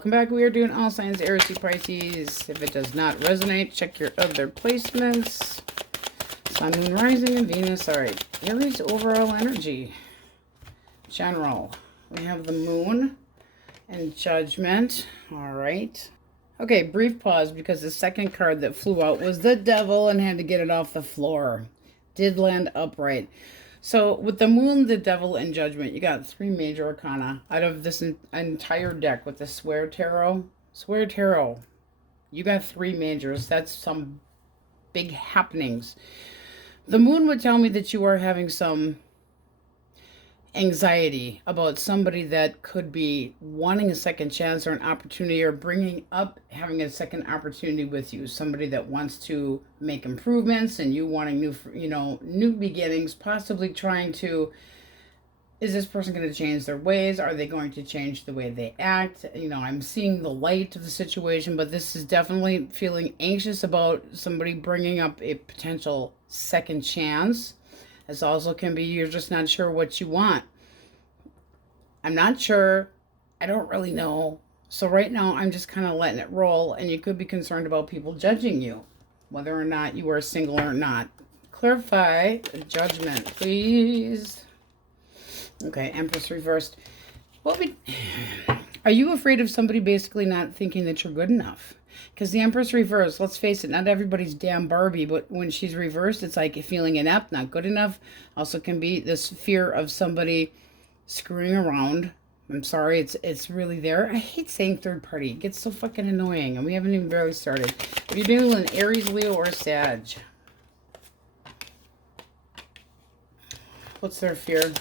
welcome back. We are doing all signs, Aries, Pisces. If it does not resonate, check your other placements. Sun, Moon, Rising, and Venus. All right, Aries overall energy. General. We have the Moon and Judgment. All right. Okay, brief pause because the second card that flew out was the Devil and had to get it off the floor. Did land upright. So with the Moon, the Devil, and Judgment, you got 3 major arcana out of this entire deck with the Swear Tarot. Swear Tarot, you got 3 majors. That's some big happenings. The Moon would tell me that you are having some anxiety about somebody that could be wanting a second chance or an opportunity, or bringing up having a second opportunity with you. Somebody that wants to make improvements and you wanting new, new beginnings, possibly trying to, is this person going to change their ways? Are they going to change the way they act? I'm seeing the light of the situation, but this is definitely feeling anxious about somebody bringing up a potential second chance. This also can be you're just not sure what you want. I'm not sure. I don't really know. So right now I'm just kind of letting it roll, and you could be concerned about people judging you, whether or not you are single or not. Clarify the Judgment, please. Okay, Empress reversed. Are you afraid of somebody basically not thinking that you're good enough? Because the Empress reversed, let's face it, not everybody's damn Barbie, but when she's reversed, it's like feeling inept, not good enough. Also can be this fear of somebody screwing around. I'm sorry, it's really there. I hate saying third party. It gets so fucking annoying, and we haven't even barely started. What are you doing, Aries, Leo, or Sag? What's their fear?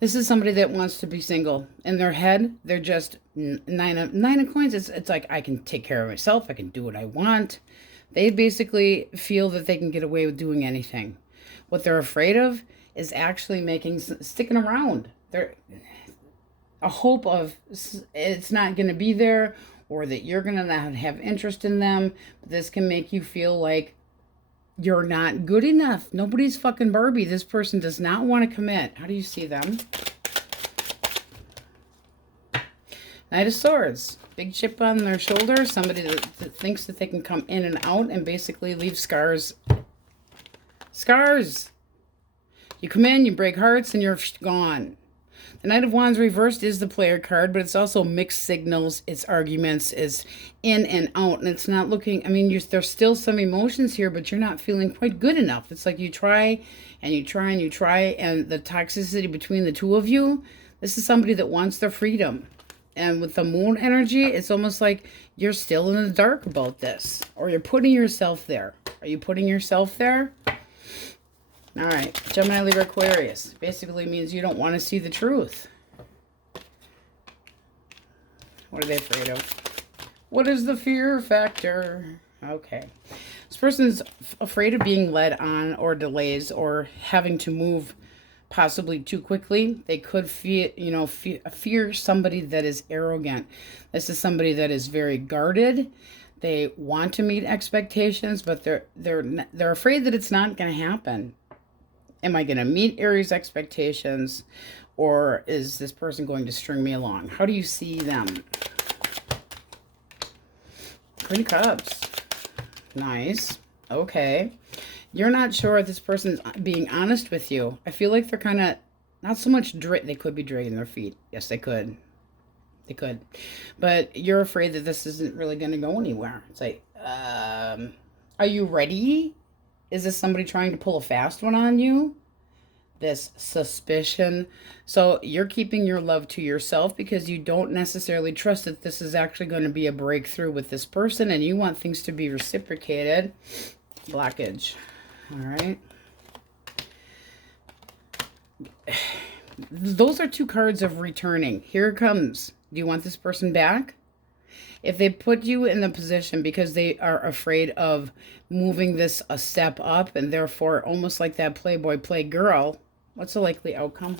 This is somebody that wants to be single. In their head, they're just nine of coins. It's like, I can take care of myself. I can do what I want. They basically feel that they can get away with doing anything. What they're afraid of is actually sticking around. They're a hope of it's not going to be there, or that you're going to not have interest in them. But this can make you feel like you're not good enough. Nobody's fucking Barbie. This person does not want to commit. How do you see them? Knight of Swords. Big chip on their shoulder. Somebody that thinks that they can come in and out and basically leave scars. Scars. You come in, you break hearts, and you're gone. The Knight of Wands reversed is the player card, but it's also mixed signals, it's arguments, it's in and out, and it's not looking, there's still some emotions here, but you're not feeling quite good enough. It's like you try, and you try, and you try, and the toxicity between the two of you, this is somebody that wants their freedom. And with the Moon energy, it's almost like you're still in the dark about this, or you're putting yourself there. Are you putting yourself there? All right, Gemini, Libra, Aquarius. Basically means you don't want to see the truth. What are they afraid of? What is the fear factor? Okay. This person's afraid of being led on, or delays, or having to move possibly too quickly. They could fear somebody that is arrogant. This is somebody that is very guarded. They want to meet expectations, but they're afraid that it's not going to happen. Am I going to meet Aries' expectations, or is this person going to string me along? How do you see them? Queen of Cups. Nice. Okay. You're not sure if this person's being honest with you. I feel like they're kind of, not so much, they could be dragging their feet. Yes, they could. They could. But you're afraid that this isn't really going to go anywhere. It's like, are you ready? Is this somebody trying to pull a fast one on you? This suspicion. So you're keeping your love to yourself because you don't necessarily trust that this is actually going to be a breakthrough with this person, and you want things to be reciprocated. Blockage. All right. Those are 2 cards of returning. Here it comes. Do you want this person back? If they put you in the position because they are afraid of moving this a step up, and therefore almost like that playboy playgirl, what's the likely outcome?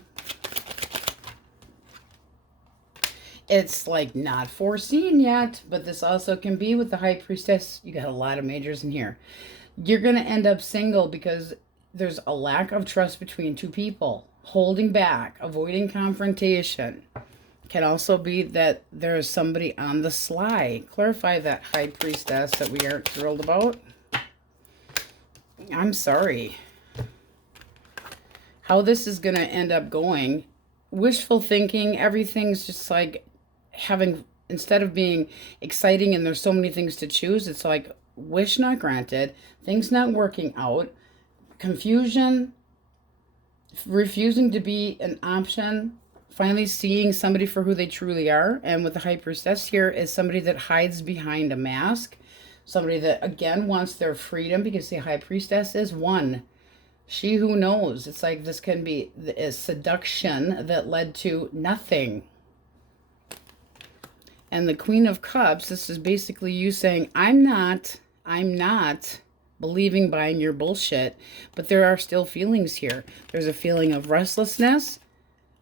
It's like not foreseen yet, but this also can be with the High Priestess. You got a lot of majors in here. You're going to end up single because there's a lack of trust between 2 people. holding back, avoiding confrontation. Can also be that there is somebody on the sly. Clarify that, High Priestess, that we aren't thrilled about. I'm sorry. How this is going to end up going, wishful thinking, everything's just like having, instead of being exciting and there's so many things to choose, it's like wish not granted, things not working out, confusion, refusing to be an option, finally seeing somebody for who they truly are. And with the High Priestess here is somebody that hides behind a mask, somebody that again wants their freedom, because the High Priestess is one. She who knows. It's like this can be a seduction that led to nothing. And the Queen of Cups, this is basically you saying, I'm not believing, buying your bullshit, but there are still feelings here. There's a feeling of restlessness.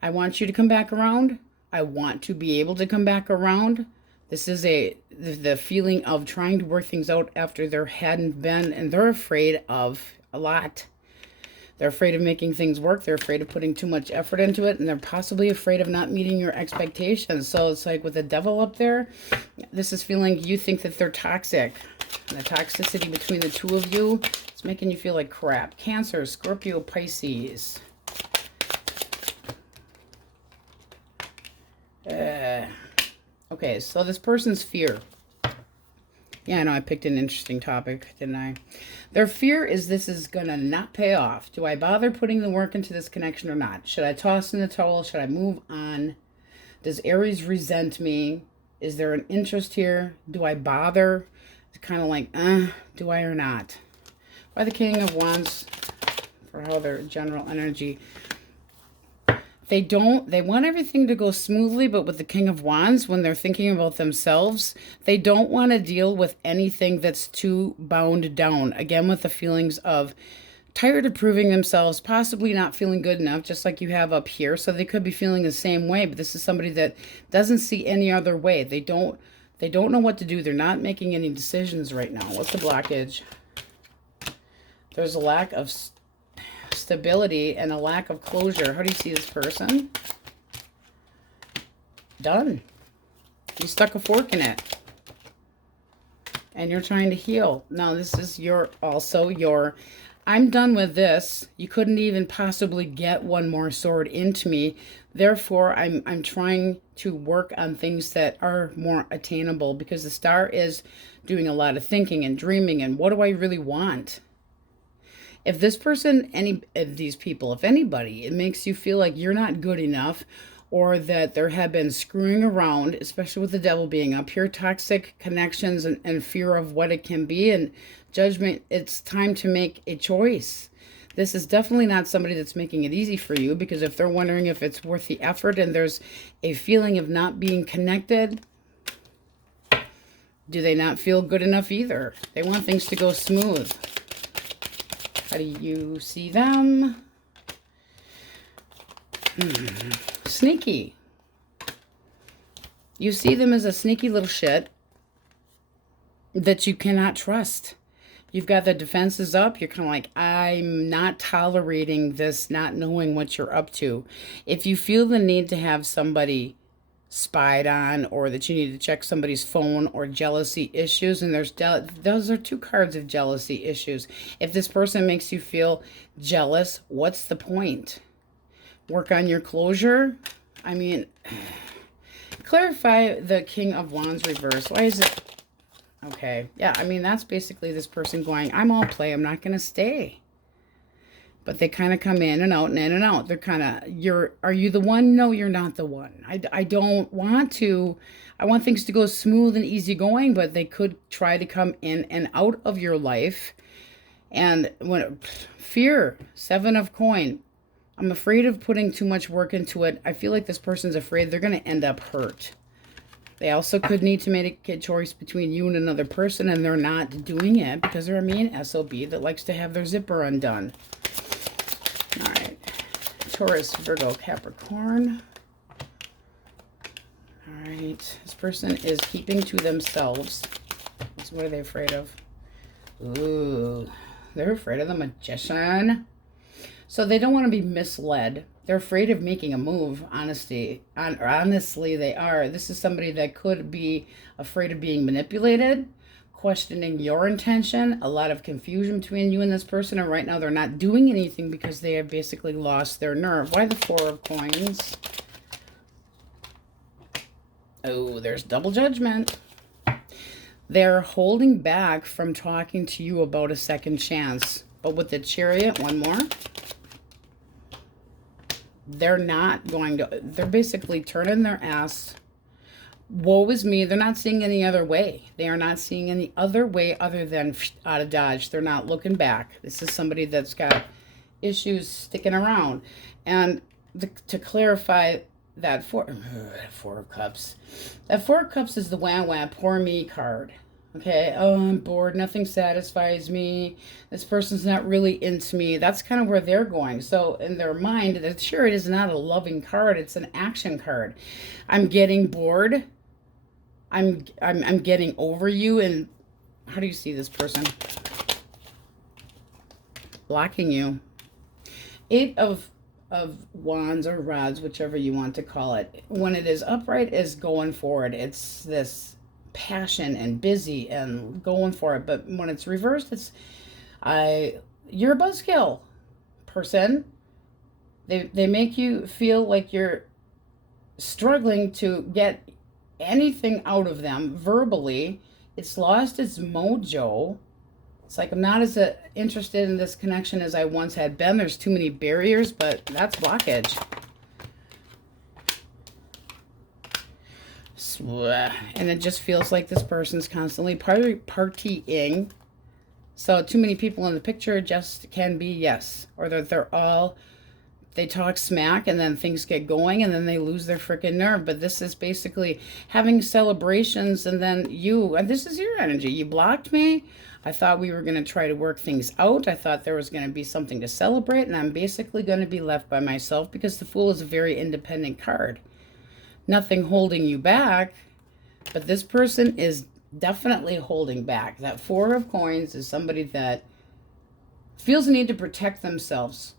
I want you to come back around. I want to be able to come back around. This is the feeling of trying to work things out after there hadn't been, and they're afraid of a lot. They're afraid of making things work. They're afraid of putting too much effort into it, and they're possibly afraid of not meeting your expectations. So it's like with the Devil up there, this is feeling you think that they're toxic. And the toxicity between the two of you, it's making you feel like crap. Cancer, Scorpio, Pisces. Okay, so this person's fear. Yeah, I know I picked an interesting topic, didn't I? Their fear is this is going to not pay off. Do I bother putting the work into this connection or not? Should I toss in the towel? Should I move on? Does Aries resent me? Is there an interest here? Do I bother? It's kind of like, do I or not? By the King of Wands, for how their general energy. They want everything to go smoothly, but with the King of Wands, when they're thinking about themselves, they don't want to deal with anything that's too bound down. Again, with the feelings of tired of proving themselves, possibly not feeling good enough, just like you have up here. So they could be feeling the same way, but this is somebody that doesn't see any other way. They don't know what to do. They're not making any decisions right now. What's the blockage? There's a lack of stability and a lack of closure. How do you see this person? Done. You stuck a fork in it. And you're trying to heal. Now, this is also your, I'm done with this. You couldn't even possibly get one more sword into me. Therefore, I'm trying to work on things that are more attainable, because the Star is doing a lot of thinking and dreaming and what do I really want? If this person, any of these people, if anybody, it makes you feel like you're not good enough, or that there have been screwing around, especially with the Devil being up here, toxic connections and fear of what it can be and judgment, it's time to make a choice. This is definitely not somebody that's making it easy for you, because if they're wondering if it's worth the effort and there's a feeling of not being connected, do they not feel good enough either? They want things to go smooth. How do you see them? Sneaky. You see them as a sneaky little shit that you cannot trust. You've got the defenses up. You're kind of like, I'm not tolerating this, not knowing what you're up to. If you feel the need to have somebody spied on, or that you need to check somebody's phone, or jealousy issues, and those are two cards of jealousy issues. If this person makes you feel jealous, what's the point? Work on your closure. I mean, clarify the King of Wands reverse. Why is it? Okay, yeah, I mean, that's basically this person going, I'm all play, I'm not going to stay. But they kind of come in and out and in and out. They're kind of, are you the one? No, you're not the one. I don't want to. I want things to go smooth and easy going, but they could try to come in and out of your life. And fear, 7 of coin. I'm afraid of putting too much work into it. I feel like this person's afraid they're going to end up hurt. They also could need to make a choice between you and another person, and they're not doing it because they're a mean SOB that likes to have their zipper undone. All right, Taurus, Virgo, Capricorn. All right, this person is keeping to themselves. What are they afraid of? Ooh, they're afraid of the Magician. So they don't want to be misled. They're afraid of making a move, honestly, they are. This is somebody that could be afraid of being manipulated, questioning your intention, a lot of confusion between you and this person, and right now they're not doing anything because they have basically lost their nerve. Why the Four of Coins? Oh, there's double judgment. They're holding back from talking to you about a second chance. But with the Chariot, one more. They're not going to, they're basically turning their ass. Woe is me. They're not seeing any other way. They are not seeing any other way other than out of Dodge. They're not looking back. This is somebody that's got issues sticking around. And to clarify, that Four of Cups. That Four of Cups is the wah-wah, poor me card. Okay, oh, I'm bored. Nothing satisfies me. This person's not really into me. That's kind of where they're going. So in their mind, the Chariot is not a loving card. It's an action card. I'm getting bored. I'm getting over you. And how do you see this person? Blocking you. Eight of Wands or Rods, whichever you want to call it. When it is upright, is going forward. It's this passion and busy and going for it. But when it's reversed, it's you're a buzzkill person. They make you feel like you're struggling to get anything out of them verbally. It's lost its mojo. It's like I'm not as interested in this connection as I once had been. There's too many barriers, but that's blockage. And it just feels like this person's constantly partying. So too many people in the picture just can be yes. Or that they talk smack and then things get going and then they lose their freaking nerve. But this is basically having celebrations and then and this is your energy. You blocked me. I thought we were going to try to work things out. I thought there was going to be something to celebrate, and I'm basically going to be left by myself because the Fool is a very independent card. Nothing holding you back, but this person is definitely holding back. That Four of Coins is somebody that feels the need to protect themselves.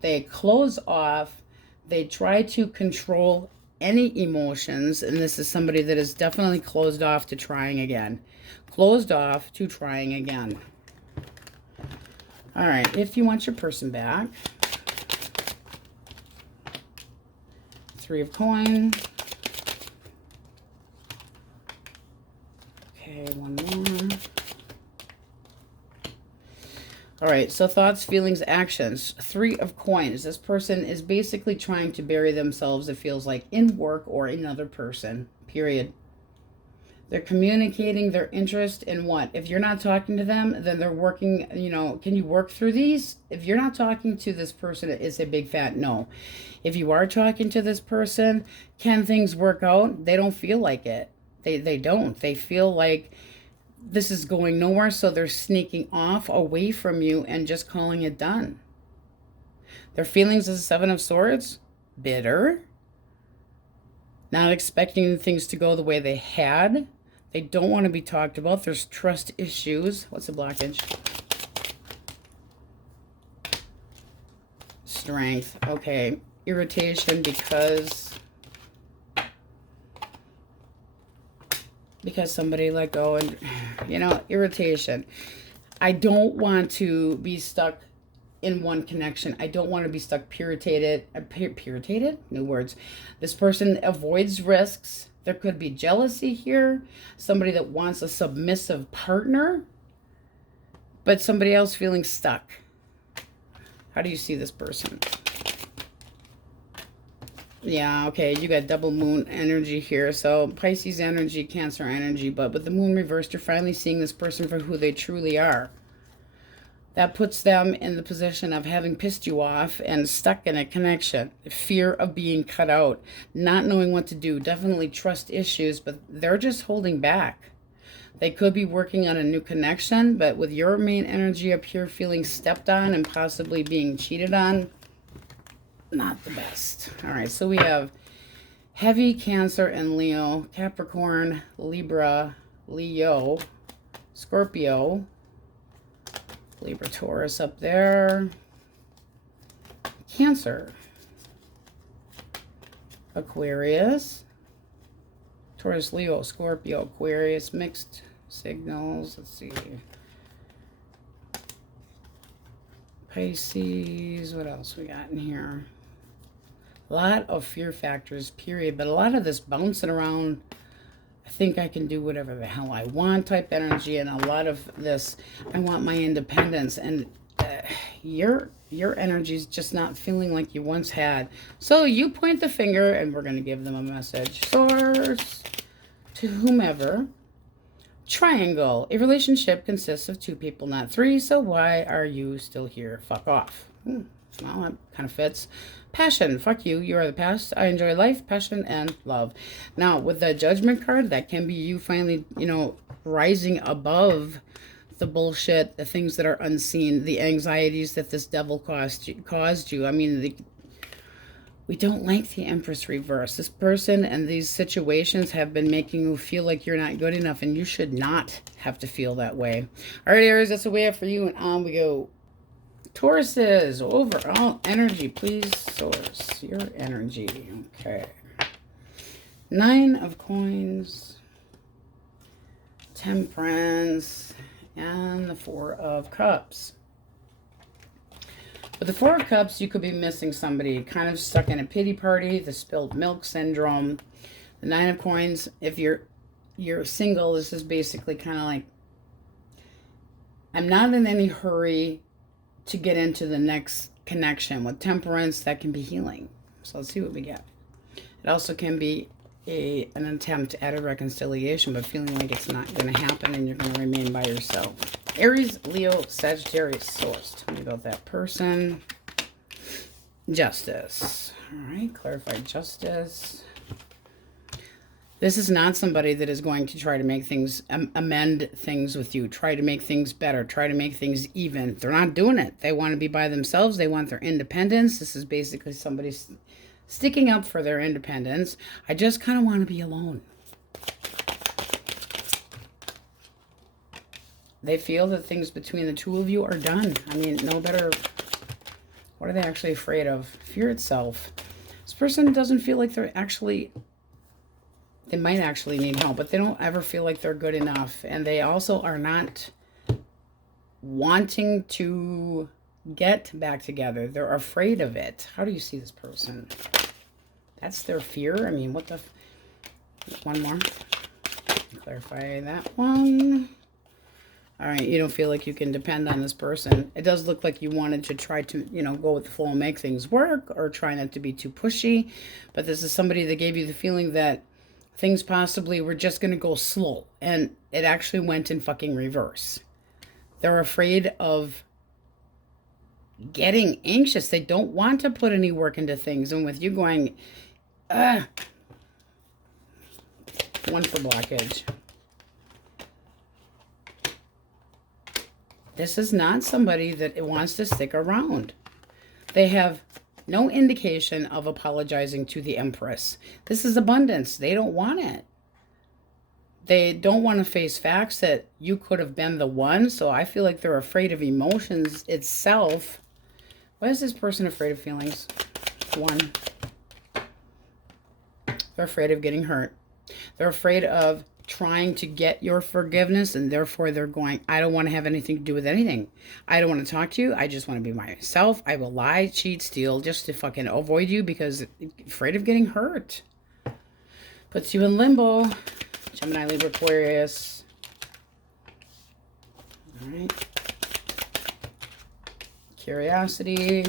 They close off. They try to control any emotions, and this is somebody that is definitely closed off to trying again. Closed off to trying again. All right, if you want your person back. Three of Coins. Okay, one more. All right, so thoughts, feelings, actions. Three of Coins. This person is basically trying to bury themselves, it feels like, in work or another person, period. They're communicating their interest in what? If you're not talking to them, then they're working, can you work through these? If you're not talking to this person, it's a big fat no. If you are talking to this person, can things work out? They don't feel like it. They don't. They feel like this is going nowhere, so they're sneaking off away from you and just calling it done. Their feelings is the Seven of Swords. Bitter. Not expecting things to go the way they had. They don't want to be talked about. There's trust issues. What's the blockage? Strength. Okay. Irritation because somebody let go and, irritation. I don't want to be stuck in one connection. I don't want to be stuck puritated? New words. This person avoids risks. There could be jealousy here. Somebody that wants a submissive partner, but somebody else feeling stuck. How do you see this person? Yeah, okay, you got double moon energy here. So Pisces energy, Cancer energy, but with the moon reversed, you're finally seeing this person for who they truly are. That puts them in the position of having pissed you off and stuck in a connection. Fear of being cut out, not knowing what to do, definitely trust issues, but they're just holding back. They could be working on a new connection, but with your main energy up here feeling stepped on and possibly being cheated on, not the best. All right, so we have heavy Cancer and Leo, Capricorn, Libra, Leo, Scorpio, Libra, Taurus up there, Cancer. Aquarius, Taurus, Leo, Scorpio, Aquarius, mixed signals. Let's see. Pisces, what else we got in here? A lot of fear factors, period. But a lot of this bouncing around, I think I can do whatever the hell I want type energy. And a lot of this, I want my independence. And your energy's just not feeling like you once had. So you point the finger, and we're going to give them a message. Source, to whomever. Triangle. A relationship consists of two people, not three. So why are you still here? Fuck off. Well, that kind of fits. Passion. Fuck you. You are the past. I enjoy life, passion, and love. Now, with the Judgment card, that can be you finally, you know, rising above the bullshit, the things that are unseen, the anxieties that this devil caused you. I mean, we don't like the Empress reverse. This person and these situations have been making you feel like you're not good enough, and you should not have to feel that way. All right, Aries, that's the way up for you, and on we go. Tauruses, overall energy, please, source, your energy. Okay. 9 of Coins, Temperance, and the 4 of Cups. With the 4 of Cups, you could be missing somebody, kind of stuck in a pity party, the spilled milk syndrome. The 9 of Coins, if you're single, this is basically kind of like, I'm not in any hurry to get into the next connection. With Temperance, that can be healing. So let's see what we get. It also can be an attempt at a reconciliation, but feeling like it's not going to happen and you're going to remain by yourself. Aries, Leo, Sagittarius, source. Tell me about that person. Justice. All right, clarify justice. This is not somebody that is going to try to make things, amend things with you, try to make things better, try to make things even. They're not doing it. They want to be by themselves. They want their independence. This is basically somebody sticking up for their independence. I just kind of want to be alone. They feel that things between the two of you are done. I mean, no better. What are they actually afraid of? Fear itself. This person doesn't feel like they're actually... They might actually need help, but they don't ever feel like they're good enough. And they also are not wanting to get back together. They're afraid of it. How do you see this person? That's their fear. I mean, what the... One more. Clarify that one. All right, you don't feel like you can depend on this person. It does look like you wanted to try to, you know, go with the flow and make things work, or try not to be too pushy. But this is somebody that gave you the feeling that things possibly were just going to go slow, and it actually went in fucking reverse. They're afraid of getting anxious. They don't want to put any work into things. And with you going, one for blockage. This is not somebody that wants to stick around. They have no indication of apologizing to the Empress. This is abundance. They don't want it. They don't want to face facts that you could have been the one. So I feel like they're afraid of emotions itself. Why is this person afraid of feelings? 1. They're afraid of getting hurt. They're afraid of trying to get your forgiveness, and therefore they're going, I don't want to have anything to do with anything. I don't want to talk to you. I just want to be myself. I will lie, cheat, steal just to fucking avoid you because afraid of getting hurt. Puts you in limbo. Gemini, Libra, Aquarius. All right. Curiosity.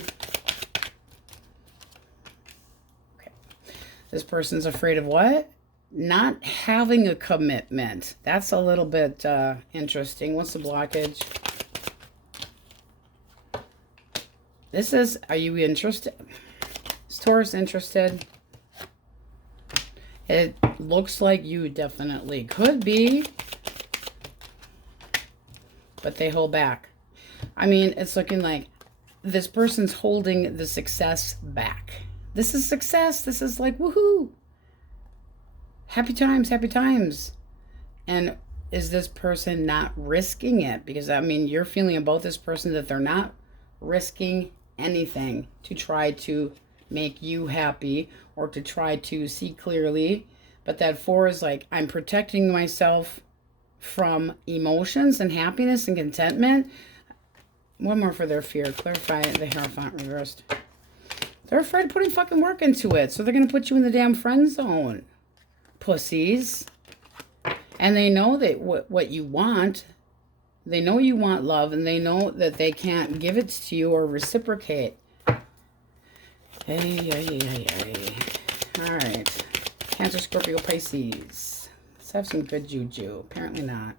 Okay. This person's afraid of what? Not having a commitment. That's a little bit interesting. What's the blockage? This is, are you interested? Is Taurus interested? It looks like you definitely could be. But they hold back. I mean, it's looking like this person's holding the success back. This is success. This is like, woohoo. Happy times, happy times. And is this person not risking it? Because, I mean, you're feeling about this person that they're not risking anything to try to make you happy or to try to see clearly. But that 4 is like, I'm protecting myself from emotions and happiness and contentment. One more for their fear. Clarify the Hierophant reversed. They're afraid of putting fucking work into it. So they're going to put you in the damn friend zone. Pussies. And they know that what you want. They know you want love. And they know that they can't give it to you or reciprocate. Hey. Alright. Cancer, Scorpio, Pisces. Let's have some good juju. Apparently not.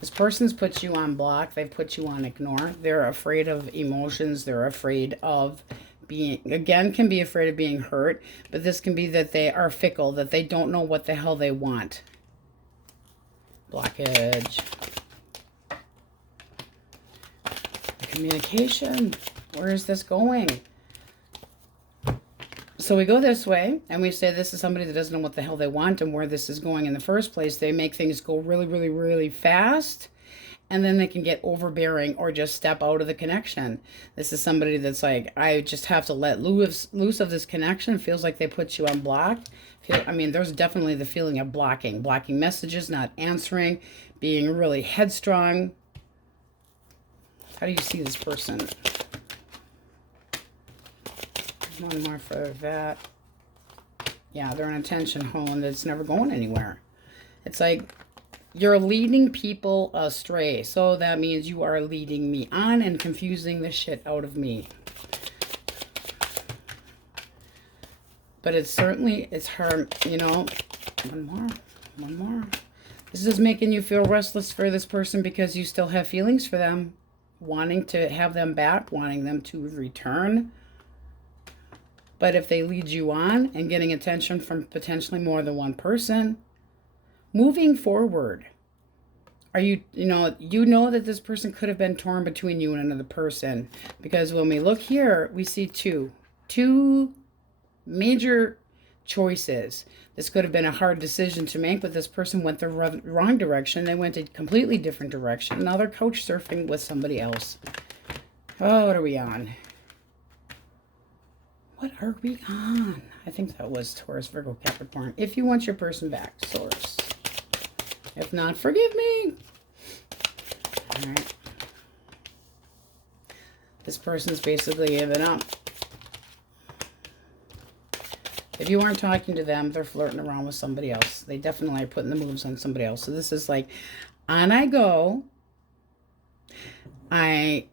This person's put you on block. They've put you on ignore. They're afraid of emotions. They're afraid of being, again, can be afraid of being hurt. But this can be that they are fickle, that they don't know what the hell they want. Blockage. Communication. Where is this going? So we go this way, and we say this is somebody that doesn't know what the hell they want and where this is going in the first place. They make things go really, really, really fast, and then they can get overbearing or just step out of the connection. This is somebody that's like, I just have to let loose of this connection. Feels like they put you on block. I mean, there's definitely the feeling of blocking messages, not answering, being really headstrong. How do you see this person? One more for that. Yeah, they're in a tension hole and it's never going anywhere. It's like you're leading people astray. So that means you are leading me on and confusing the shit out of me. But it's certainly, it's hard, you know. One more. This is making you feel restless for this person because you still have feelings for them. Wanting to have them back, wanting them to return. But if they lead you on and getting attention from potentially more than one person, moving forward, are you know that this person could have been torn between you and another person. Because when we look here, we see two major choices. This could have been a hard decision to make, but this person went the wrong direction. They went a completely different direction. Now they're couch surfing with somebody else. Oh, what are we on? What are we on? I think that was Taurus, Virgo, Capricorn. If you want your person back, Taurus. If not, forgive me. All right. This person's basically given up. If you aren't talking to them, they're flirting around with somebody else. They definitely are putting the moves on somebody else. So this is like, on I go. I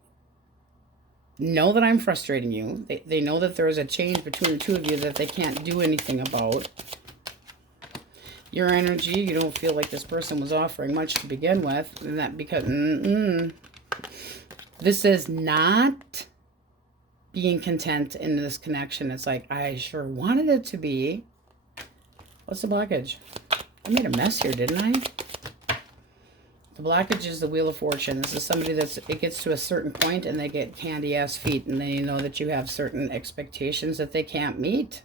know that I'm frustrating you. They know that there is a change between the two of you that they can't do anything about. Your energy, you don't feel like this person was offering much to begin with. And that because, this is not being content in this connection. It's like, I sure wanted it to be. What's the blockage? I made a mess here, didn't I? The blockage is the Wheel of Fortune. This is somebody it gets to a certain point and they get candy ass feet, and then you know that you have certain expectations that they can't meet.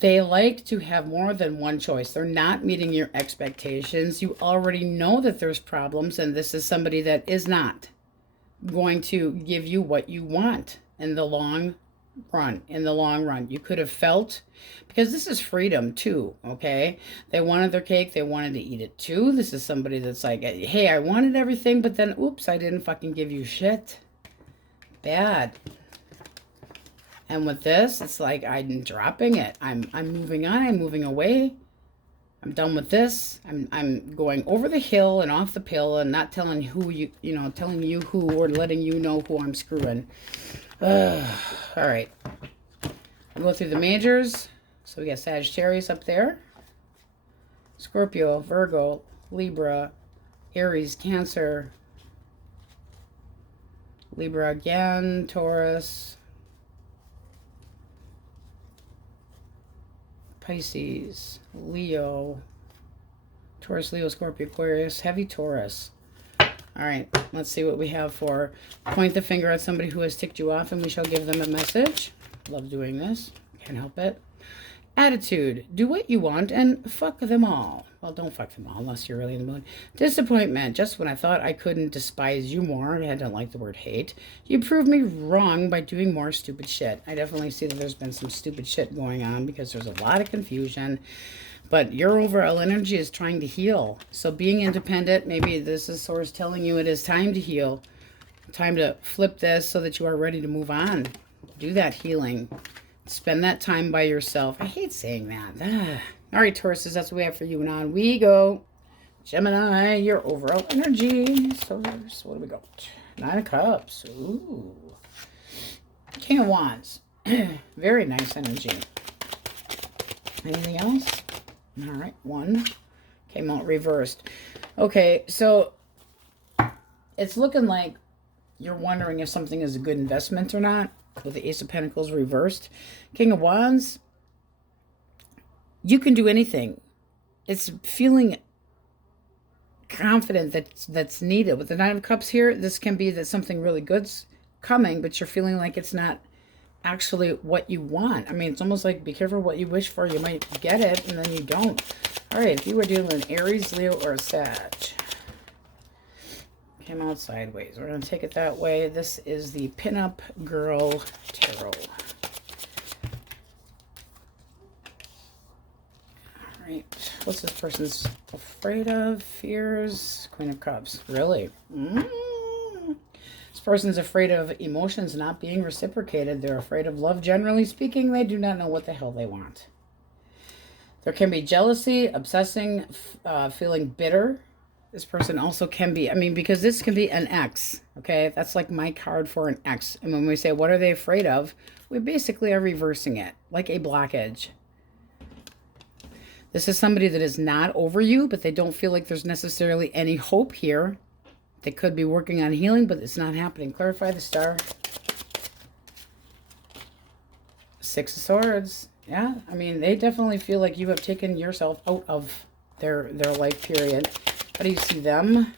They like to have more than one choice. They're not meeting your expectations. You already know that there's problems, and this is somebody that is not going to give you what you want in the long run. You could have felt, because this is freedom too, okay? They wanted their cake, they wanted to eat it too. This is somebody that's like, hey, I wanted everything, but then oops, I didn't fucking give you shit. Bad. And with this, it's like I'm dropping it. I'm moving on, I'm moving away. I'm done with this. I'm going over the hill and off the pill and not telling telling you who, or letting you know who I'm screwing. All right. I'll go through the majors. So we got Sagittarius up there. Scorpio, Virgo, Libra, Aries, Cancer, Libra again, Taurus, Pisces, Leo, Taurus, Leo, Scorpio, Aquarius, heavy Taurus. All right, let's see what we have for point the finger at somebody who has ticked you off and we shall give them a message. Love doing this. Can't help it. Attitude. Do what you want and fuck them all. Well, don't fuck them all unless you're really in the mood. Disappointment. Just when I thought I couldn't despise you more, I don't like the word hate, you proved me wrong by doing more stupid shit. I definitely see that there's been some stupid shit going on because there's a lot of confusion. But your overall energy is trying to heal. So being independent, maybe this is source telling you it is time to heal. Time to flip this so that you are ready to move on. Do that healing. Spend that time by yourself. I hate saying that. All right, Tauruses, that's what we have for you. And on we go. Gemini, your overall energy. So what do we got? 9 of Cups. Ooh. King of Wands. Very nice energy. Anything else? All right, 1 came out reversed. Okay, so it's looking like you're wondering if something is a good investment or not with the Ace of Pentacles reversed. King of Wands, you can do anything. It's feeling confident that's needed. With the 9 of Cups here, this can be that something really good's coming, but you're feeling like it's not actually what you want. I mean, it's almost like be careful what you wish for. You might get it and then you don't. All right, if you were dealing with an Aries, Leo, or a Sag, came out sideways. We're going to take it that way. This is the Pinup Girl Tarot. All right, what's this person's afraid of? Fears? Queen of Cups. Really? This person's afraid of emotions not being reciprocated. They're afraid of love. Generally speaking, they do not know what the hell they want. There can be jealousy, obsessing, feeling bitter. This person also can be, I mean, because this can be an ex, okay? That's like my card for an ex. And when we say, what are they afraid of? We basically are reversing it, like a blockage. This is somebody that is not over you, but they don't feel like there's necessarily any hope here. They could be working on healing, but it's not happening. Clarify the star. 6 of Swords. Yeah, I mean, they definitely feel like you have taken yourself out of their life period. How do you see them?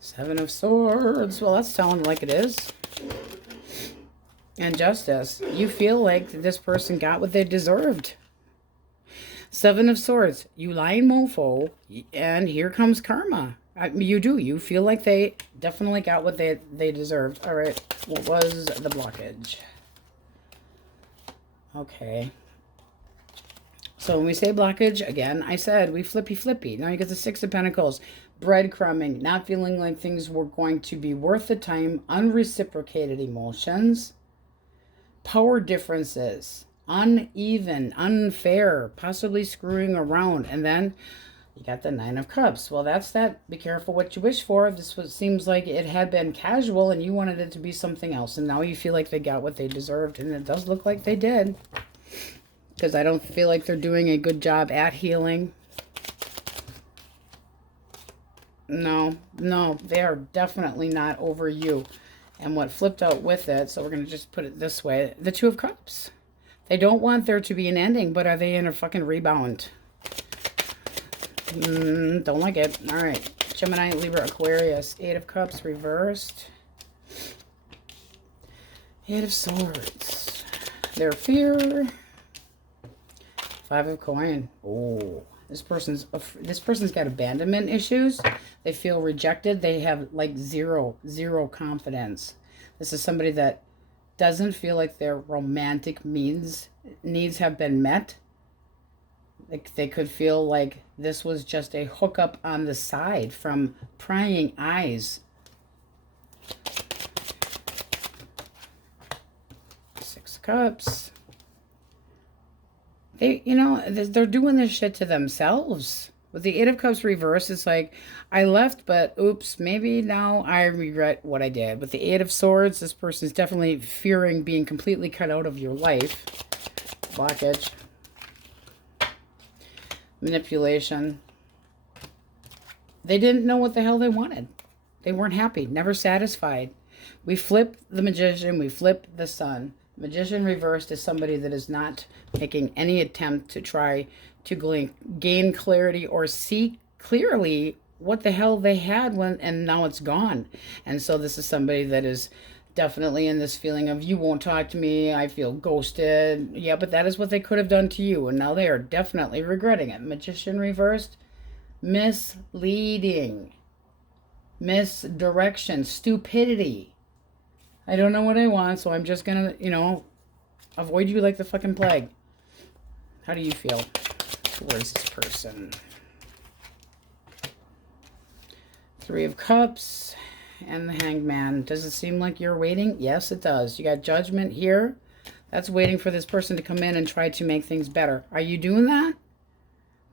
7 of Swords. Well, that's telling like it is. And Justice. You feel like this person got what they deserved. 7 of Swords. You lying mofo. And here comes karma. You do. You feel like they definitely got what they deserved. All right. What was the blockage? Okay. So when we say blockage, again, I said we flippy. Now you get the 6 of Pentacles. Breadcrumbing. Not feeling like things were going to be worth the time. Unreciprocated emotions. Power differences. Uneven. Unfair. Possibly screwing around. And then you got the 9 of Cups. Well, that's that. Be careful what you wish for. This seems like it had been casual and you wanted it to be something else. And now you feel like they got what they deserved. And it does look like they did. Because I don't feel like they're doing a good job at healing. No, they are definitely not over you. And what flipped out with it, so we're going to just put it this way, the 2 of Cups. They don't want there to be an ending, but are they in a fucking rebound? Don't like it. All right. Gemini, Libra, Aquarius. 8 of Cups reversed. 8 of Swords. Their fear. 5 of Coin. Oh, this person's got abandonment issues. They feel rejected. They have like zero confidence. This is somebody that doesn't feel like their romantic needs have been met. Like they could feel like this was just a hookup on the side from prying eyes. 6 of Cups. They're doing this shit to themselves. With the 8 of Cups reverse, it's like, I left, but oops, maybe now I regret what I did. With the 8 of Swords, this person's definitely fearing being completely cut out of your life. Blockage. Manipulation. They didn't know what the hell they wanted. They weren't happy, never satisfied. We flip the Magician, we flip the Sun. Magician reversed is somebody that is not making any attempt to try to gain clarity or see clearly what the hell they had and now it's gone. And so this is somebody that is Definitely in this feeling of, you won't talk to me, I feel ghosted. Yeah, but that is what they could have done to you, and now they are definitely regretting it. Magician reversed, misleading, misdirection, stupidity. I don't know what I want, so I'm just gonna, avoid you like the fucking plague. How do you feel towards this person? Three of Cups and the Hanged Man. Does it seem like you're waiting? Yes, it does. You got Judgment here. That's waiting for this person to come in and try to make things better. Are you doing that?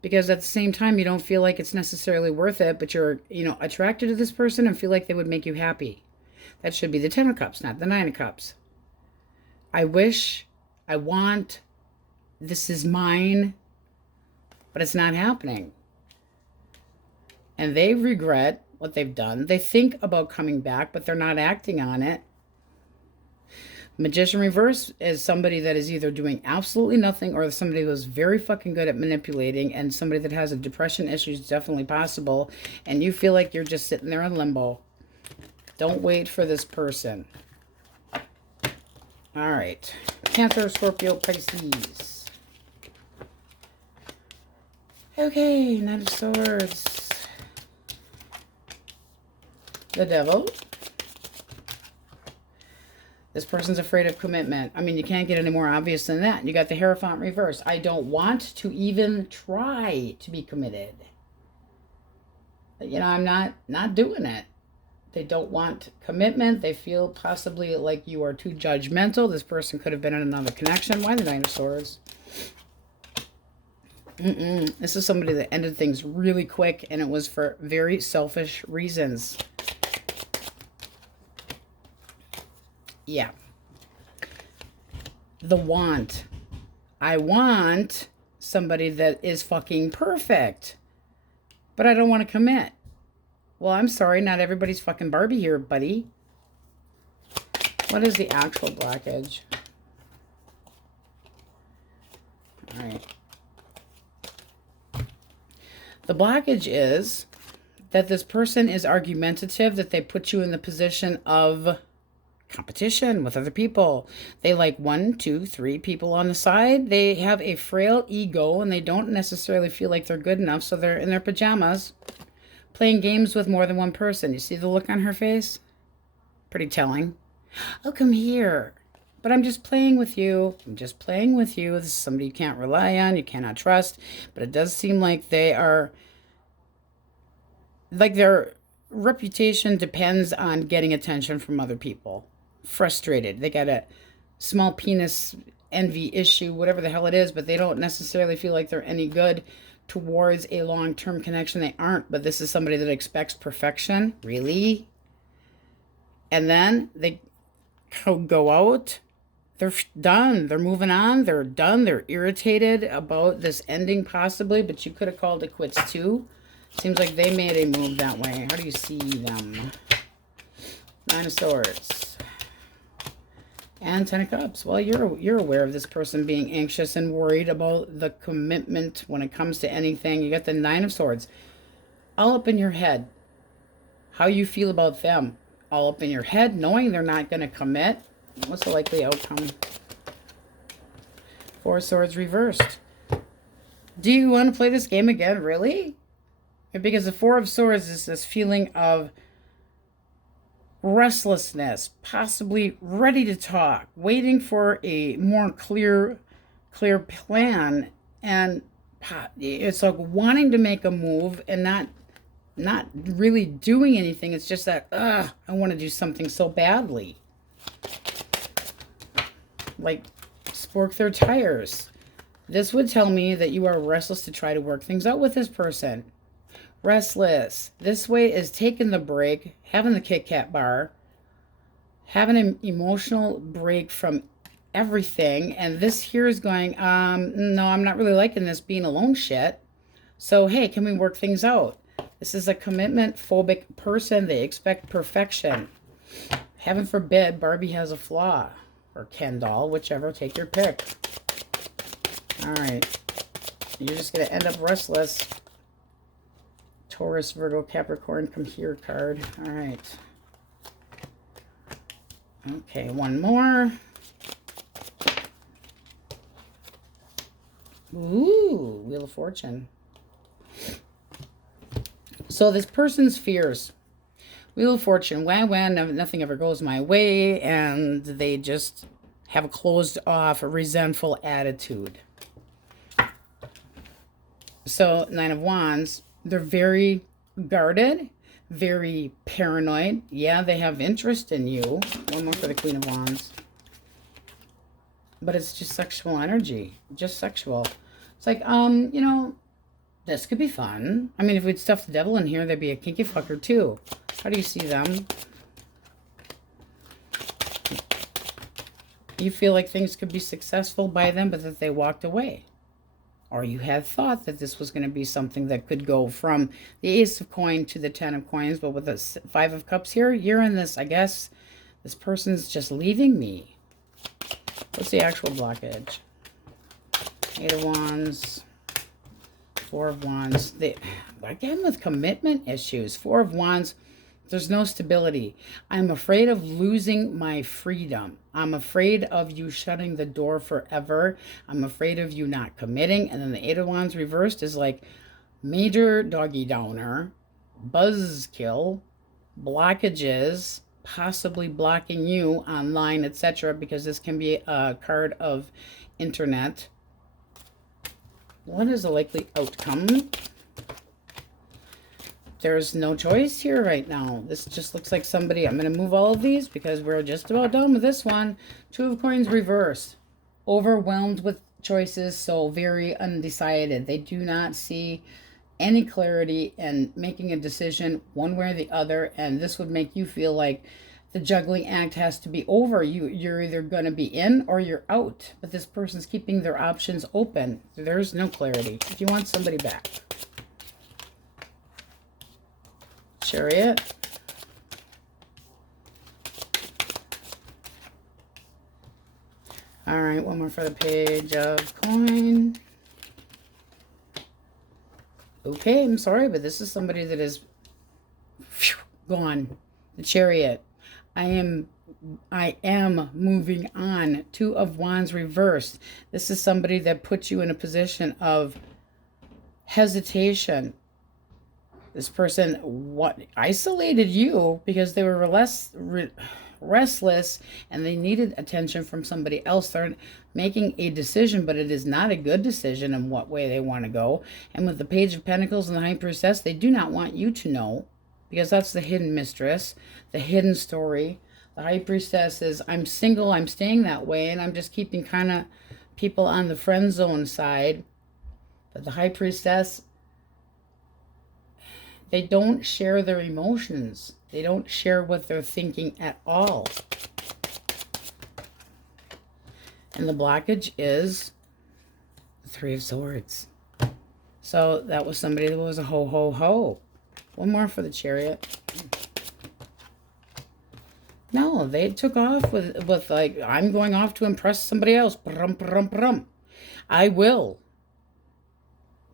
Because at the same time, you don't feel like it's necessarily worth it, but you're, attracted to this person and feel like they would make you happy. That should be the 10 of Cups, not the 9 of Cups. I wish, I want, this is mine, but it's not happening. And they regret what they've done. They think about coming back, but they're not acting on it. Magician reverse is somebody that is either doing absolutely nothing, or somebody who's very fucking good at manipulating, and somebody that has a depression issue is definitely possible, and you feel like you're just sitting there in limbo. Don't wait for this person. All right. Cancer, Scorpio, Pisces. Okay, Knight of Swords. The Devil. This person's afraid of commitment. I mean, you can't get any more obvious than that. You got the Hierophant reverse. I don't want to even try to be committed. I'm not doing it. They don't want commitment. They feel possibly like you are too judgmental. This person could have been in another connection. Why the Knight of Swords? This is somebody that ended things really quick, and it was for very selfish reasons. Yeah. The want. I want somebody that is fucking perfect, but I don't want to commit. Well, I'm sorry, not everybody's fucking Barbie here, buddy. What is the actual blockage? All right. The blockage is that this person is argumentative, that they put you in the position of competition with other people. They like 1, 2, 3 people on the side. They have a frail ego, and they don't necessarily feel like they're good enough, so they're in their pajamas playing games with more than one person. You see the look on her face? Pretty telling. Oh, come here. But I'm just playing with you. I'm just playing with you. This is somebody you can't rely on, you cannot trust. But it does seem like they are, like their reputation depends on getting attention from other people. Frustrated. They got a small penis envy issue, whatever the hell it is, but they don't necessarily feel like they're any good towards a long-term connection. They aren't, but this is somebody that expects perfection. Really? And then they go out. They're done. They're moving on. They're done. They're irritated about this ending possibly, but you could have called it quits too. Seems like they made a move that way. How do you see them? 9 of Swords. And 10 of Cups. Well, you're aware of this person being anxious and worried about the commitment when it comes to anything. You got the 9 of Swords. All up in your head. How you feel about them. All up in your head, knowing they're not going to commit. What's the likely outcome? 4 of Swords reversed. Do you want to play this game again? Really? Because the 4 of Swords is this feeling of restlessness, possibly ready to talk, waiting for a more clear plan, and it's like wanting to make a move and not really doing anything. It's just that I want to do something so badly, like spork their tires. This would tell me that you are restless to try to work things out with this person. Restless. This way is taking the break, having the Kit Kat bar, having an emotional break from everything. And this here is going, no, I'm not really liking this being alone shit. So, hey, can we work things out? This is a commitment phobic person. They expect perfection. Heaven forbid Barbie has a flaw. Or Ken doll, whichever. Take your pick. All right. You're just going to end up restless. Taurus, Virgo, Capricorn, come here card. All right. Okay, one more. Ooh, Wheel of Fortune. So this person's fears. Wheel of Fortune, nothing ever goes my way, and they just have a closed off, resentful attitude. So, Nine of Wands, they're very guarded, very paranoid. Yeah, they have interest in you. One more for the Queen of Wands. But it's just sexual energy, just sexual. It's like, you know, this could be fun. I mean, if we'd stuff the devil in here, there'd be a kinky fucker too. How do you see them? You feel like things could be successful by them, but that they walked away. Or you had thought that this was going to be something that could go from the Ace of Coins to the Ten of Coins, but with the Five of Cups here, you're in this, I guess, this person's just leaving me. What's the actual blockage? Eight of Wands, Four of Wands. Again, with commitment issues. Four of Wands, there's no stability. I'm afraid of losing my freedom. I'm afraid of you shutting the door forever. I'm afraid of you not committing. And then the Eight of Wands reversed is like major doggy downer, buzzkill, blockages, possibly blocking you online, etc. Because this can be a card of internet. What is the likely outcome? There's no choice here right now. This just looks like somebody... I'm going to move all of these because we're just about done with this one. Two of Coins reversed. Overwhelmed with choices, so very undecided. They do not see any clarity in making a decision one way or the other, and this would make you feel like the juggling act has to be over. You're either going to be in or you're out, but this person's keeping their options open. There's no clarity. If you want somebody back. Chariot. All right, one more for the Page of Coin. Okay, I'm sorry, but this is somebody that is gone. The Chariot. I am moving on. Two of Wands reversed. This is somebody that puts you in a position of hesitation. This person isolated you because they were restless and they needed attention from somebody else. They're making a decision, but it is not a good decision in what way they want to go. And with the Page of Pentacles and the High Priestess, they do not want you to know, because that's the hidden mistress, the hidden story. The High Priestess is, I'm single, I'm staying that way, and I'm just keeping kind of people on the friend zone side. But the High Priestess, they don't share their emotions. They don't share what they're thinking at all. And the blockage is the Three of Swords. So that was somebody that was a ho, ho, ho. One more for the Chariot. No, they took off with like, I'm going off to impress somebody else. Brum, brum, brum. I will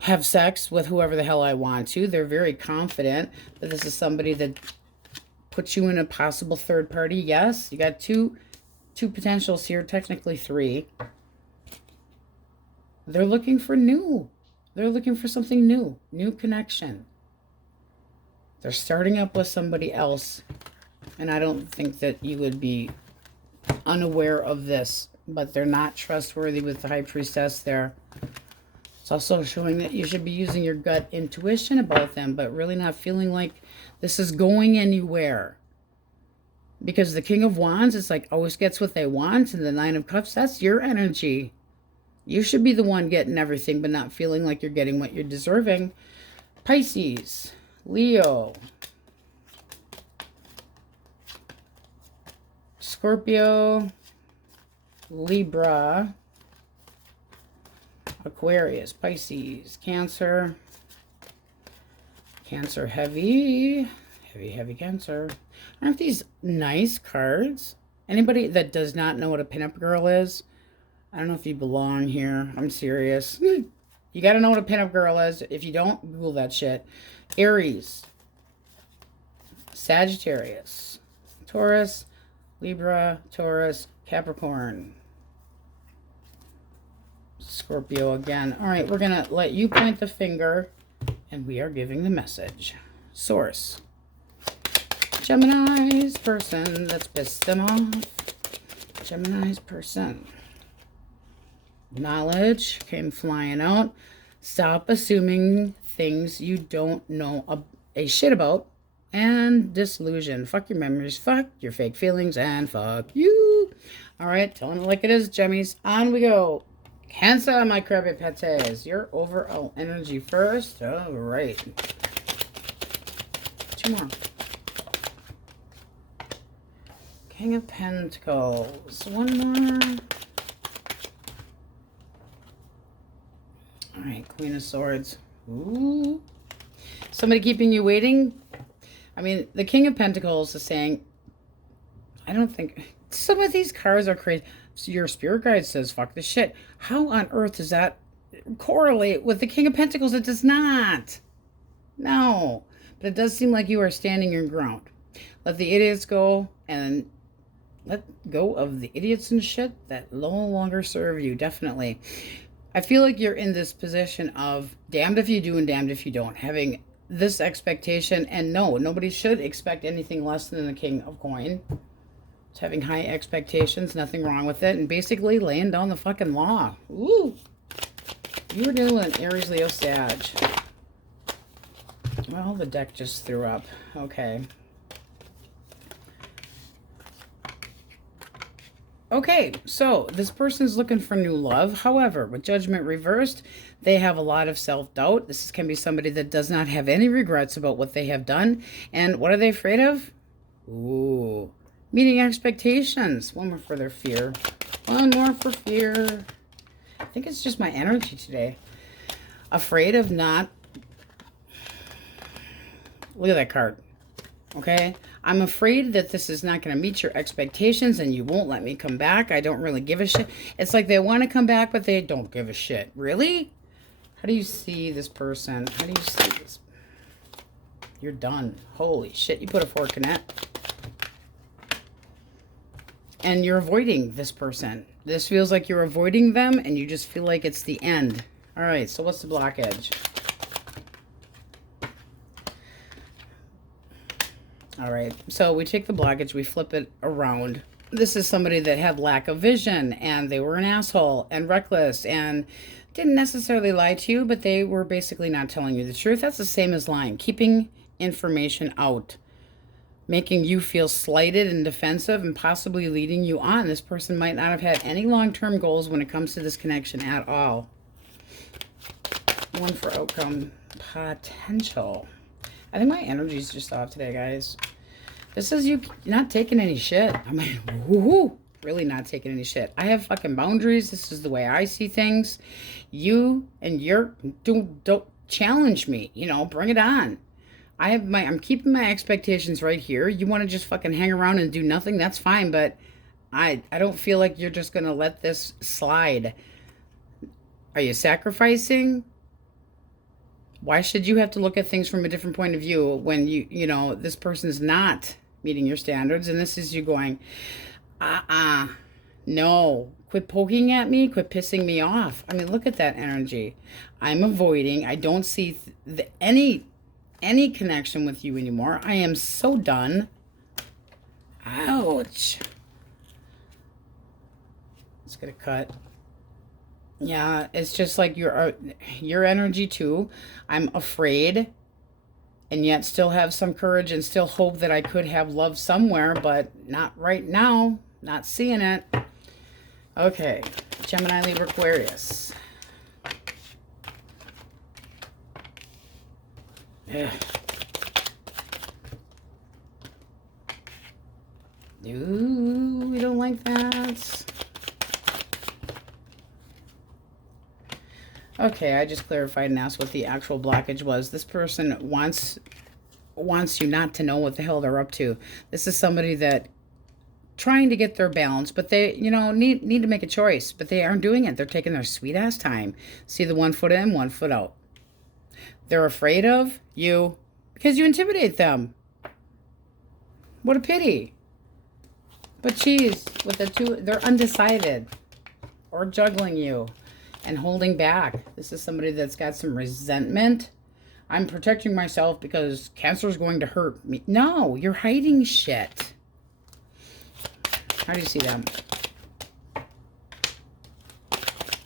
have sex with whoever the hell I want to. They're very confident that this is somebody that puts you in a possible third party. Yes, you got two potentials here, technically three. They're looking for new. They're looking for something new, new connection. They're starting up with somebody else, and I don't think that you would be unaware of this, but they're not trustworthy with the High Priestess there. It's also showing that you should be using your gut intuition about them, but really not feeling like this is going anywhere. Because the King of Wands, it's like always gets what they want, and the Nine of Cups, that's your energy. You should be the one getting everything, but not feeling like you're getting what you're deserving. Pisces, Leo, Scorpio, Libra, Aquarius, Pisces, Cancer, Cancer heavy Cancer. Aren't these nice cards? Anybody that does not know what a pinup girl is, I don't know if you belong here. I'm serious. You got to know what a pinup girl is. If you don't, Google that shit. Aries, Sagittarius, Taurus, Libra, Taurus, Capricorn, Scorpio again. All right, we're going to let you point the finger, and we are giving the message. Source. Gemini's person. Let's piss them off. Gemini's person. Knowledge came flying out. Stop assuming things you don't know a shit about. And disillusion. Fuck your memories. Fuck your fake feelings. And fuck you. All right, telling it like it is, Gemmies. On we go. Cancer, my crabby petes. Your overall energy first. All right. 2 more. King of Pentacles. 1 more. All right, Queen of Swords. Ooh. Somebody keeping you waiting? I mean, the King of Pentacles is saying, I don't think, some of these cards are crazy. So your spirit guide says, fuck this shit. How on earth does that correlate with the King of Pentacles? It does not. No. But it does seem like you are standing your ground. Let the idiots go and let go of the idiots and shit that no longer serve you. Definitely. I feel like you're in this position of damned if you do and damned if you don't. Having this expectation, and no, nobody should expect anything less than the King of Coin. It's having high expectations, nothing wrong with it, and basically laying down the fucking law. Ooh. You were dealing with an Aries, Leo, Sag. Well, the deck just threw up. Okay. Okay, so this person's looking for new love. However, with Judgment reversed, they have a lot of self-doubt. This can be somebody that does not have any regrets about what they have done. And what are they afraid of? Ooh, meeting expectations. 1 more for their fear. 1 more for fear. I think it's just my energy today. Afraid of not... Look at that card. Okay? I'm afraid that this is not going to meet your expectations and you won't let me come back. I don't really give a shit. It's like they want to come back, but they don't give a shit. Really? How do you see this person? How do you see this? You're done. Holy shit. You put a fork in it. And you're avoiding this person. This feels like you're avoiding them and you just feel like it's the end. All right. So what's the blockage? All right, so we take the blockage, we flip it around. This is somebody that had lack of vision, and they were an asshole and reckless and didn't necessarily lie to you, but they were basically not telling you the truth. That's the same as lying, keeping information out, making you feel slighted and defensive and possibly leading you on. This person might not have had any long-term goals when it comes to this connection at all. 1 for outcome potential. I think my energy's just off today, guys. This is you not taking any shit. I mean, woohoo, really not taking any shit. I have fucking boundaries. This is the way I see things. You and your don't challenge me. You know, bring it on. I'm keeping my expectations right here. You want to just fucking hang around and do nothing? That's fine, but I don't feel like you're just gonna let this slide. Are you sacrificing? Why should you have to look at things from a different point of view when you know, this person's not meeting your standards and this is you going, no, quit poking at me, quit pissing me off. I mean, look at that energy. I'm avoiding. I don't see any connection with you anymore. I am so done. Ouch. Let's get a cut. Yeah, it's just like your energy too. I'm afraid and yet still have some courage and still hope that I could have love somewhere, but not right now. Not seeing it. Okay, Gemini, Libra, Aquarius. Ugh. Ooh, we don't like that. Okay, I just clarified and asked what the actual blockage was. This person wants you not to know what the hell they're up to. This is somebody that trying to get their balance, but they, you know, need to make a choice, but they aren't doing it. They're taking their sweet ass time. See the 1 foot in, 1 foot out. They're afraid of you because you intimidate them. What a pity. But geez, with the two, they're undecided or juggling you and holding back. This is somebody that's got some resentment. I'm protecting myself because Cancer is going to hurt me. No, you're hiding shit. How do you see them?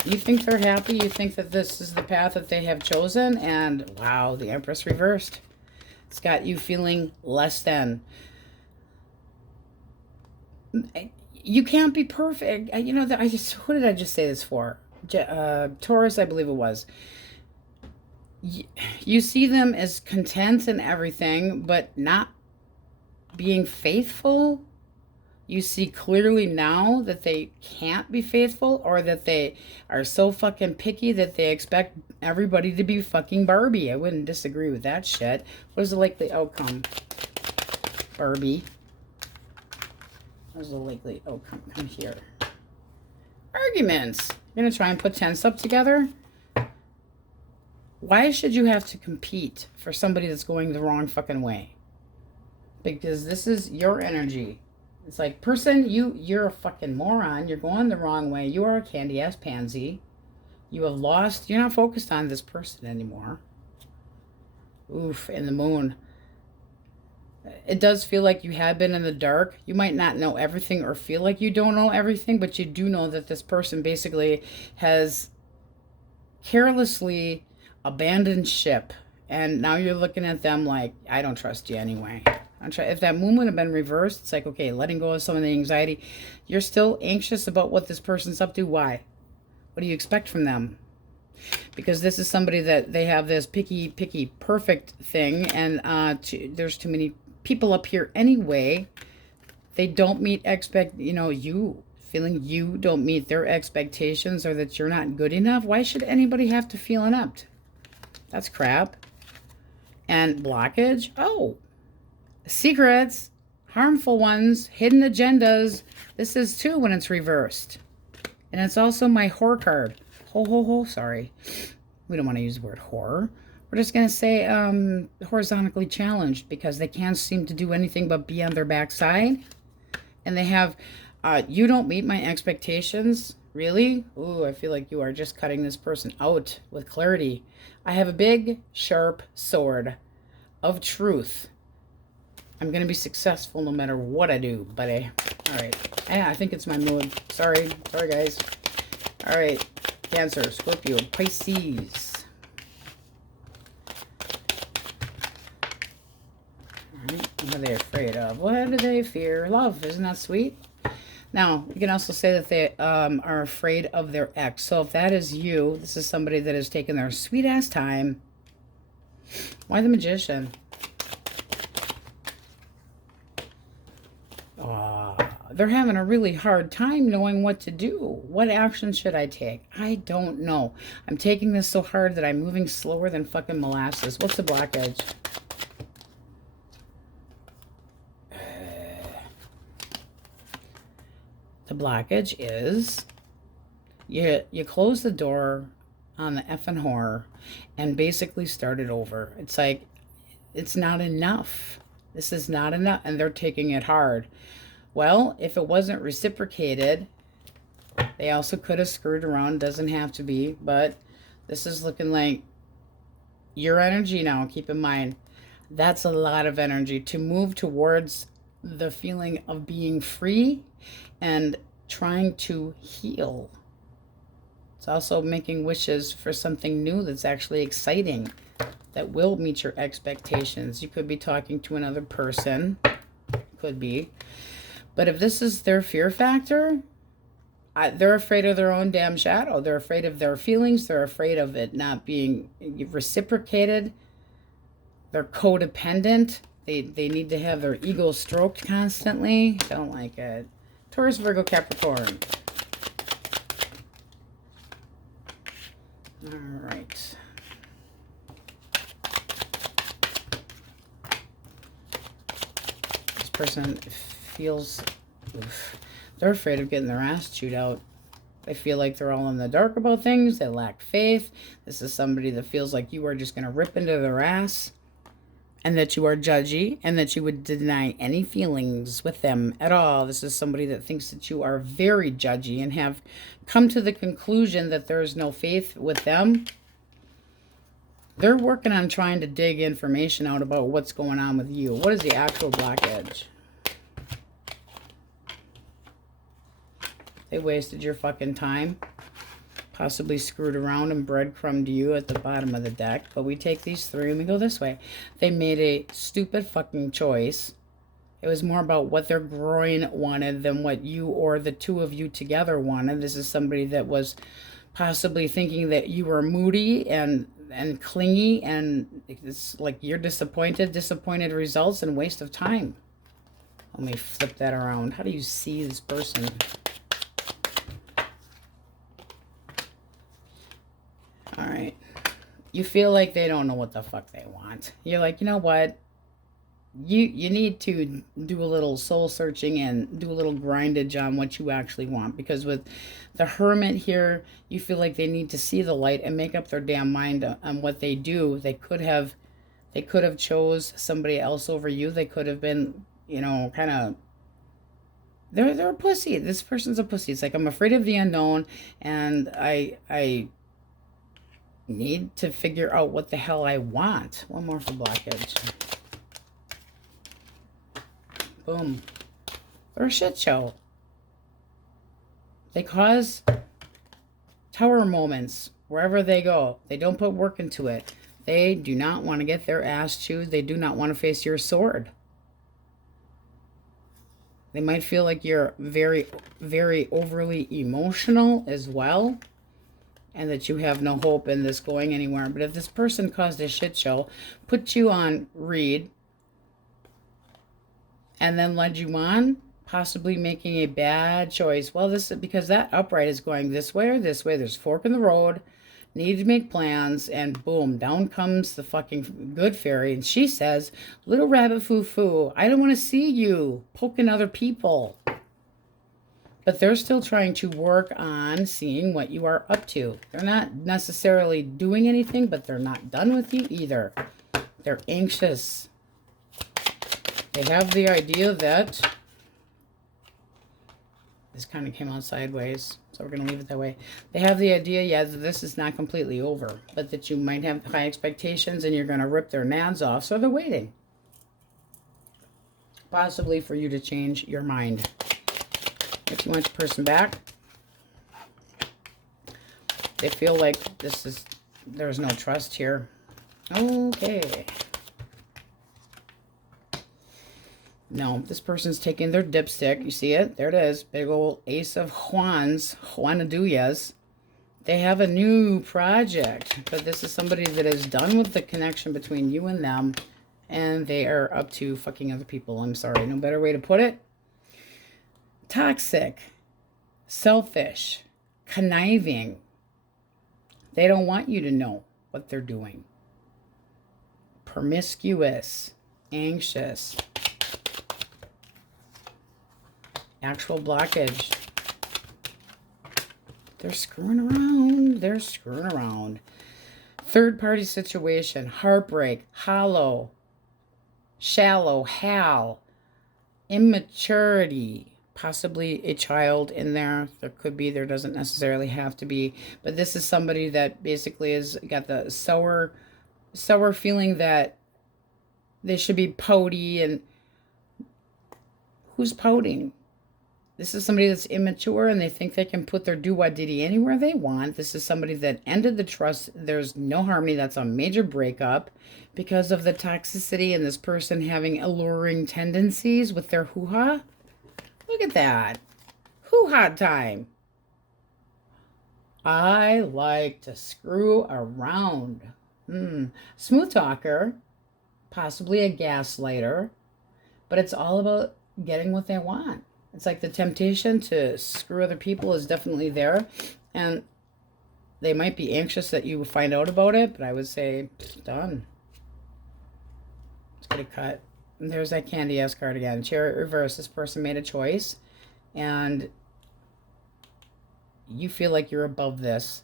You think they're happy? You think that this is the path that they have chosen? And wow, the Empress reversed. It's got you feeling less than. You can't be perfect. You know, who did I just say this for? Taurus, I believe it was. You see them as content and everything, but not being faithful. You see clearly now that they can't be faithful, or that they are so fucking picky that they expect everybody to be fucking Barbie. I wouldn't disagree with that shit. What is the likely outcome? Barbie. What is the likely outcome? Come here. Arguments. You're going to try and put 10 stuff together? Why should you have to compete for somebody that's going the wrong fucking way? Because this is your energy. It's like, person, you're a fucking moron. You're going the wrong way. You are a candy-ass pansy. You have lost. You're not focused on this person anymore. Oof, and the moon. It does feel like you have been in the dark. You might not know everything or feel like you don't know everything, but you do know that this person basically has carelessly abandoned ship. And now you're looking at them like, I don't trust you anyway. If that moon would have been reversed, it's like, okay, letting go of some of the anxiety. You're still anxious about what this person's up to. Why? What do you expect from them? Because this is somebody that they have this picky, perfect thing. And there's too many people up here anyway. They don't meet you feeling you don't meet their expectations, or that you're not good enough. Why should anybody have to feel inept? That's crap. And blockage. Oh, secrets, harmful ones, hidden agendas. This is too when it's reversed. And it's also my whore card. Sorry. We don't want to use the word whore. We're just going to say horizontally challenged, because they can't seem to do anything but be on their backside. And they have, you don't meet my expectations. Really? Ooh, I feel like you are just cutting this person out with clarity. I have a big, sharp sword of truth. I'm going to be successful no matter what I do, buddy. All right. Yeah, I think it's my mood. Sorry, guys. All right. Cancer, Scorpio, Pisces. All right. What are they afraid of? What do they fear? Love. Isn't that sweet? Now, you can also say that they are afraid of their ex. So if that is you, this is somebody that has taken their sweet-ass time. Why the Magician? They're having a really hard time knowing what to do. What action should I take? I don't know. I'm taking this so hard that I'm moving slower than fucking molasses. What's the blockage? The blockage is you close the door on the effing horror and basically start it over. It's like, it's not enough. This is not enough, and they're taking it hard. Well, if it wasn't reciprocated, they also could have screwed around. Doesn't have to be, but this is looking like your energy now. Keep in mind, that's a lot of energy to move towards the feeling of being free and trying to heal. It's also making wishes for something new that's actually exciting, that will meet your expectations. You could be talking to another person. Could be. But if this is their fear factor, they're afraid of their own damn shadow. They're afraid of their feelings. They're afraid of it not being reciprocated. They're codependent. They need to have their ego stroked constantly. Don't like it. Taurus, Virgo, Capricorn. All right. This person feels, they're afraid of getting their ass chewed out. They feel like they're all in the dark about things. They lack faith. This is somebody that feels like you are just going to rip into their ass. and that you are judgy, and that you would deny any feelings with them at all. This is somebody that thinks that you are very judgy and have come to the conclusion that there is no faith with them. They're working on trying to dig information out about what's going on with you. What is the actual blockage? They wasted your fucking time. Possibly screwed around and breadcrumbed you at the bottom of the deck. But we take these three and we go this way. They made a stupid fucking choice. It was more about what their groin wanted than what you or the two of you together wanted. This is somebody that was possibly thinking that you were moody and clingy, and it's like you're disappointed results and waste of time. Let me flip that around. How do you see this person? All right. You feel like they don't know what the fuck they want. You're like, you know what? You need to do a little soul searching and do a little grindage on what you actually want. Because with the Hermit here, you feel like they need to see the light and make up their damn mind on what they do. They could have chose somebody else over you. They could have been, you know, kind of, they're a pussy. This person's a pussy. It's like, I'm afraid of the unknown, and I need to figure out what the hell I want. One more for blockage. Boom. They're a shit show. They cause tower moments wherever they go. They don't put work into it. They do not want to get their ass chewed. They do not want to face your sword. They might feel like you're very, very overly emotional as well, and that you have no hope in this going anywhere. But if this person caused a shit show, put you on read, and then led you on, possibly making a bad choice. Well, this is because that upright is going this way or this way. There's fork in the road. Need to make plans, and boom, down comes the fucking good fairy, and she says, little rabbit foo-foo, I don't want to see you poking other people. But they're still trying to work on seeing what you are up to. They're not necessarily doing anything, but they're not done with you either. They're anxious. They have the idea that, this kind of came out sideways, so we're going to leave it that way. They have the idea, yeah, that this is not completely over, but that you might have high expectations and you're going to rip their nads off, so they're waiting. Possibly for you to change your mind. If you want your person back, they feel like there's no trust here. Okay. No, this person's taking their dipstick. You see it? There it is. Big old Ace of Wands, Juanaduyas. They have a new project, but this is somebody that is done with the connection between you and them, and they are up to fucking other people. I'm sorry. No better way to put it. Toxic, selfish, conniving. They don't want you to know what they're doing. Promiscuous, anxious. Actual blockage. They're screwing around. They're screwing around. Third party situation. Heartbreak. Hollow. Shallow. Hal. Immaturity. Possibly a child in there. There could be. There doesn't necessarily have to be. But this is somebody that basically has got the sour feeling that they should be pouty. And who's pouting? This is somebody that's immature, and they think they can put their do-wah-diddy anywhere they want. This is somebody that ended the trust. There's no harmony. That's a major breakup because of the toxicity and this person having alluring tendencies with their hoo-ha. Look at that. Hoo-ha time. I like to screw around. Smooth talker, possibly a gaslighter, but it's all about getting what they want. It's like the temptation to screw other people is definitely there. And they might be anxious that you find out about it, but I would say, done. Let's get a cut. And there's that candy ass card again. Chariot reverse. This person made a choice, and you feel like you're above this.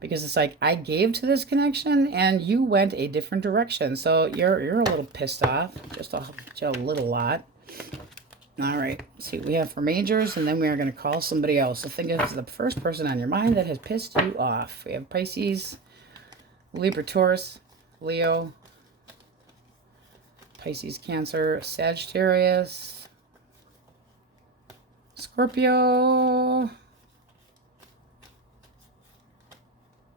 because it's like I gave to this connection and you went a different direction. So you're a little pissed off, just a little lot. All right, let's see what we have for majors, and then we are going to call somebody else. So think of the first person on your mind that has pissed you off. We have Pisces, Libra, Taurus, Leo, Pisces, Cancer, Sagittarius, Scorpio,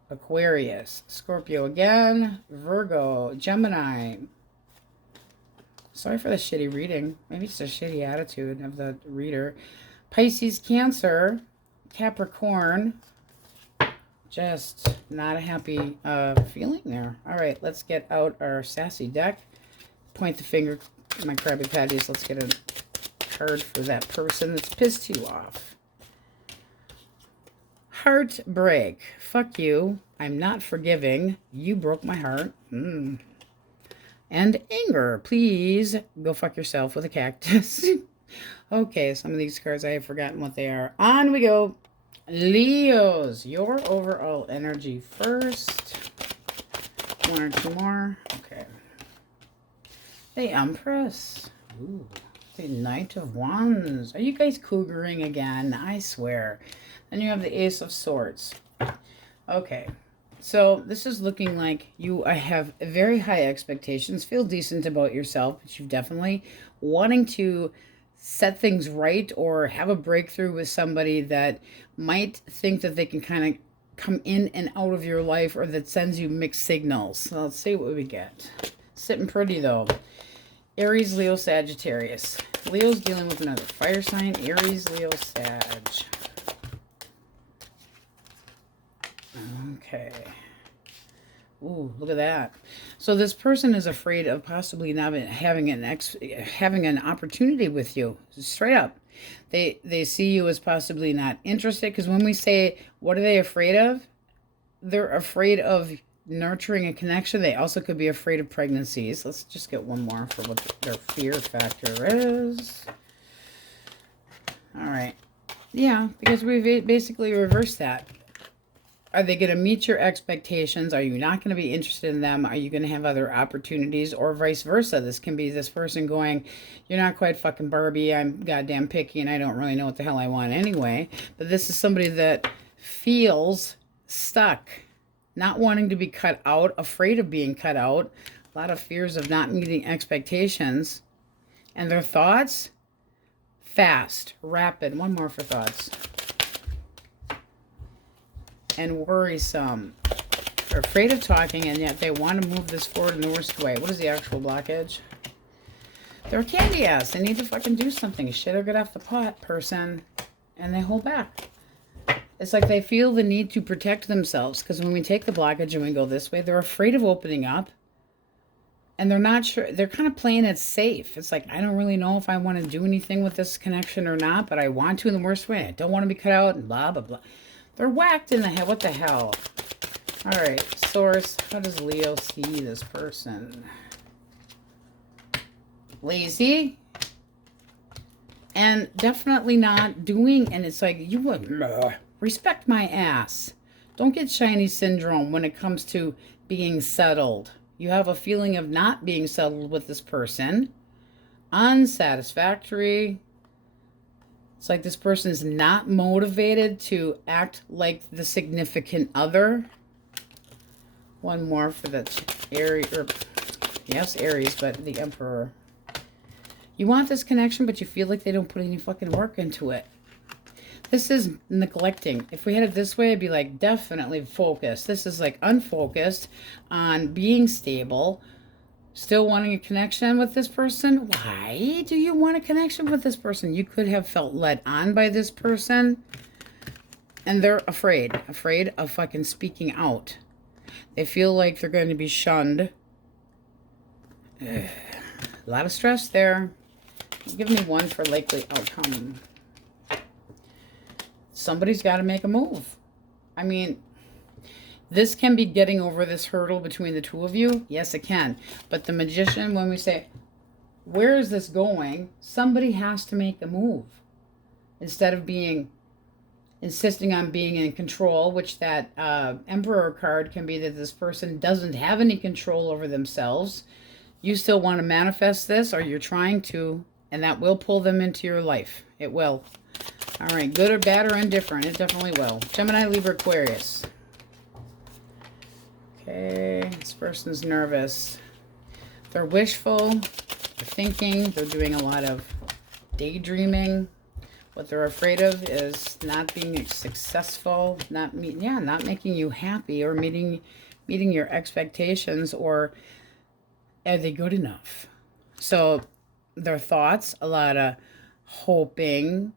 Aquarius, Scorpio again, Virgo, Gemini. Sorry for the shitty reading. Maybe it's a shitty attitude of the reader. Pisces, Cancer, Capricorn. Just not a happy feeling there. All right, let's get out our sassy deck. Point the finger at my Krabby Patties. Let's get a card for that person that's pissed you off. Heartbreak. Fuck you. I'm not forgiving. You broke my heart. And anger. Please go fuck yourself with a cactus. Okay, some of these cards I have forgotten what they are. On we go. Leos, your overall energy first. One or two more. Okay. The Empress. Ooh. The Knight of Wands. Are you guys cougaring again? I swear. Then you have the Ace of Swords. Okay. So this is looking like you have very high expectations, feel decent about yourself, but you've definitely wanting to set things right or have a breakthrough with somebody that might think that they can kind of come in and out of your life, or that sends you mixed signals. So let's see what we get. Sitting pretty though. Aries, Leo, Sagittarius. Leo's dealing with another fire sign. Aries, Leo, Sag. Okay. Ooh, look at that. So this person is afraid of possibly not having an opportunity with you. Straight up. They see you as possibly not interested, because when we say what are they afraid of? They're afraid of nurturing a connection. They also could be afraid of pregnancies. Let's just get one more for what their fear factor is. All right. Yeah, because we basically reversed that. Are they going to meet your expectations? Are you not going to be interested in them? Are you going to have other opportunities, or vice versa? This can be this person going, you're not quite fucking Barbie. I'm goddamn picky and I don't really know what the hell I want anyway. But this is somebody that feels stuck, not wanting to be cut out, afraid of being cut out, a lot of fears of not meeting expectations. And their thoughts, fast, rapid. One more for thoughts. And worrisome. They're afraid of talking, and yet they want to move this forward in the worst way. What is the actual blockage? They're a candy ass. They need to fucking do something. Shit or get off the pot, person. And they hold back. It's like they feel the need to protect themselves, because when we take the blockage and we go this way, they're afraid of opening up. And they're not sure. They're kind of playing it safe. It's like, I don't really know if I want to do anything with this connection or not, but I want to in the worst way. I don't want to be cut out and blah, blah, blah. They're whacked in the head. What the hell? All right, source. How does Leo see this person? Lazy. And definitely not doing. And it's like, you would respect my ass. Don't get shiny syndrome when it comes to being settled. You have a feeling of not being settled with this person. Unsatisfactory. It's like this person is not motivated to act like the significant other. One more for the Aries, or yes, Aries, but the Emperor. You want this connection, but you feel like they don't put any fucking work into it. This is neglecting. If we had it this way, I'd be like, definitely focused. This is like unfocused on being stable. Still wanting a connection with this person? Why do you want a connection with this person? You could have felt led on by this person. And they're afraid of fucking speaking out. They feel like they're going to be shunned. A lot of stress there. Give me one for likely outcome. Somebody's got to make a move. I mean, this can be getting over this hurdle between the two of you. Yes, it can. But the Magician, when we say, where is this going? Somebody has to make the move. Instead of being insisting on being in control, which that Emperor card can be that this person doesn't have any control over themselves. You still want to manifest this, or you're trying to, and that will pull them into your life. It will. All right, good or bad or indifferent, it definitely will. Gemini, Libra, Aquarius. Okay, this person's nervous. They're wishful, they're thinking, they're doing a lot of daydreaming. What they're afraid of is not being successful, not making you happy, or meeting your expectations, or are they good enough? So their thoughts, a lot of hoping.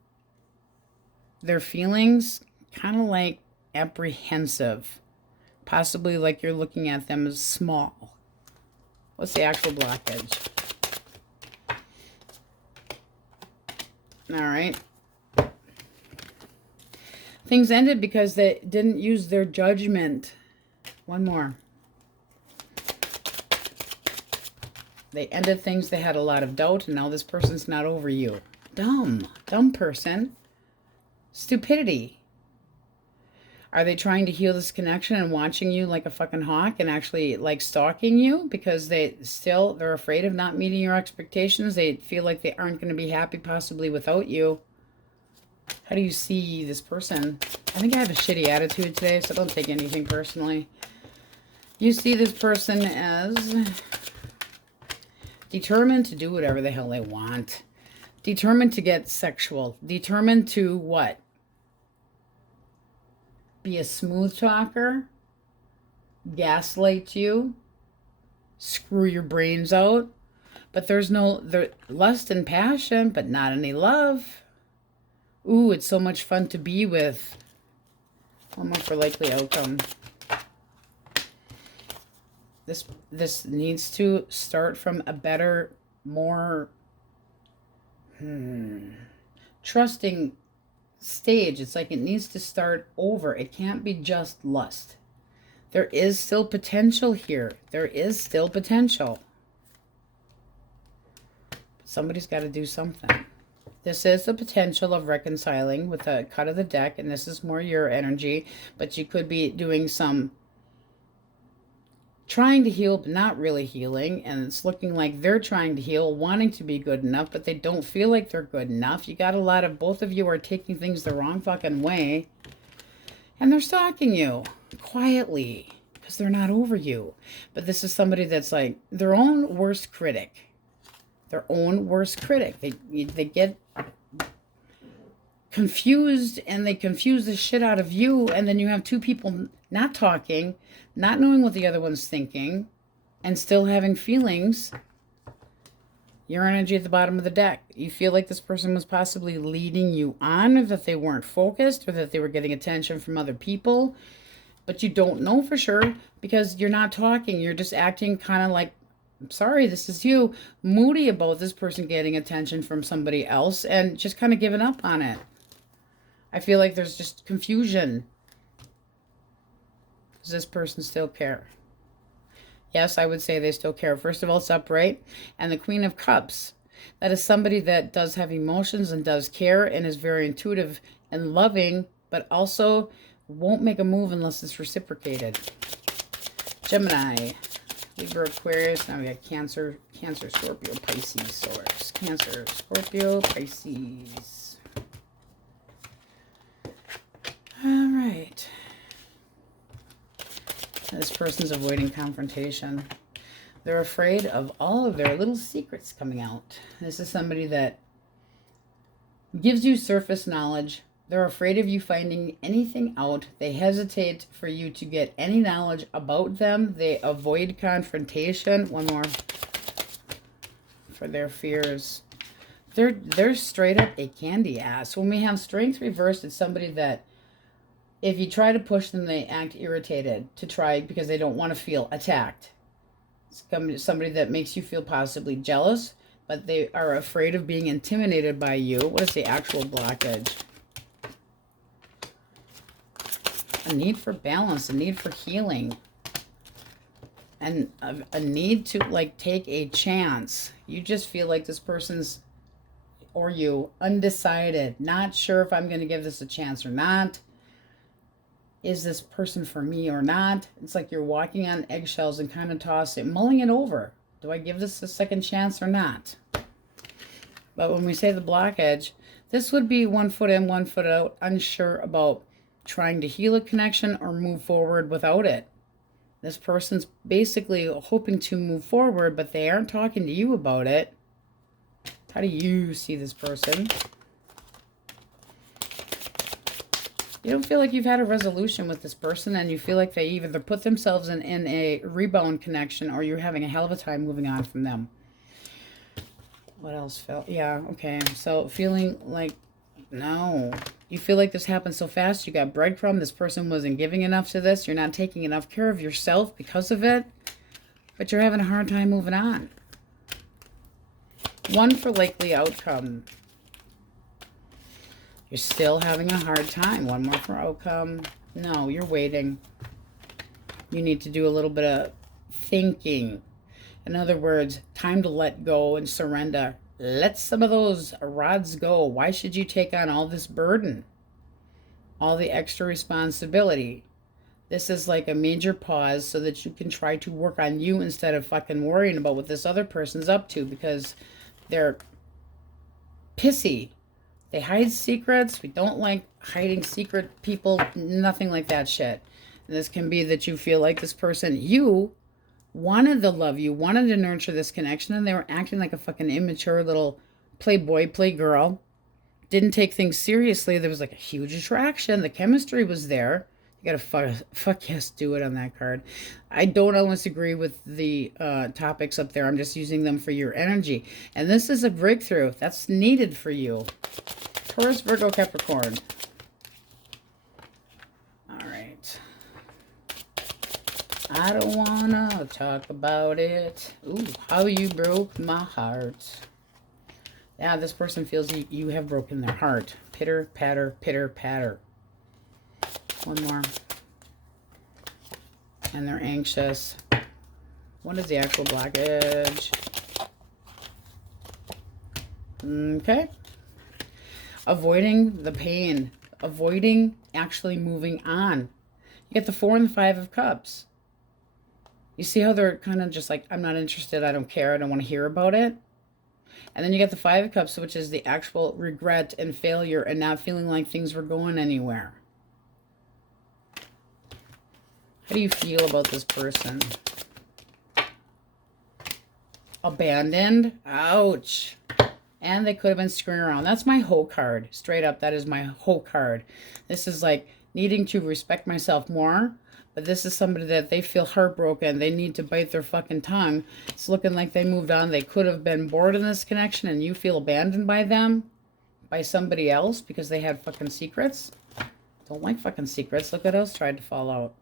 Their feelings, kind of like apprehensive. Possibly like you're looking at them as small. What's the actual blockage? All right. Things ended because they didn't use their judgment. One more. They ended things. They had a lot of doubt, and now this person's not over you. Dumb person. Stupidity. Are they trying to heal this connection and watching you like a fucking hawk and actually like stalking you because they're afraid of not meeting your expectations? They feel like they aren't going to be happy possibly without you. How do you see this person? I think I have a shitty attitude today, so don't take anything personally. You see this person as determined to do whatever the hell they want. Determined to get sexual. Determined to what? Be a smooth talker, gaslight you, screw your brains out, but there's lust and passion, but not any love. Ooh, it's so much fun to be with. One more for likely outcome. This needs to start from a better, more trusting stage. It's like it needs to start over. It can't be just lust. There is still potential here. There is still potential. Somebody's got to do something. This is the potential of reconciling with a cut of the deck, and this is more your energy, but you could be doing some trying to heal, but not really healing, and it's looking like they're trying to heal, wanting to be good enough, but they don't feel like they're good enough. You got a lot of, both of you are taking things the wrong fucking way, and they're stalking you quietly because they're not over you. But this is somebody that's like their own worst critic. Their own worst critic. They get confused, and they confuse the shit out of you, and then you have two people not talking, not knowing what the other one's thinking, and still having feelings. Your energy at the bottom of the deck. You feel like this person was possibly leading you on, or that they weren't focused, or that they were getting attention from other people, but you don't know for sure because you're not talking. You're just acting kind of like, I'm sorry, this is you, moody about this person getting attention from somebody else and just kind of giving up on it. I feel like there's just confusion. Does this person still care? Yes, I would say they still care. First of all, it's upright. And the Queen of Cups. That is somebody that does have emotions and does care and is very intuitive and loving, but also won't make a move unless it's reciprocated. Gemini, Libra, Aquarius. Now we got Cancer, Scorpio, Pisces, Taurus. Cancer, Scorpio, Pisces. All right. This person's avoiding confrontation. They're afraid of all of their little secrets coming out. This is somebody that gives you surface knowledge. They're afraid of you finding anything out. They hesitate for you to get any knowledge about them. They avoid confrontation. One more for their fears. They're straight up a candy ass. When we have strength reversed, it's somebody that if you try to push them, they act irritated to try because they don't want to feel attacked. It's somebody that makes you feel possibly jealous, but they are afraid of being intimidated by you. What is the actual blockage? A need for balance, a need for healing, and a need to like take a chance. You just feel like this person's or you, undecided, not sure if I'm going to give this a chance or not. Is this person for me or not? It's like you're walking on eggshells and kind of tossing, mulling it over. Do I give this a second chance or not? But when we say the blockage, this would be 1 foot in, 1 foot out, unsure about trying to heal a connection or move forward without it. This person's basically hoping to move forward, but they aren't talking to you about it. How do you see this person? You don't feel like you've had a resolution with this person, and you feel like they either put themselves in a rebound connection, or you're having a hell of a time moving on from them. What else felt? Yeah, okay. So feeling like, no. You feel like this happened so fast. You got breadcrumb. This person wasn't giving enough to this. You're not taking enough care of yourself because of it. But you're having a hard time moving on. 1 for likely outcome. You're still having a hard time. 1 more for outcome. No, you're waiting. You need to do a little bit of thinking. In other words, time to let go and surrender. Let some of those rods go. Why should you take on all this burden? All the extra responsibility. This is like a major pause so that you can try to work on you instead of fucking worrying about what this other person's up to, because they're pissy. They hide secrets. We don't like hiding secret people. Nothing like that shit. And this can be that you feel like this person, you wanted to love you, wanted to nurture this connection, and they were acting like a fucking immature little playboy, playgirl. Didn't take things seriously. There was like a huge attraction. The chemistry was there. You gotta fuck yes, do it on that card. I don't always agree with the topics up there. I'm just using them for your energy. And this is a breakthrough that's needed for you. Taurus, Virgo, Capricorn. All right. I don't wanna talk about it. Ooh, how you broke my heart. Yeah, this person feels you have broken their heart. Pitter, patter, pitter, patter. 1 more. And they're anxious. What is the actual blockage? Okay. Avoiding the pain. Avoiding actually moving on. You get the 4 and the 5 of Cups. You see how they're kind of just like, I'm not interested, I don't care, I don't want to hear about it. And then you get the 5 of Cups, which is the actual regret and failure and not feeling like things were going anywhere. How do you feel about this person? Abandoned? Ouch. And they could have been screwing around. That's my whole card. Straight up, that is my whole card. This is like needing to respect myself more. But this is somebody that they feel heartbroken. They need to bite their fucking tongue. It's looking like they moved on. They could have been bored in this connection, and you feel abandoned by them, by somebody else, because they had fucking secrets. Don't like fucking secrets. Look what else tried to fall out.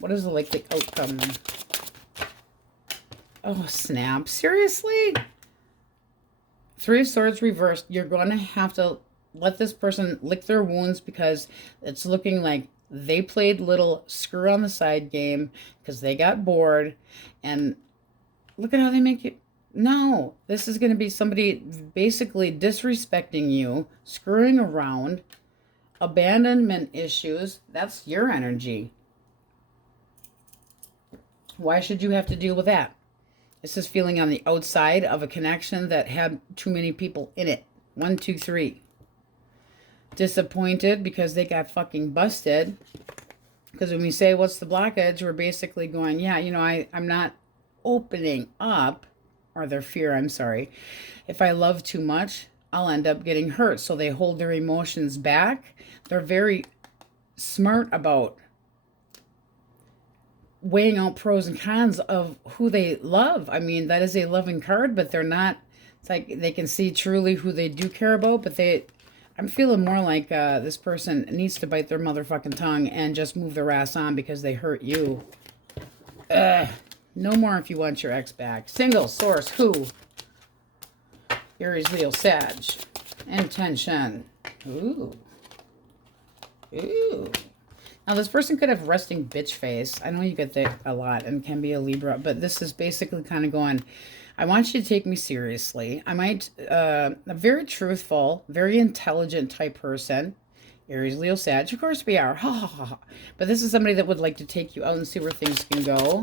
What is the likely outcome? Oh, snap. Seriously? 3 of Swords reversed. You're going to have to let this person lick their wounds, because it's looking like they played little screw on the side game because they got bored. And look at how they make you. No, this is going to be somebody basically disrespecting you, screwing around, abandonment issues. That's your energy. Why should you have to deal with that? This is feeling on the outside of a connection that had too many people in it. 1, 2, 3. Disappointed because they got fucking busted. Because when we say what's the blockage, we're basically going, yeah, you know, I'm not opening up, or their fear, I'm sorry. If I love too much, I'll end up getting hurt. So they hold their emotions back. They're very smart about weighing out pros and cons of who they love. I mean, that is a loving card, but they're not, it's like they can see truly who they do care about, but I'm feeling more like this person needs to bite their motherfucking tongue and just move their ass on because they hurt you. No more if you want your ex back. Single source, who? Aries, Leo, Sag. Intention. Ooh. Ooh. Now, this person could have resting bitch face. I know you get that a lot and can be a Libra, but this is basically kind of going, I want you to take me seriously. I might, a very truthful, very intelligent type person. Aries, Leo, Sag. Of course we are. Ha ha ha ha. But this is somebody that would like to take you out and see where things can go.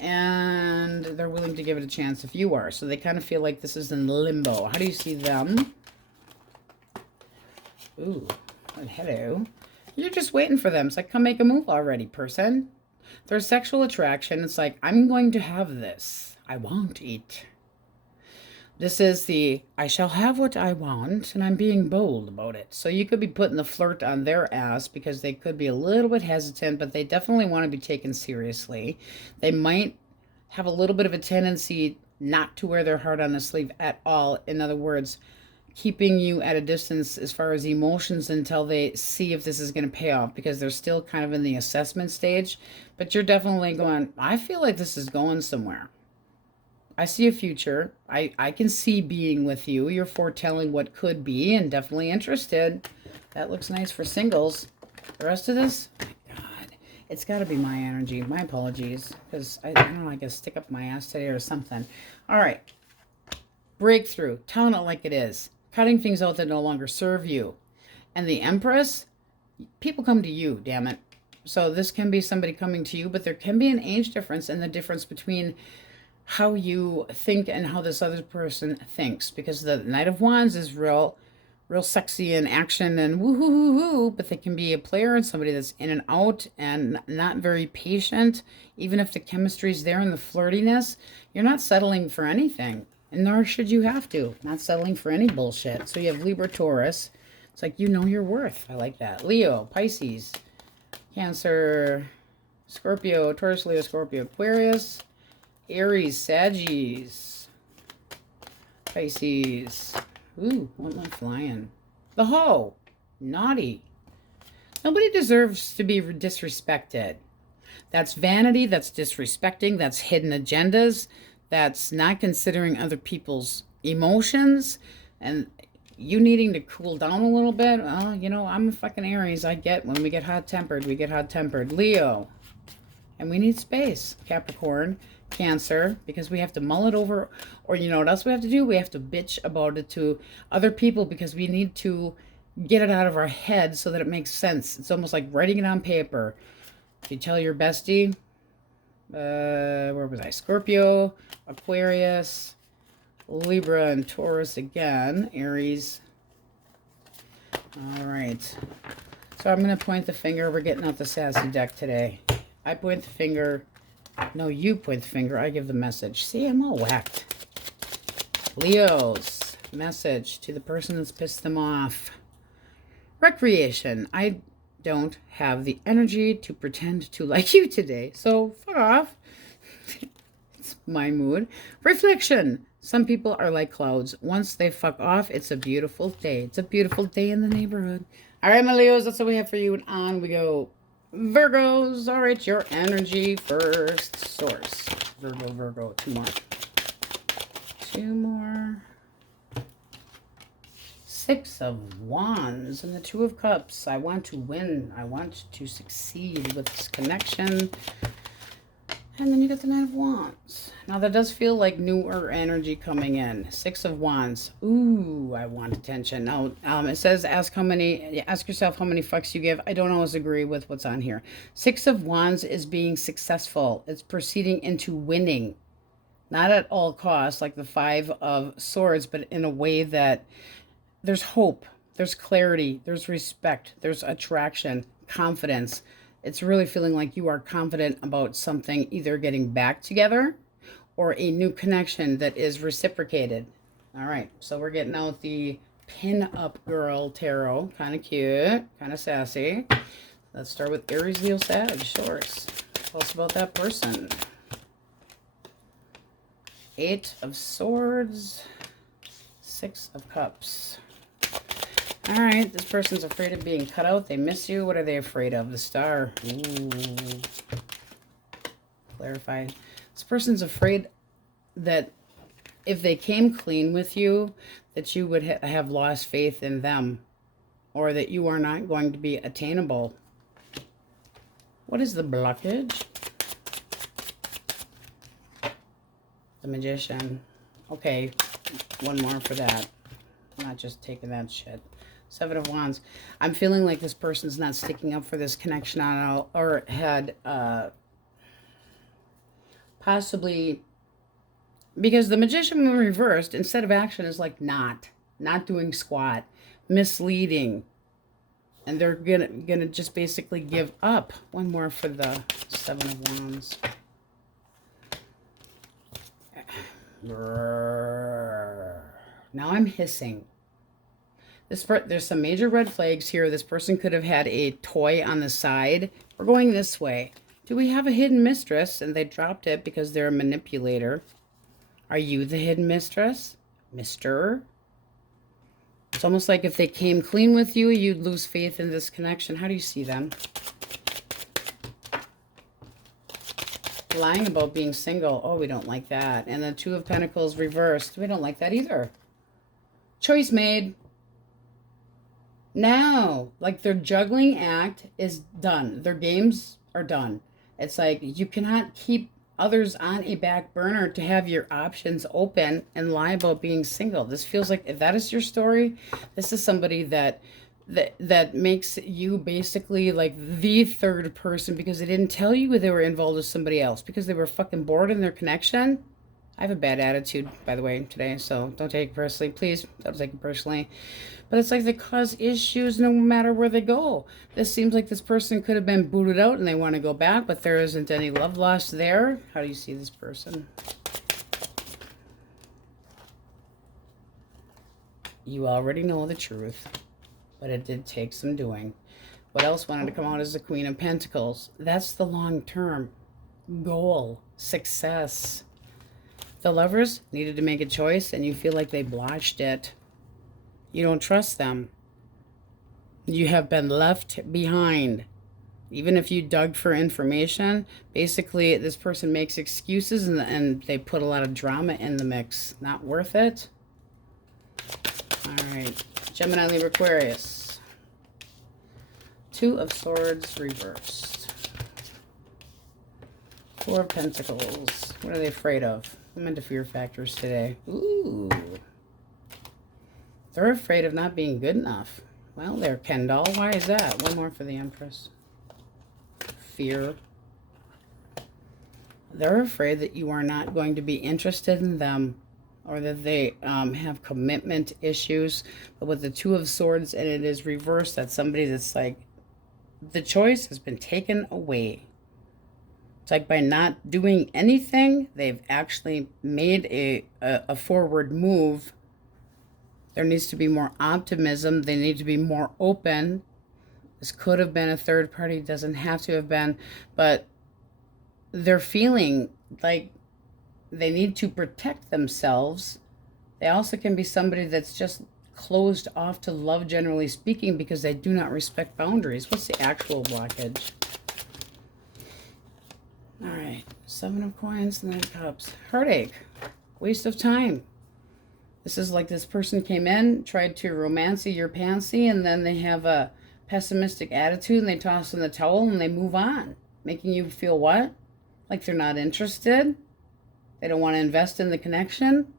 And they're willing to give it a chance if you are. So they kind of feel like this is in limbo. How do you see them? Ooh, well, hello. You're just waiting for them. It's like, come make a move already, person. There's sexual attraction. It's like, I'm going to have this. I want it. This is the, I shall have what I want, and I'm being bold about it. So you could be putting the flirt on their ass because they could be a little bit hesitant, but they definitely want to be taken seriously. They might have a little bit of a tendency not to wear their heart on the sleeve at all. In other words, keeping you at a distance as far as emotions until they see if this is going to pay off, because they're still kind of in the assessment stage. But you're definitely going, I feel like this is going somewhere. I see a future. I can see being with you. You're foretelling what could be and definitely interested. That looks nice for singles. The rest of this, oh my God, it's got to be my energy. My apologies, because I don't know, I guess stick up my ass today or something. All right. Breakthrough. Telling it like it is. Cutting things out that no longer serve you. And the Empress, people come to you, damn it. So this can be somebody coming to you, but there can be an age difference and the difference between how you think and how this other person thinks. Because the Knight of Wands is real sexy and action and woo-hoo-hoo-hoo, but they can be a player and somebody that's in and out and not very patient. Even if the chemistry's there and the flirtiness, you're not settling for anything. And nor should you have to. Not settling for any bullshit. So you have Libra, Taurus. It's like, you know your worth. I like that. Leo, Pisces, Cancer, Scorpio, Taurus, Leo, Scorpio, Aquarius, Aries, Saggies, Pisces. Ooh, what am I flying? The Hoe. Naughty. Nobody deserves to be disrespected. That's vanity. That's disrespecting. That's hidden agendas. That's not considering other people's emotions, and you needing to cool down a little bit. Well, you know, I'm a fucking Aries. I get when we get hot-tempered, we get hot-tempered. Leo. And we need space. Capricorn, Cancer, because we have to mull it over. Or you know what else we have to do? We have to bitch about it to other people because we need to get it out of our head so that it makes sense. It's almost like writing it on paper. If you tell your bestie, where was I? Scorpio, Aquarius, Libra, and Taurus again. Aries. All right. So I'm going to point the finger. We're getting out the sassy deck today. I point the finger. No, you point the finger. I give the message. See, I'm all whacked. Leo's message to the person that's pissed them off. Recreation. I don't have the energy to pretend to like you today, so fuck off. It's my mood. Reflection. Some people are like clouds. Once they fuck off, it's a beautiful day. It's a beautiful day in the neighborhood. All right, my Leos, that's what we have for you. And on we go. Virgos. All right, your energy first. Source. Virgo. Two more. Six of Wands and the Two of Cups. I want to win. I want to succeed with this connection. And then you got the Knight of Wands. Now that does feel like newer energy coming in. Six of Wands. Ooh, I want attention. Now, it says ask yourself how many fucks you give. I don't always agree with what's on here. Six of Wands is being successful. It's proceeding into winning. Not at all costs like the Five of Swords, but in a way that there's hope, there's clarity, there's respect, there's attraction, confidence. It's really feeling like you are confident about something either getting back together or a new connection that is reciprocated. All right, so we're getting out the Pin-Up Girl Tarot. Kind of cute, kind of sassy. Let's start with Aries, Leo, Sag, Source. Tell us about that person. Eight of Swords, Six of Cups. All right, this person's afraid of being cut out. They miss you. What are they afraid of? The Star. Ooh. Clarify. This person's afraid that if they came clean with you, that you would have lost faith in them, or that you are not going to be attainable. What is the blockage? The Magician. Okay, one more for that. I'm not just taking that shit. Seven of Wands. I'm feeling like this person's not sticking up for this connection on all, or had possibly, because the Magician when reversed, instead of action, is like not doing squat, misleading, and they're gonna just basically give up. One more for the Seven of Wands. Now I'm hissing. There's some major red flags here. This person could have had a toy on the side. We're going this way. Do we have a hidden mistress? And they dropped it because they're a manipulator. Are you the hidden mistress? Mister? It's almost like if they came clean with you, you'd lose faith in this connection. How do you see them? Lying about being single. Oh, we don't like that. And the Two of Pentacles reversed. We don't like that either. Choice made. Now, like their juggling act is done. Their games are done. It's like you cannot keep others on a back burner to have your options open and lie about being single. This feels like, if that is your story, this is somebody that makes you basically like the third person because they didn't tell you they were involved with somebody else because they were fucking bored in their connection. I have a bad attitude, by the way, today, so don't take it personally. Please don't take it personally. But it's like they cause issues no matter where they go. This seems like this person could have been booted out and they want to go back, but there isn't any love lost there. How do you see this person? You already know the truth, but it did take some doing. What else wanted to come out as the Queen of Pentacles? That's the long-term goal, success. The Lovers needed to make a choice and you feel like they blotched it. You don't trust them. You have been left behind. Even if you dug for information, basically this person makes excuses and they put a lot of drama in the mix. Not worth it. All right. Gemini, Libra, Aquarius. Two of Swords reversed. Four of Pentacles. What are they afraid of? I'm into fear factors today. Ooh. They're afraid of not being good enough. Well, they're Ken doll. Why is that? One more for the Empress. Fear. They're afraid that you are not going to be interested in them or that they have commitment issues. But with the Two of Swords and it is reversed, that's somebody that's like, the choice has been taken away. It's like by not doing anything, they've actually made a forward move. There needs to be more optimism. They need to be more open. This could have been a third party. Doesn't have to have been. But they're feeling like they need to protect themselves. They also can be somebody that's just closed off to love, generally speaking, because they do not respect boundaries. What's the actual blockage? All right, Seven of Coins, Nine of Cups. Heartache, waste of time. This is like this person came in, tried to romancy your pantsy, and then they have a pessimistic attitude, and they toss in the towel, and they move on, making you feel what? Like they're not interested. They don't want to invest in the connection.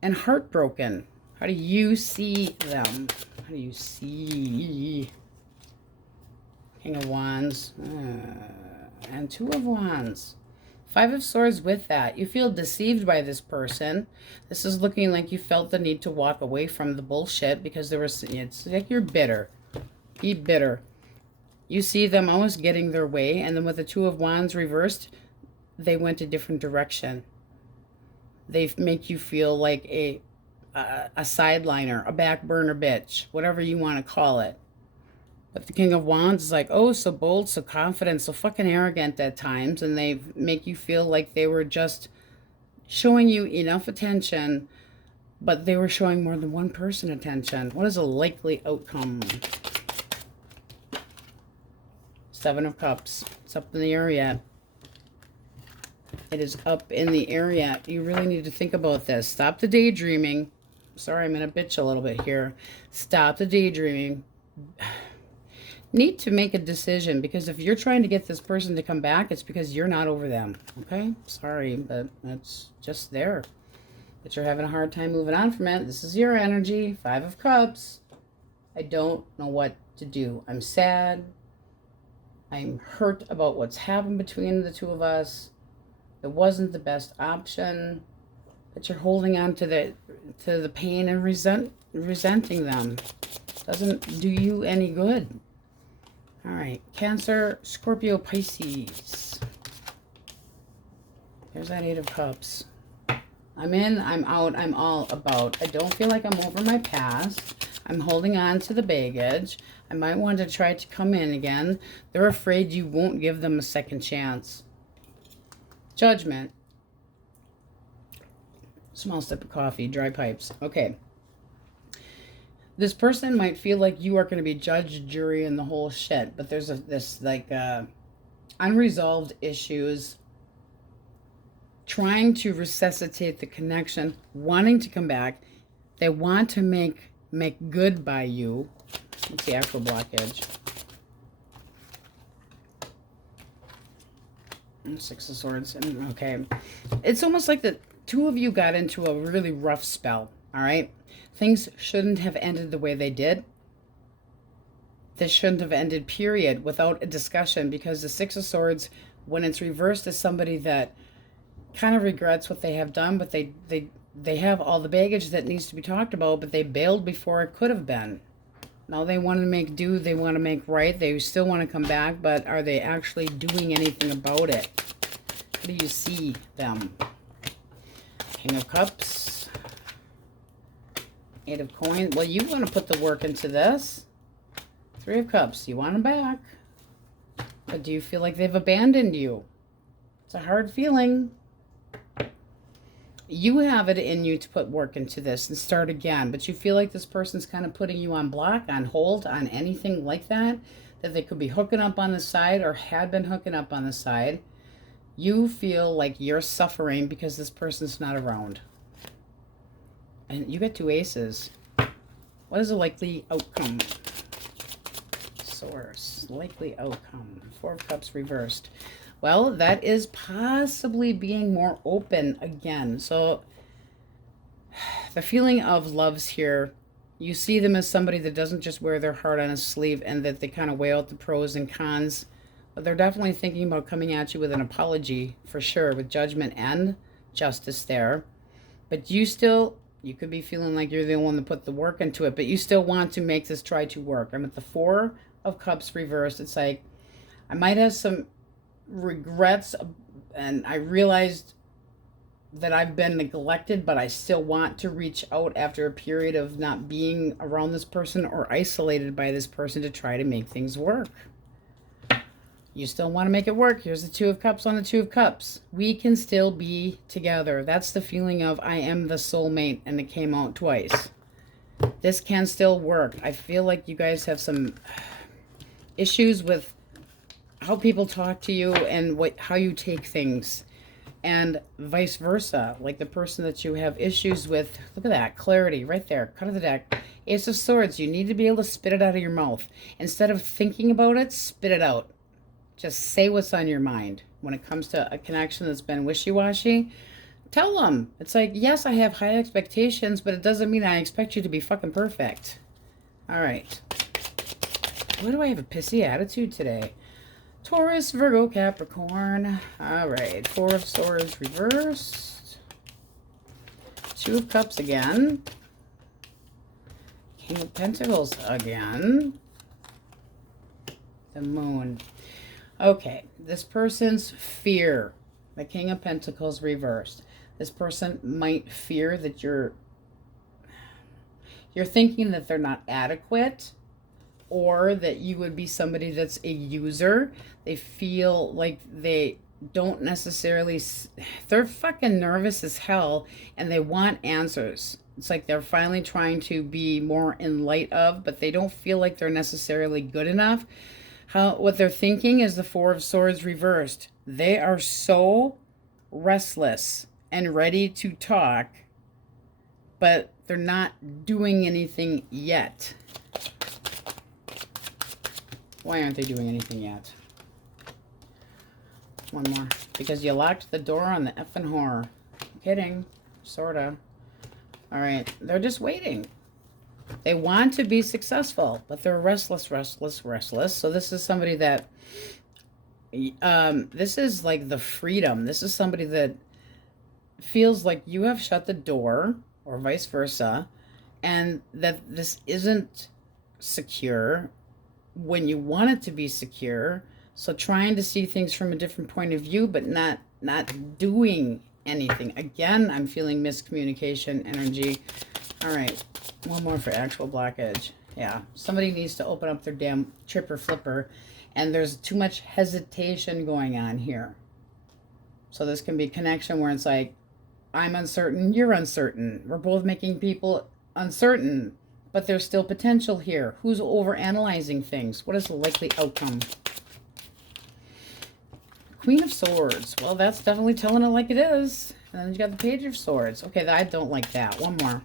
And heartbroken. How do you see them? How do you see? King of Wands. And Two of Wands. Five of Swords with that. You feel deceived by this person. This is looking like you felt the need to walk away from the bullshit because there was, it's like you're bitter. Be bitter. You see them always getting their way, and then with the Two of Wands reversed, they went a different direction. They make you feel like a sideliner, a back burner bitch, whatever you want to call it. But the King of Wands is like, oh, so bold, so confident, so fucking arrogant at times. And they make you feel like they were just showing you enough attention, but they were showing more than one person attention. What is a likely outcome? Seven of Cups. It's up in the air yet. It is up in the air yet. You really need to think about this. Stop the daydreaming. Sorry, I'm going to bitch a little bit here. Stop the daydreaming. need to make a decision, because if you're trying to get this person to come back, it's because you're not over them. Okay? Sorry, but that's just there. But you're having a hard time moving on from it. This is your energy. 5 of Cups. I don't know what to do. I'm sad. I'm hurt about what's happened between the two of us. It wasn't the best option. But you're holding on to the pain and resenting them. Doesn't do you any good. All right, Cancer, Scorpio, Pisces. There's that 8 of Cups. I'm in, I'm out, I'm all about. I don't feel like I'm over my past. I'm holding on to the baggage. I might want to try to come in again. They're afraid you won't give them a second chance. Judgment. Small sip of coffee, dry pipes. Okay. This person might feel like you are going to be judge, jury, and the whole shit. But there's this unresolved issues. Trying to resuscitate the connection. Wanting to come back. They want to make good by you. What's the actual blockage? 6 of Swords. Okay. It's almost like the two of you got into a really rough spell. All right. Things shouldn't have ended the way they did. This shouldn't have ended, period, without a discussion, because the 6 of Swords, when it's reversed, is somebody that kind of regrets what they have done, but they have all the baggage that needs to be talked about, but they bailed before it could have been. Now they want to make do, they want to make right, they still want to come back, but are they actually doing anything about it? How do you see them? King of Cups. 8 of Coins. Well, you want to put the work into this. 3 of Cups. You want them back. But do you feel like they've abandoned you? It's a hard feeling. You have it in you to put work into this and start again. But you feel like this person's kind of putting you on block, on hold, on anything like that. That they could be hooking up on the side or had been hooking up on the side. You feel like you're suffering because this person's not around. And you get 2 aces. What is the likely outcome? Source. Likely outcome. 4 of Cups reversed. Well, that is possibly being more open again. So the feeling of loves here, you see them as somebody that doesn't just wear their heart on a sleeve, and that they kind of weigh out the pros and cons. But they're definitely thinking about coming at you with an apology, for sure, with judgment and justice there. But you could be feeling like you're the one that put the work into it, but you still want to make this try to work. I'm at the 4 of Cups reversed. It's like, I might have some regrets, and I realized that I've been neglected, but I still want to reach out after a period of not being around this person or isolated by this person to try to make things work. You still want to make it work. Here's the 2 of Cups on the 2 of Cups. We can still be together. That's the feeling of I am the soulmate, and it came out twice. This can still work. I feel like you guys have some issues with how people talk to you and how you take things, and vice versa. Like the person that you have issues with, look at that clarity right there, cut of the deck. Ace of Swords. You need to be able to spit it out of your mouth instead of thinking about it. Spit it out. Just say what's on your mind. When it comes to a connection that's been wishy-washy, tell them. It's like, yes, I have high expectations, but it doesn't mean I expect you to be fucking perfect. All right. Why do I have a pissy attitude today? Taurus, Virgo, Capricorn. All right. 4 of Swords reversed. 2 of Cups again. King of Pentacles again. The Moon. Okay. This person's fear. The King of Pentacles reversed. This person might fear that you're thinking that they're not adequate, or that you would be somebody that's a user. They feel like they don't necessarily, they're fucking nervous as hell, and they want answers. It's like they're finally trying to be more in light of, but they don't feel like they're necessarily good enough. What they're thinking is the 4 of Swords reversed. They are so restless and ready to talk, but they're not doing anything yet. Why aren't they doing anything yet? One more. Because you locked the door on the effing horror. Kidding. Sorta. Alright. They're just waiting. They want to be successful, but they're restless, restless, restless. So this is somebody that... this is like the freedom. This is somebody that feels like you have shut the door, or vice versa, and that this isn't secure when you want it to be secure. So trying to see things from a different point of view, but not doing anything. Again, I'm feeling miscommunication energy. All right, one more for actual blockage. Yeah, somebody needs to open up their damn tripper flipper, and there's too much hesitation going on here. So this can be connection where it's like, I'm uncertain, you're uncertain. We're both making people uncertain, but there's still potential here. Who's overanalyzing things? What is the likely outcome? Queen of Swords. Well, that's definitely telling it like it is. And then you got the Page of Swords. Okay, I don't like that. One more.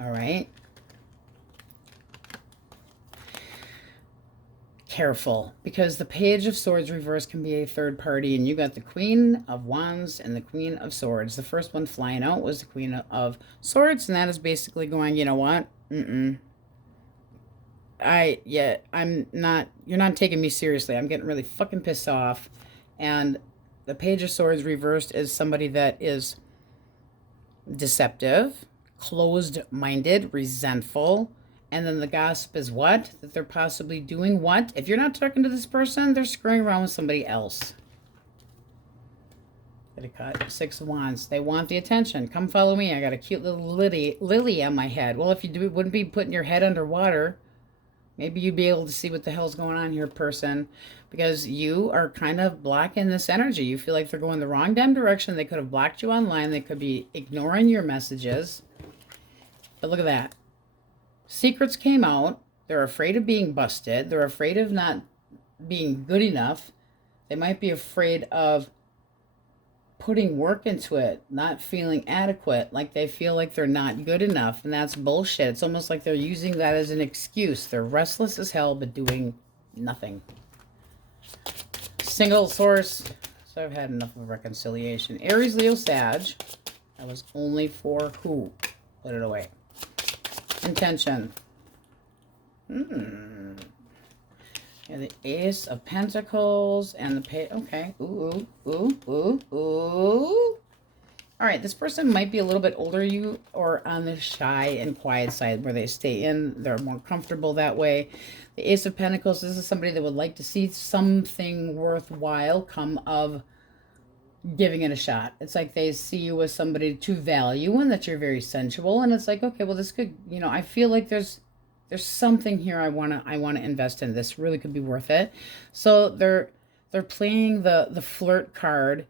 All right. Careful, because the Page of Swords reverse can be a third party, and you got the Queen of Wands and the Queen of Swords. The first one flying out was the Queen of Swords, and that is basically going, you know what? I'm not, you're not taking me seriously. I'm getting really fucking pissed off. And the Page of Swords reversed is somebody that is deceptive, closed-minded, resentful. And then the gossip is what? That they're possibly doing what? If you're not talking to this person, they're screwing around with somebody else. Get a cut. 6 of Wands. They want the attention. Come follow me. I got a cute little lily on my head. Well, if you wouldn't be putting your head underwater, maybe you'd be able to see what the hell's going on here, person. Because you are kind of blocking this energy. You feel like they're going the wrong damn direction. They could have blocked you online. They could be ignoring your messages. But look at that. Secrets came out. They're afraid of being busted. They're afraid of not being good enough. They might be afraid of putting work into it, not feeling adequate, like they feel like they're not good enough, and that's bullshit. It's almost like they're using that as an excuse. They're restless as hell, but doing nothing. Single source. So I've had enough of a reconciliation. Aries, Leo, Sag. That was only for who? Put it away. Intention. Yeah, the Ace of Pentacles and the okay. Ooh. All right, this person might be a little bit older you or on the shy and quiet side where they stay in. They're more comfortable that way. The Ace of Pentacles, this is somebody that would like to see something worthwhile come of giving it a shot. It's like they see you as somebody to value and that you're very sensual, and it's like, okay, well, this could, you know, I feel like there's something here I want to invest in. This really could be worth it. So they're playing the flirt card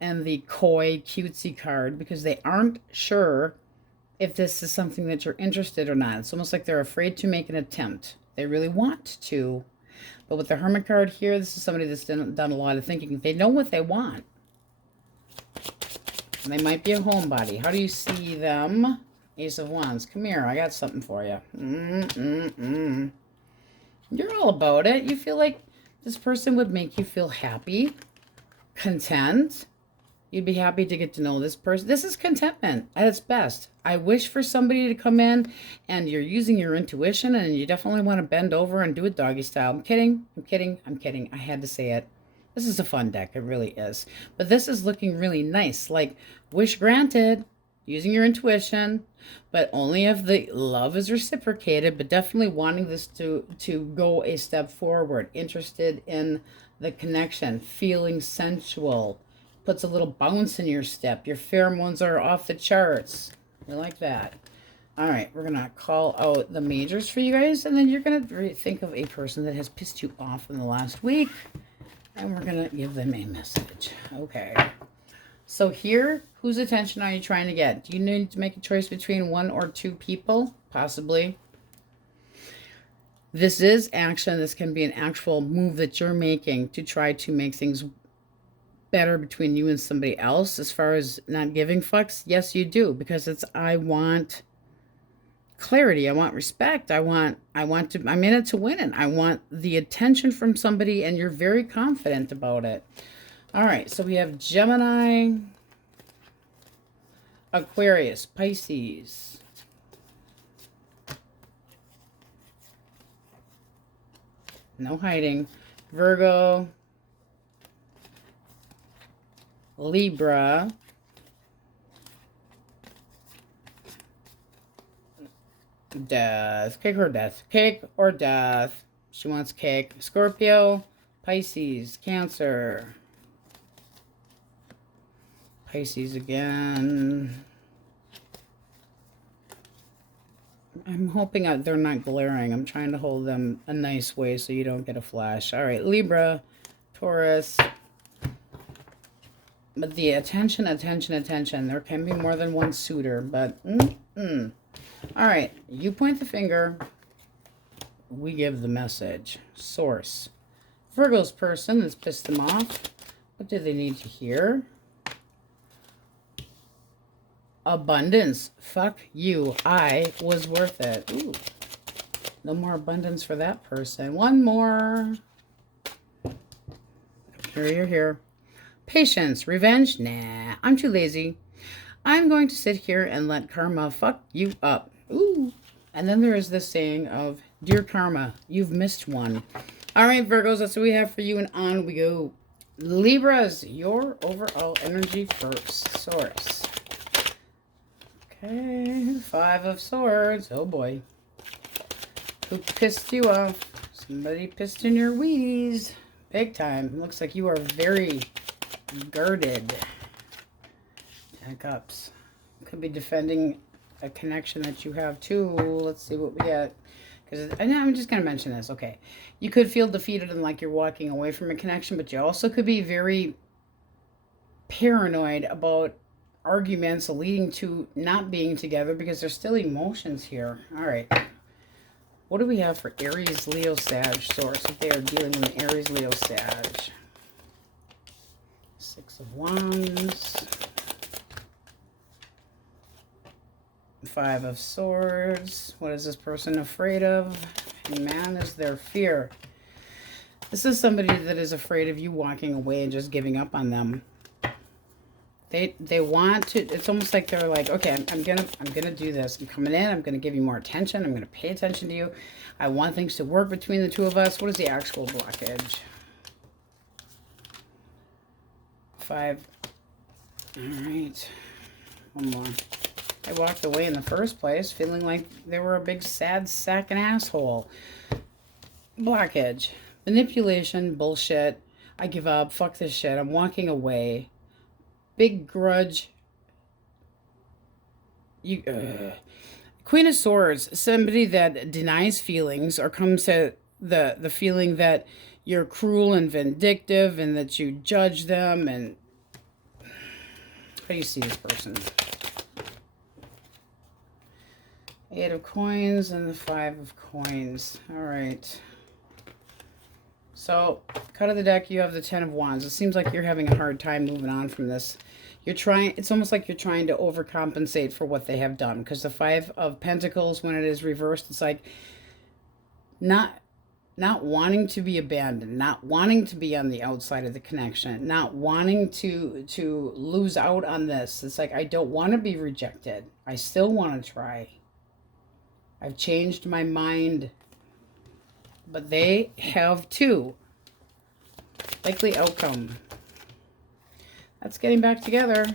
and the coy cutesy card because they aren't sure if this is something that you're interested or not. It's almost like they're afraid to make an attempt. They really want to, but with the Hermit card here, this is somebody that's done a lot of thinking. They know what they want. And they might be a homebody. How do you see them? Ace of Wands. Come here. I got something for you. You're all about it. You feel like this person would make you feel happy, content. You'd be happy to get to know this person. This is contentment at its best. I wish for somebody to come in and you're using your intuition and you definitely want to bend over and do it doggy style. I'm kidding. I'm kidding. I'm kidding. I had to say it. This is a fun deck. It really is. But this is looking really nice. Like, wish granted, using your intuition, but only if the love is reciprocated, but definitely wanting this to go a step forward. Interested in the connection. Feeling sensual. Puts a little bounce in your step. Your pheromones are off the charts. You like that. All right, we're going to call out the majors for you guys, and then you're going to think of a person that has pissed you off in the last week. And we're going to give them a message. Okay. So here, whose attention are you trying to get? Do you need to make a choice between 1 or 2 people? Possibly. This is action. This can be an actual move that you're making to try to make things better between you and somebody else. As far as not giving fucks, yes, you do. Because it's, I want clarity. I want respect. I'm in it to win it. I want the attention from somebody, and you're very confident about it. All right, so we have Gemini, Aquarius, Pisces. No hiding. Virgo, Libra, death. Cake or death? Cake or death? She wants cake. Scorpio, Pisces, Cancer. Pisces again. I'm hoping they're not glaring. I'm trying to hold them a nice way so you don't get a flash. All right, Libra, Taurus. But the attention. There can be more than one suitor, but... All right, you point the finger. We give the message. Source. Virgo's person has pissed them off. What do they need to hear? Abundance. Fuck you. I was worth it. Ooh. No more abundance for that person. One more. Here. Patience. Revenge. Nah, I'm too lazy. I'm going to sit here and let karma fuck you up. Ooh. And then there is this saying of, dear karma, you've missed one. All right, Virgos, that's what we have for you, and on we go. Libras, your overall energy first. Source. Okay, 5 of Swords. Oh, boy. Who pissed you off? Somebody pissed in your Wheaties. Big time. Looks like you are very guarded. 10 of Cups. Could be defending a connection that you have, too. Let's see what we get. Because I'm just going to mention this. Okay. You could feel defeated and like you're walking away from a connection, but you also could be very paranoid about arguments leading to not being together because there's still emotions here. All right. What do we have for Aries, Leo, Sag, Source if they are dealing with Aries, Leo, Sag? 6 of Wands. 5 of Swords. What is this person afraid of? Man, is their fear. This is somebody that is afraid of you walking away and just giving up on them. They want to, it's almost like they're like, okay, I'm gonna do this. I'm coming in, I'm gonna give you more attention, I'm gonna pay attention to you. I want things to work between the two of us. What is the actual blockage? 5. All right. One more. I walked away in the first place feeling like they were a big sad sack and asshole. Blockage. Manipulation, bullshit. I give up, fuck this shit, I'm walking away. Big grudge. Queen of Swords, somebody that denies feelings or comes to the feeling that you're cruel and vindictive and that you judge them. And how do you see this person? 8 of Coins and the 5 of Coins. All right. So, cut of the deck, you have the 10 of Wands. It seems like you're having a hard time moving on from this. You're trying, it's almost like you're trying to overcompensate for what they have done. Because the 5 of Pentacles, when it is reversed, it's like not wanting to be abandoned, not wanting to be on the outside of the connection, not wanting to lose out on this. It's like, I don't want to be rejected. I still want to try. I've changed my mind. But they have too. Likely outcome. That's getting back together.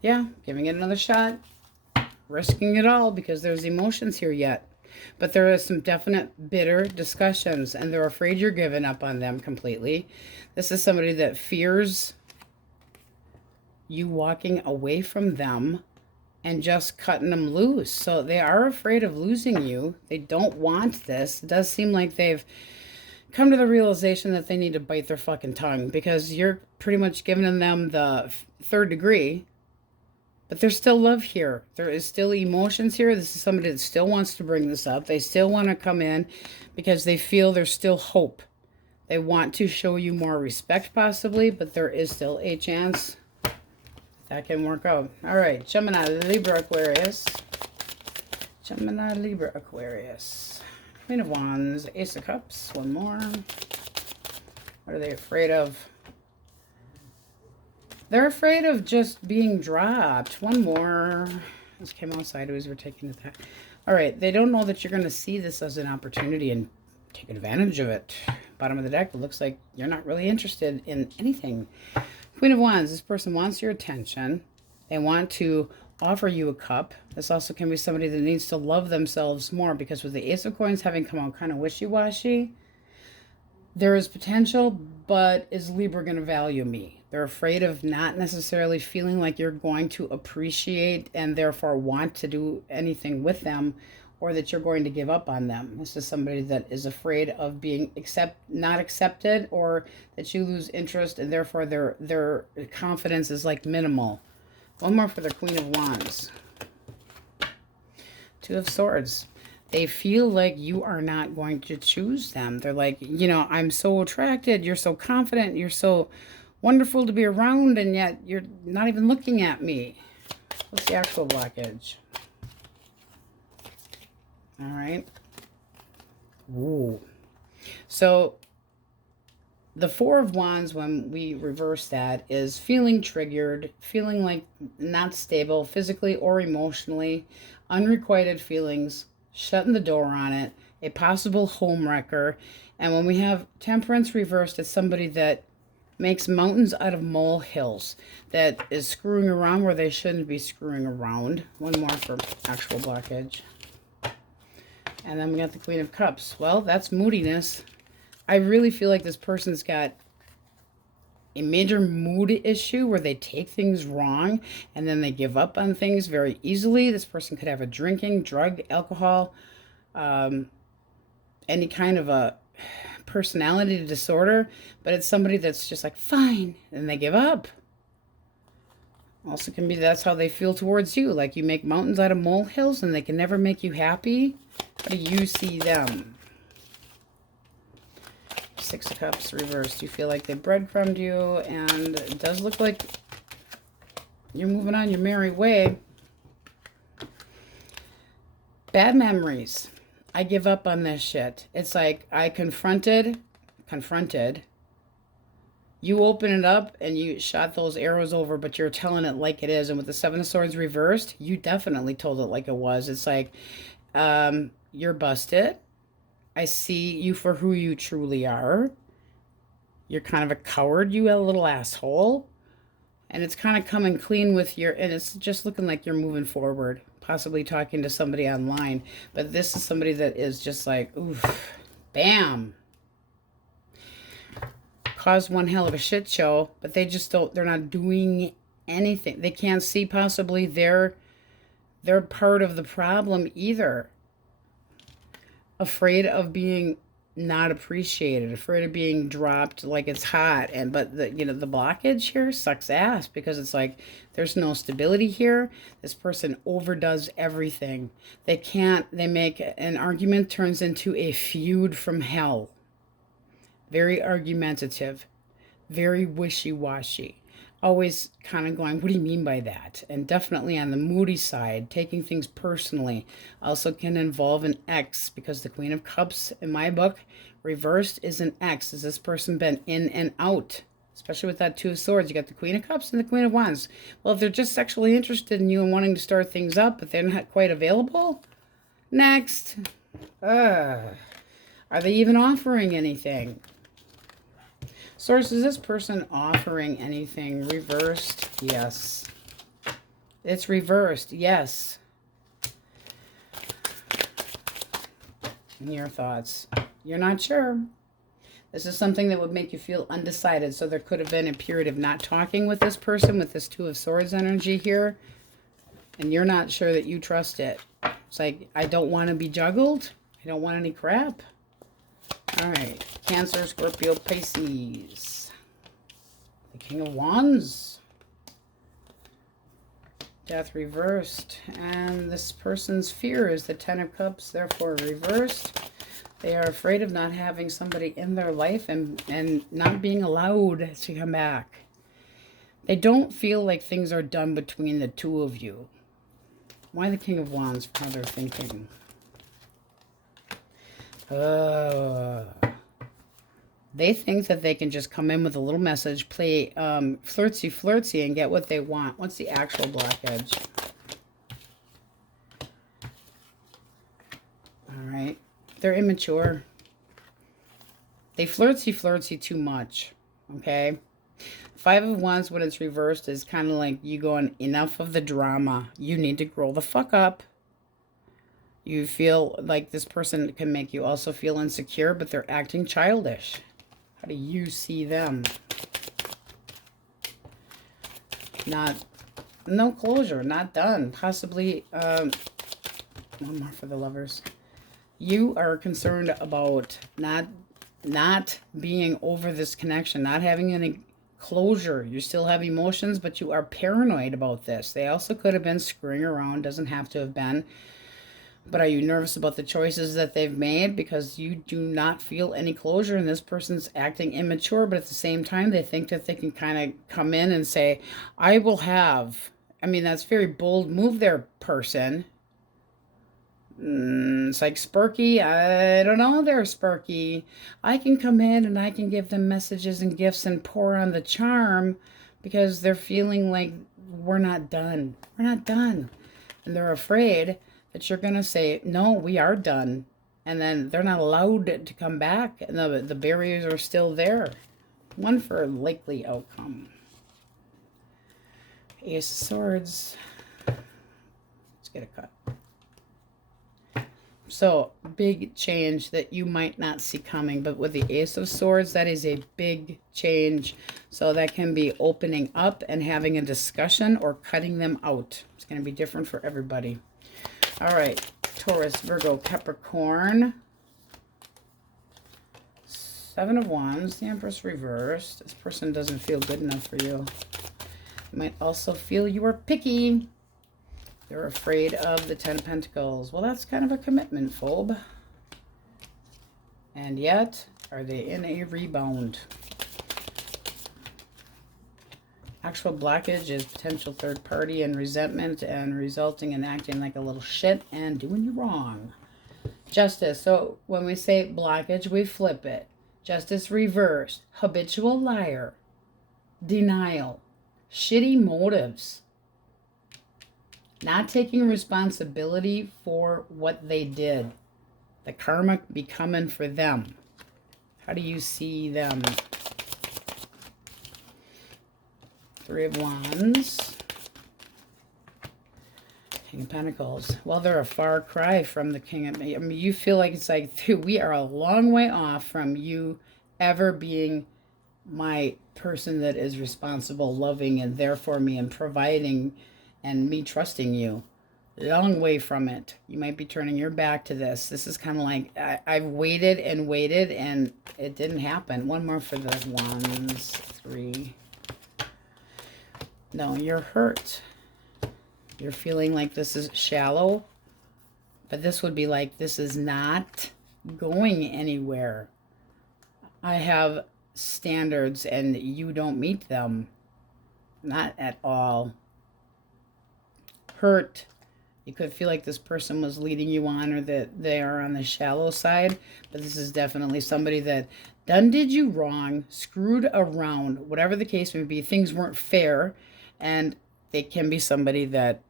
Yeah, giving it another shot. Risking it all because there's emotions here yet. But there are some definite bitter discussions and they're afraid you're giving up on them completely. This is somebody that fears you walking away from them and just cutting them loose. So they are afraid of losing you. They don't want this. It does seem like they've come to the realization that they need to bite their fucking tongue because you're pretty much giving them the 3rd degree. But there's still love here. There is still emotions here. This is somebody that still wants to bring this up. They still want to come in because they feel there's still hope. They want to show you more respect possibly, but there is still a chance that can work out. All right, Gemini, Libra, Aquarius. Gemini, Libra, Aquarius. Queen of Wands, Ace of Cups. One more. What are they afraid of? They're afraid of just being dropped. One more. This came out sideways. We're taking it back. All right. They don't know that you're going to see this as an opportunity and take advantage of it. Bottom of the deck, it looks like you're not really interested in anything. Queen of Wands. This person wants your attention. They want to offer you a cup. This also can be somebody that needs to love themselves more, because with the Ace of Coins having come out kind of wishy-washy, there is potential, but is Libra going to value me? They're afraid of not necessarily feeling like you're going to appreciate and therefore want to do anything with them, or that you're going to give up on them. This is somebody that is afraid of being not accepted, or that you lose interest, and therefore their confidence is like minimal. One more for the Queen of Wands. Two of Swords. They feel like you are not going to choose them. They're like, you know, I'm so attracted. You're so confident. You're so wonderful to be around, and yet you're not even looking at me. What's the actual blockage? All right. Ooh. So the Four of Wands, when we reverse that, is feeling triggered, feeling like not stable physically or emotionally, unrequited feelings, shutting the door on it, a possible home wrecker. And when we have Temperance reversed, it's somebody that makes mountains out of molehills, that is screwing around where they shouldn't be screwing around. One more for actual blockage. And then we got the Queen of Cups. Well, that's moodiness. I really feel like this person's got a major mood issue where they take things wrong and then they give up on things very easily. This person could have a drinking, drug, alcohol, any kind of a personality disorder, but it's somebody that's just like, fine, and they give up. Also can be that's how they feel towards you, like you make mountains out of molehills and they can never make you happy. How do you see them? Six of Cups reversed. You feel like they breadcrumbed you, and it does look like you're moving on your merry way. Bad memories. I give up on this shit. It's like I confronted. You open it up and you shot those arrows over, but you're telling it like it is. And with the Seven of Swords reversed, you definitely told it like it was. It's like, you're busted. I see you for who you truly are. You're kind of a coward, you a little asshole. And it's kind of coming clean with and it's just looking like you're moving forward, possibly talking to somebody online. But this is somebody that is just like, oof, bam. Caused one hell of a shit show, but they just don't, they're not doing anything. They can't see possibly they're part of the problem either. Afraid of being not appreciated, afraid of being dropped like it's hot. But the the blockage here sucks ass, because it's like there's no stability here. This person overdoes everything. They make an argument turns into a feud from hell. Very argumentative, very wishy-washy. Always kind of going, what do you mean by that? And definitely on the moody side, taking things personally. Also can involve an ex, because the Queen of Cups, in my book, reversed is an ex. Has this person been in and out? Especially with that Two of Swords. You got the Queen of Cups and the Queen of Wands. Well, if they're just sexually interested in you and wanting to start things up, but they're not quite available, next. Are they even offering anything? Source, is this person offering anything? Reversed? Yes. It's reversed. Yes. And your thoughts? You're not sure. This is something that would make you feel undecided. So there could have been a period of not talking with this person with this Two of Swords energy here. And you're not sure that you trust it. It's like, I don't want to be juggled. I don't want any crap. All right, Cancer, Scorpio, Pisces. The King of Wands. Death reversed. And this person's fear is the Ten of Cups, therefore reversed. They are afraid of not having somebody in their life and not being allowed to come back. They don't feel like things are done between the two of you. Why the King of Wands? How they're thinking. They think that they can just come in with a little message, play flirty, and get what they want. What's the actual blockage? All right. They're immature. They flirty too much. Okay. Five of Wands, when it's reversed, is kind of like you going, enough of the drama. You need to grow the fuck up. You feel like this person can make you also feel insecure, but they're acting childish. How do you see them? No closure, not done. Possibly, one more for the Lovers. You are concerned about not being over this connection, not having any closure. You still have emotions, but you are paranoid about this. They also could have been screwing around, doesn't have to have been. But are you nervous about the choices that they've made? Because you do not feel any closure, and this person's acting immature, but at the same time, they think that they can kind of come in and say, I will have. I mean, that's very bold move there, person. It's like Sparky. I don't know there, Sparky. I can come in and I can give them messages and gifts and pour on the charm because they're feeling like we're not done. We're not done. And they're afraid that you're going to say, no, we are done. And then they're not allowed to come back. And the barriers are still there. One for likely outcome. Ace of Swords. Let's get a cut. So, big change that you might not see coming. But with the Ace of Swords, that is a big change. So that can be opening up and having a discussion or cutting them out. It's going to be different for everybody. All right, Taurus, Virgo, Capricorn. Seven of Wands, the Empress reversed. This person doesn't feel good enough for you. You might also feel you are picky. They're afraid of the Ten of Pentacles. Well, that's kind of a commitment, phobe. And yet, are they in a rebound? Actual blockage is potential third party and resentment and resulting in acting like a little shit and doing you wrong. Justice. So when we say blockage, we flip it. Justice reversed. Habitual liar. Denial. Shitty motives. Not taking responsibility for what they did. The karma be coming for them. How do you see them? Three of Wands. King of Pentacles. Well, they're a far cry from the King of... I mean, you feel like it's like, dude, we are a long way off from you ever being my person that is responsible, loving, and there for me and providing and me trusting you. Long way from it. You might be turning your back to this. This is kind of like, I've waited and it didn't happen. One more for the Wands. Three. No, you're hurt. You're feeling like this is shallow. But this would be like, this is not going anywhere. I have standards and you don't meet them. Not at all. Hurt. You could feel like this person was leading you on or that they are on the shallow side. But this is definitely somebody that done did you wrong, screwed around, whatever the case may be. Things weren't fair. And they can be somebody that,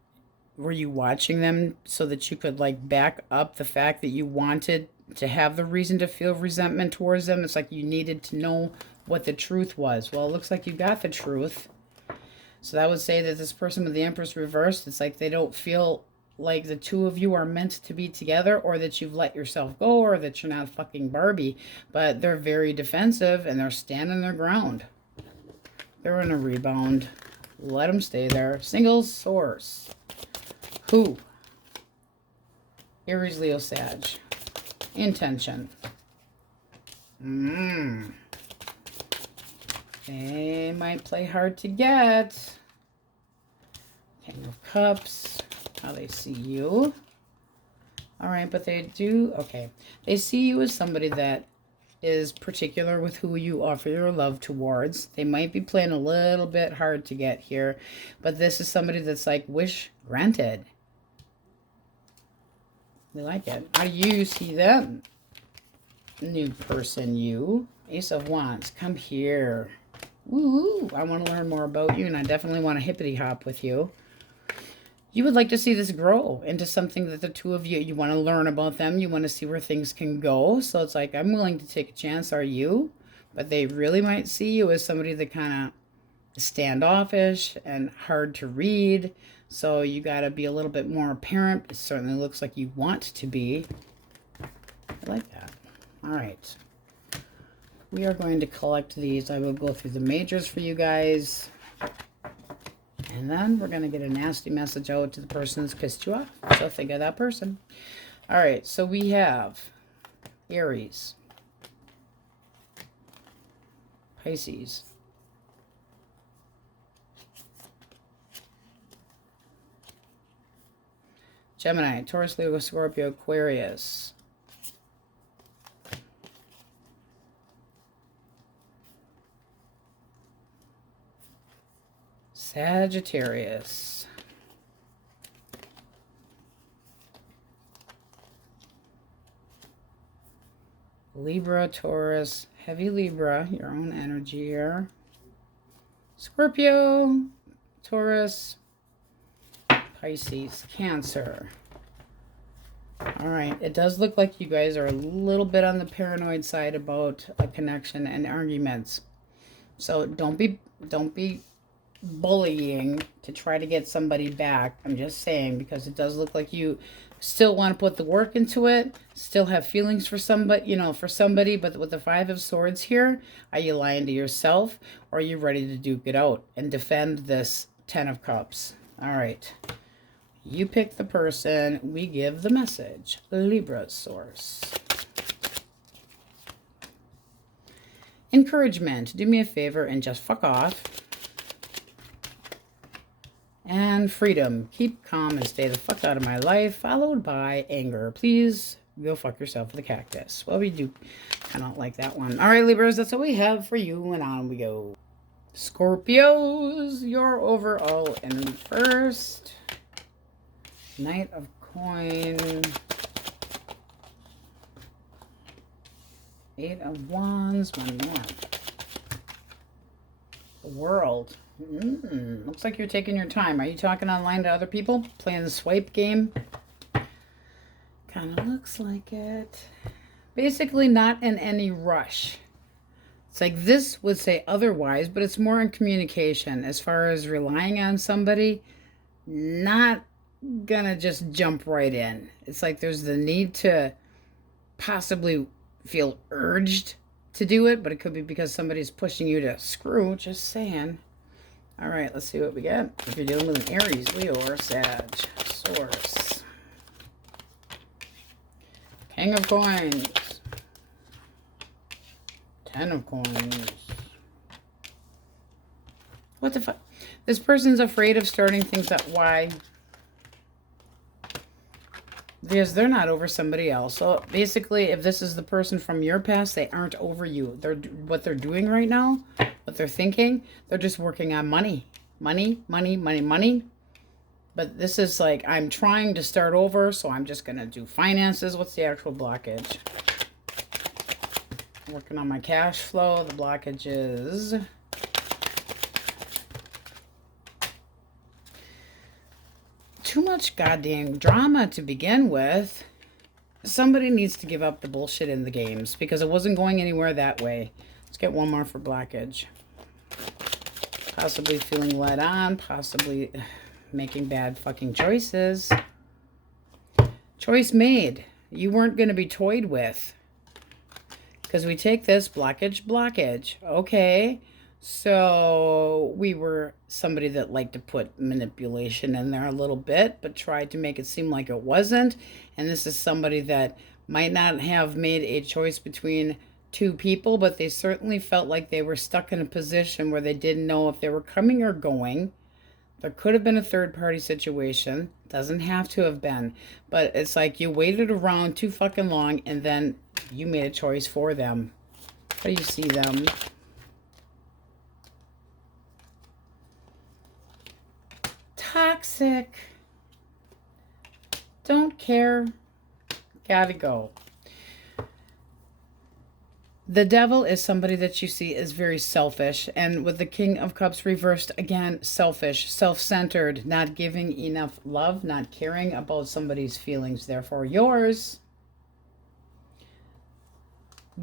were you watching them so that you could like back up the fact that you wanted to have the reason to feel resentment towards them? It's like you needed to know what the truth was. Well, it looks like you got the truth. So that would say that this person with the Empress reversed, it's like they don't feel like the two of you are meant to be together, or that you've let yourself go, or that you're not fucking Barbie. But they're very defensive and they're standing their ground. They're in a rebound. Let them stay there. Single source. Who? Aries, Leo, Sag. Intention. They might play hard to get. King of Cups. How they see you. All right, but they do. Okay. They see you as somebody that is particular with who you offer your love towards. They might be playing a little bit hard to get here, but this is somebody that's like wish granted. We like it. How do you see them? New person, you. Ace of Wands, come here. Woo! I want to learn more about you, and I definitely want to hippity hop with you. You would like to see this grow into something that the two of you want to learn about them. You want to see where things can go. So it's like, I'm willing to take a chance. Are you? But they really might see you as somebody that kind of standoffish and hard to read. So you got to be a little bit more apparent. It certainly looks like you want to be. I like that. All right. We are going to collect these. I will go through the majors for you guys. And then we're going to get a nasty message out to the person that's pissed you off. So think of that person. All right. So we have Aries, Pisces, Gemini, Taurus, Leo, Scorpio, Aquarius, Sagittarius, Libra, Taurus, heavy Libra, your own energy here, Scorpio, Taurus, Pisces, Cancer. All right, it does look like you guys are a little bit on the paranoid side about a connection and arguments. So don't be bullying to try to get somebody back. I'm just saying, because it does look like you still want to put the work into it, still have feelings for somebody, but with the Five of Swords here, are you lying to yourself, or are you ready to duke it out and defend this Ten of Cups? All right. You pick the person, we give the message. Libra source. Encouragement. Do me a favor and just fuck off. And freedom. Keep calm and stay the fuck out of my life. Followed by anger. Please go fuck yourself with a cactus. Well, we do kind of like that one. All right, Libras, that's all we have for you. And on we go. Scorpios, you're overall in first. Knight of Coin. Eight of Wands. One more. The World. Looks like you're taking your time. Are you talking online to other people? Playing the swipe game? Kind of looks like it. Basically not in any rush. It's like this would say otherwise, but it's more in communication. As far as relying on somebody, not gonna just jump right in. It's like there's the need to possibly feel urged to do it, but it could be because somebody's pushing you to screw. Just saying. All right, let's see what we get. If you're dealing with an Aries, Leo, or Sag, source. King of Coins. Ten of Coins. What the fuck? This person's afraid of starting things up. Why? Because they're not over somebody else. So basically, if this is the person from your past, they aren't over you. What they're doing right now, what they're thinking, they're just working on money. Money, money, money, money. But this is like, I'm trying to start over, so I'm just going to do finances. What's the actual blockage? Working on my cash flow. The blockage is... too much goddamn drama to begin with. Somebody needs to give up the bullshit in the games because it wasn't going anywhere that way. Let's get one more for blockage. Possibly feeling led on, possibly making bad fucking choices. Choice made. You weren't going to be toyed with. Because we take this blockage, blockage. Okay. So we were somebody that liked to put manipulation in there a little bit, but tried to make it seem like it wasn't. And this is somebody that might not have made a choice between two people, but they certainly felt like they were stuck in a position where they didn't know if they were coming or going. There could have been a third-party situation. Doesn't have to have been. But it's like you waited around too fucking long, and then you made a choice for them. How do you see them? Toxic. Don't care. Gotta go. The devil is somebody that you see is very selfish. And with the King of Cups reversed, again, selfish, self-centered, not giving enough love, not caring about somebody's feelings, therefore yours.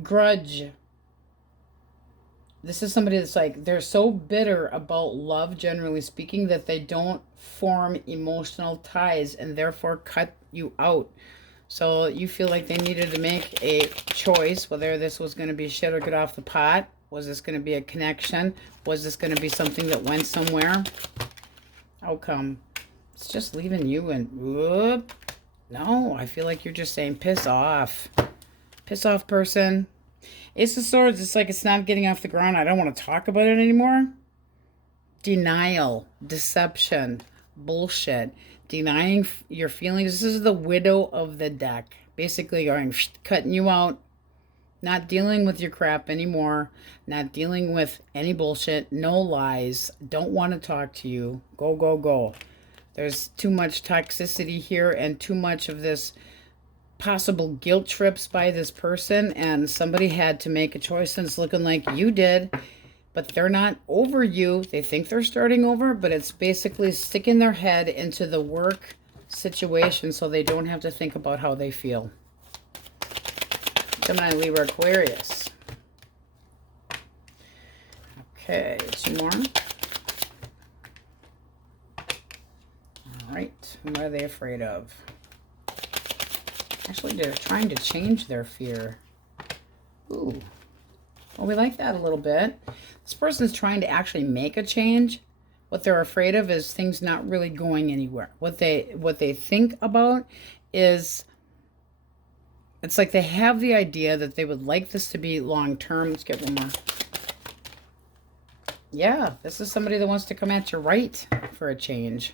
Grudge. This is somebody that's like, they're so bitter about love, generally speaking, that they don't form emotional ties and therefore cut you out. So you feel like they needed to make a choice, whether this was going to be shit or get off the pot. Was this going to be a connection? Was this going to be something that went somewhere? Outcome. It's just leaving you and, whoop. No, I feel like you're just saying, piss off. Piss off, person. Ace of Swords, it's like it's not getting off the ground. I don't want to talk about it anymore. Denial, deception, bullshit. Denying your feelings. This is the widow of the deck. Basically going, cutting you out. Not dealing with your crap anymore. Not dealing with any bullshit. No lies. Don't want to talk to you. Go, go, go. There's too much toxicity here and too much of this possible guilt trips by this person. And somebody had to make a choice and it's looking like you did. But they're not over you. They think they're starting over, but it's basically sticking their head into the work situation so they don't have to think about how they feel. Gemini, Libra, Aquarius. Okay, 2 more. All right, what are they afraid of? Actually, they're trying to change their fear. Ooh. Well, we like that a little bit. This person's trying to actually make a change. What they're afraid of is things not really going anywhere. What they think about is, it's like they have the idea that they would like this to be long term. Let's get one more. Yeah, this is somebody that wants to come at you right for a change.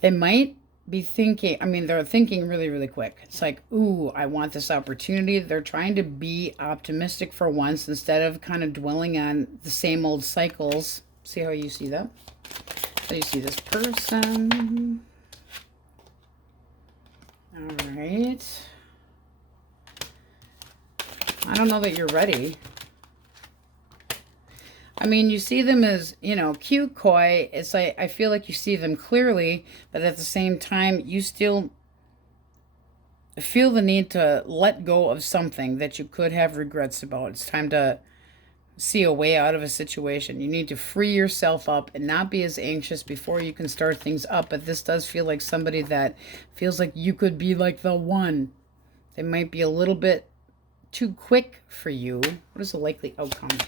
They might be thinking, I mean, they're thinking really, really quick. It's like, ooh, I want this opportunity. They're trying to be optimistic for once instead of kind of dwelling on the same old cycles. See how you see that? So you see this person. All right. I don't know that you're ready. I mean, you see them as, you know, cute, coy. It's like, I feel like you see them clearly, but at the same time, you still feel the need to let go of something that you could have regrets about. It's time to see a way out of a situation. You need to free yourself up and not be as anxious before you can start things up. But this does feel like somebody that feels like you could be like the one. They might be a little bit too quick for you. What is the likely outcome?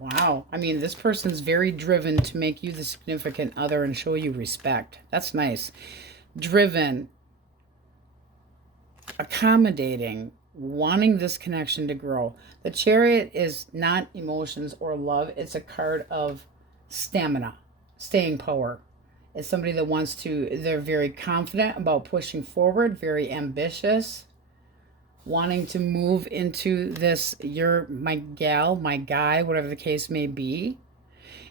Wow. I mean, this person's very driven to make you the significant other and show you respect. That's nice. Driven. Accommodating. Wanting this connection to grow. The Chariot is not emotions or love. It's a card of stamina. Staying power. It's somebody that wants to, they're very confident about pushing forward. Very ambitious. Wanting to move into this, you're my gal, my guy, whatever the case may be.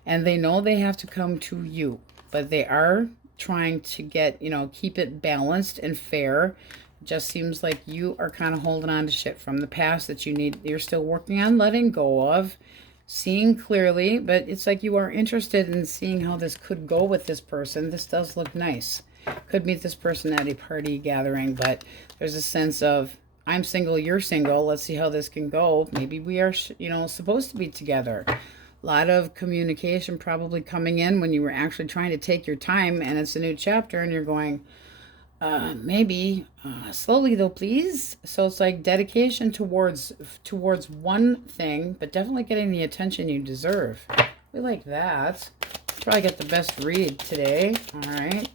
And they know they have to come to you, but they are trying to get, you know, keep it balanced and fair. It just seems like you are kind of holding on to shit from the past that you're still working on letting go of, seeing clearly, but it's like you are interested in seeing how this could go with this person. This does look nice. Could meet this person at a party gathering, but there's a sense of, I'm single, you're single. Let's see how this can go. Maybe we are, you know, supposed to be together. A lot of communication probably coming in when you were actually trying to take your time and it's a new chapter and you're going, maybe slowly though, please. So it's like dedication towards one thing, but definitely getting the attention you deserve. We like that. Probably get the best read today. All right.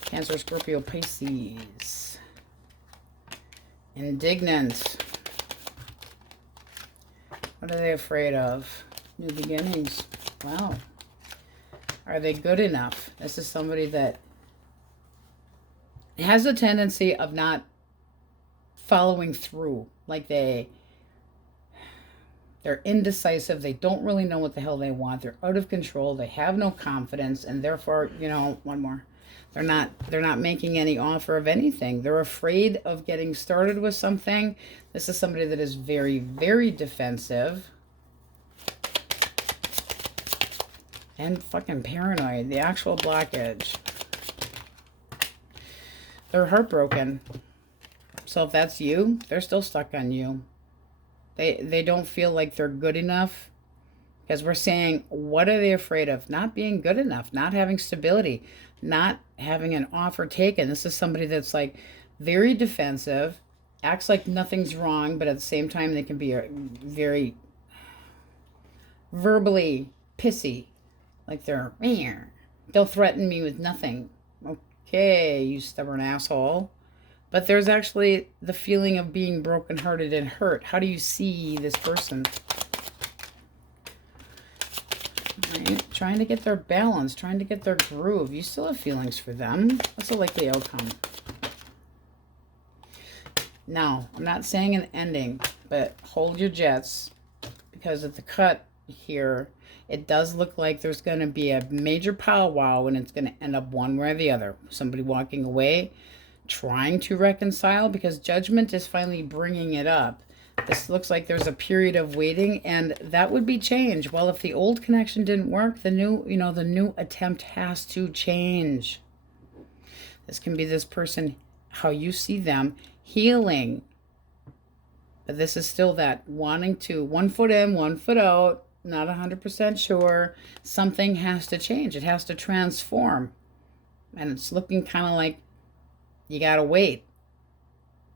Cancer, Scorpio, Pisces. Indignant. What are they afraid of? New beginnings. Wow. Are they good enough? This is somebody that has a tendency of not following through. Like they're They're indecisive. They don't really know what the hell they want. They're out of control. They have no confidence, and therefore, you know, one more. They're not making any offer of anything. They're afraid of getting started with something. This is somebody that is very, very defensive. And fucking paranoid. The actual blockage. They're heartbroken. So if that's you, they're still stuck on you. They don't feel like they're good enough. Because we're saying, what are they afraid of? Not being good enough. Not having stability. Not having an offer taken. This is somebody that's like very defensive. Acts like nothing's wrong. But at the same time, they can be very verbally pissy. Like they'll threaten me with nothing. Okay, you stubborn asshole. But there's actually the feeling of being brokenhearted and hurt. How do you see this person? Right? Trying to get their balance, trying to get their groove. You still have feelings for them. What's the likely outcome? Now, I'm not saying an ending, but hold your jets. Because at the cut here, it does look like there's going to be a major powwow and it's going to end up one way or the other. Somebody walking away, trying to reconcile, because judgment is finally bringing it up. This looks like there's a period of waiting, and that would be change. Well, if the old connection didn't work, the new attempt has to change. This can be this person, how you see them, healing. But this is still that wanting to, one foot in, one foot out, not 100% sure. Something has to change. It has to transform. And it's looking kind of like you got to wait.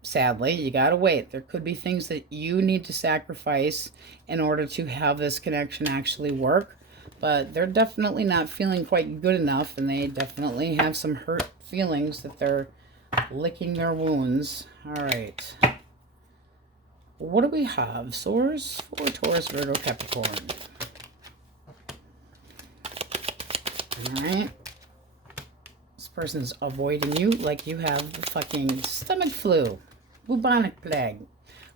Sadly, you got to wait. There could be things that you need to sacrifice in order to have this connection actually work. But they're definitely not feeling quite good enough, and they definitely have some hurt feelings that they're licking their wounds. All right. What do we have? Source for Taurus, Virgo, Capricorn. All right. This person's avoiding you like you have the fucking stomach flu, bubonic plague,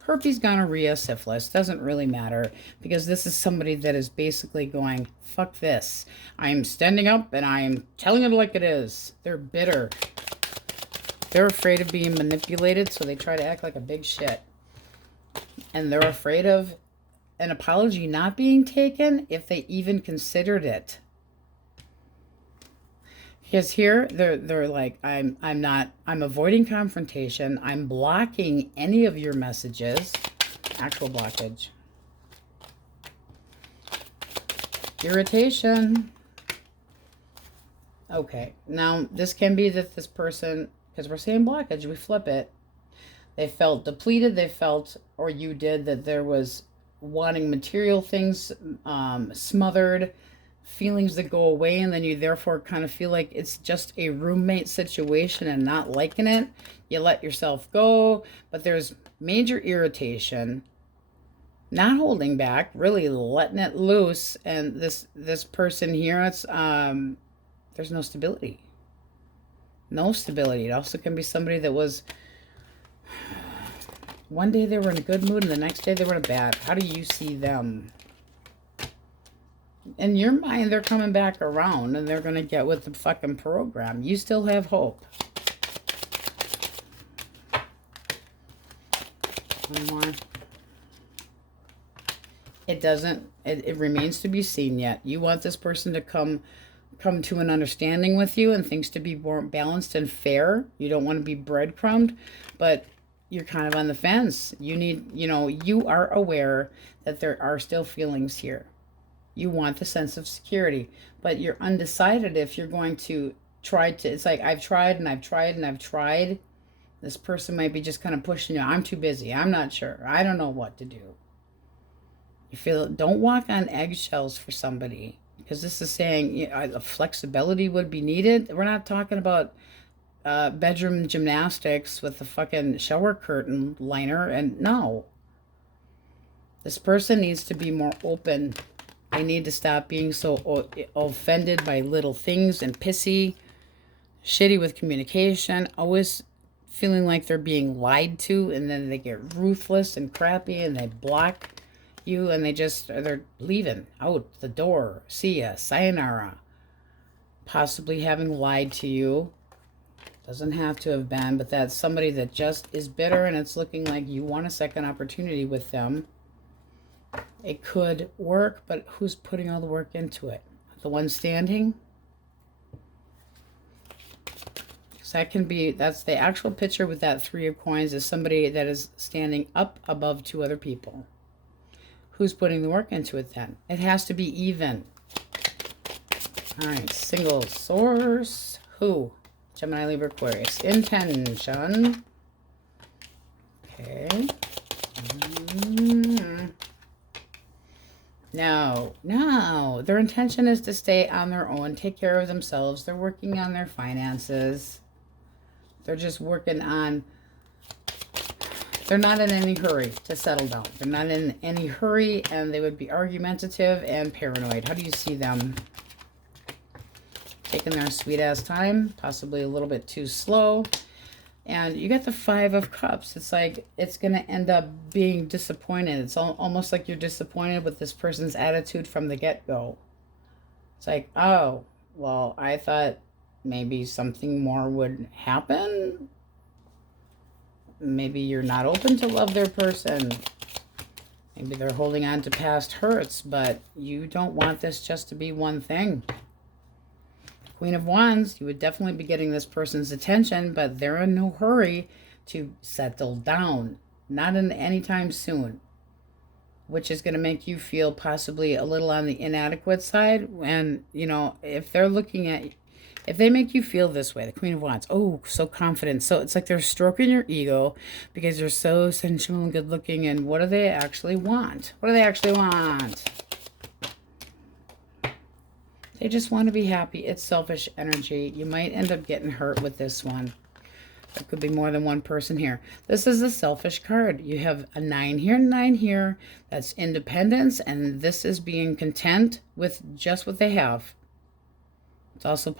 herpes, gonorrhea, syphilis. Doesn't really matter, because this is somebody that is basically going, fuck this. I'm standing up and I'm telling it like it is. They're bitter. They're afraid of being manipulated, so they try to act like a big shit. And they're afraid of an apology not being taken if they even considered it. Because here they're like, I'm avoiding confrontation. I'm blocking any of your messages. Actual blockage. Irritation. Okay. Now this can be that this person, because we're saying blockage, we flip it. They felt depleted. They felt, or you did, that there was wanting material things, smothered, feelings that go away, and then you therefore kind of feel like it's just a roommate situation and not liking it. You let yourself go, but there's major irritation, not holding back, really letting it loose. And this person here, it's there's no stability. No stability. It also can be somebody that was, one day they were in a good mood and the next day they were in a bad. How do you see them? In your mind, they're coming back around and they're going to get with the fucking program. You still have hope. One more. It doesn't, it remains to be seen yet. You want this person to come to an understanding with you and things to be more balanced and fair. You don't want to be breadcrumbed, but you're kind of on the fence. You need, you are aware that there are still feelings here. You want the sense of security, but you're undecided if you're going to try to, it's like, I've tried and I've tried and I've tried. This person might be just kind of pushing you. I'm too busy. I'm not sure. I don't know what to do. You feel, don't walk on eggshells for somebody, because this is saying flexibility would be needed. We're not talking about bedroom gymnastics with the fucking shower curtain liner. And no, this person needs to be more open. They need to stop being so offended by little things and pissy, shitty with communication, always feeling like they're being lied to, and then they get ruthless and crappy and they block you and they're leaving out the door. See ya, sayonara. Possibly having lied to you. Doesn't have to have been, but that's somebody that just is bitter, and it's looking like you want a second opportunity with them. It could work, but who's putting all the work into it? The one standing? So that can be, that's the actual picture with that 3 of coins, is somebody that is standing up above 2 other people. Who's putting the work into it then? It has to be even. All right, single source. Who? Gemini, Libra, Aquarius. Intention. Okay. No. Their intention is to stay on their own, take care of themselves. They're working on their finances. They're just working on... They're not in any hurry to settle down. They're not in any hurry, and they would be argumentative and paranoid. How do you see them? Taking their sweet-ass time, possibly a little bit too slow. And you got the 5 of Cups. It's like it's going to end up being disappointed. It's almost like you're disappointed with this person's attitude from the get-go. It's like, oh, well, I thought maybe something more would happen. Maybe you're not open to love their person. Maybe they're holding on to past hurts, but you don't want this just to be one thing. Queen of Wands, you would definitely be getting this person's attention, but they're in no hurry to settle down. Not in any time soon. Which is going to make you feel possibly a little on the inadequate side. And, you know, if they're looking at... If they make you feel this way, the Queen of Wands, oh, so confident. So it's like they're stroking your ego because you're so sensual and good looking. And what do they actually want? What do they actually want? They just want to be happy. It's selfish energy. You might end up getting hurt with this one. There could be more than one person here. This is a selfish card. You have a 9 here and 9 here. That's independence. And this is being content with just what they have. It's also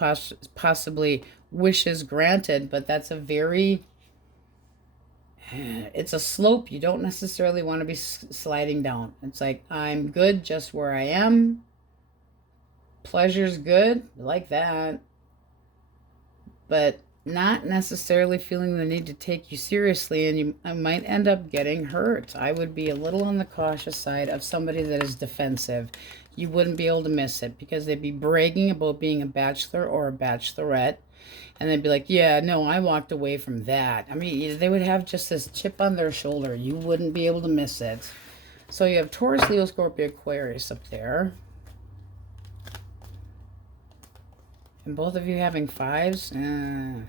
possibly wishes granted, but that's a very, it's a slope you don't necessarily want to be sliding down. It's like, I'm good just where I am. Pleasure's good, like that. But not necessarily feeling the need to take you seriously, and you might end up getting hurt. I would be a little on the cautious side of somebody that is defensive. You wouldn't be able to miss it because they'd be bragging about being a bachelor or a bachelorette. And they'd be like, yeah, no, I walked away from that. I mean, they would have just this chip on their shoulder. You wouldn't be able to miss it. So you have Taurus, Leo, Scorpio, Aquarius up there. And both of you having 5s?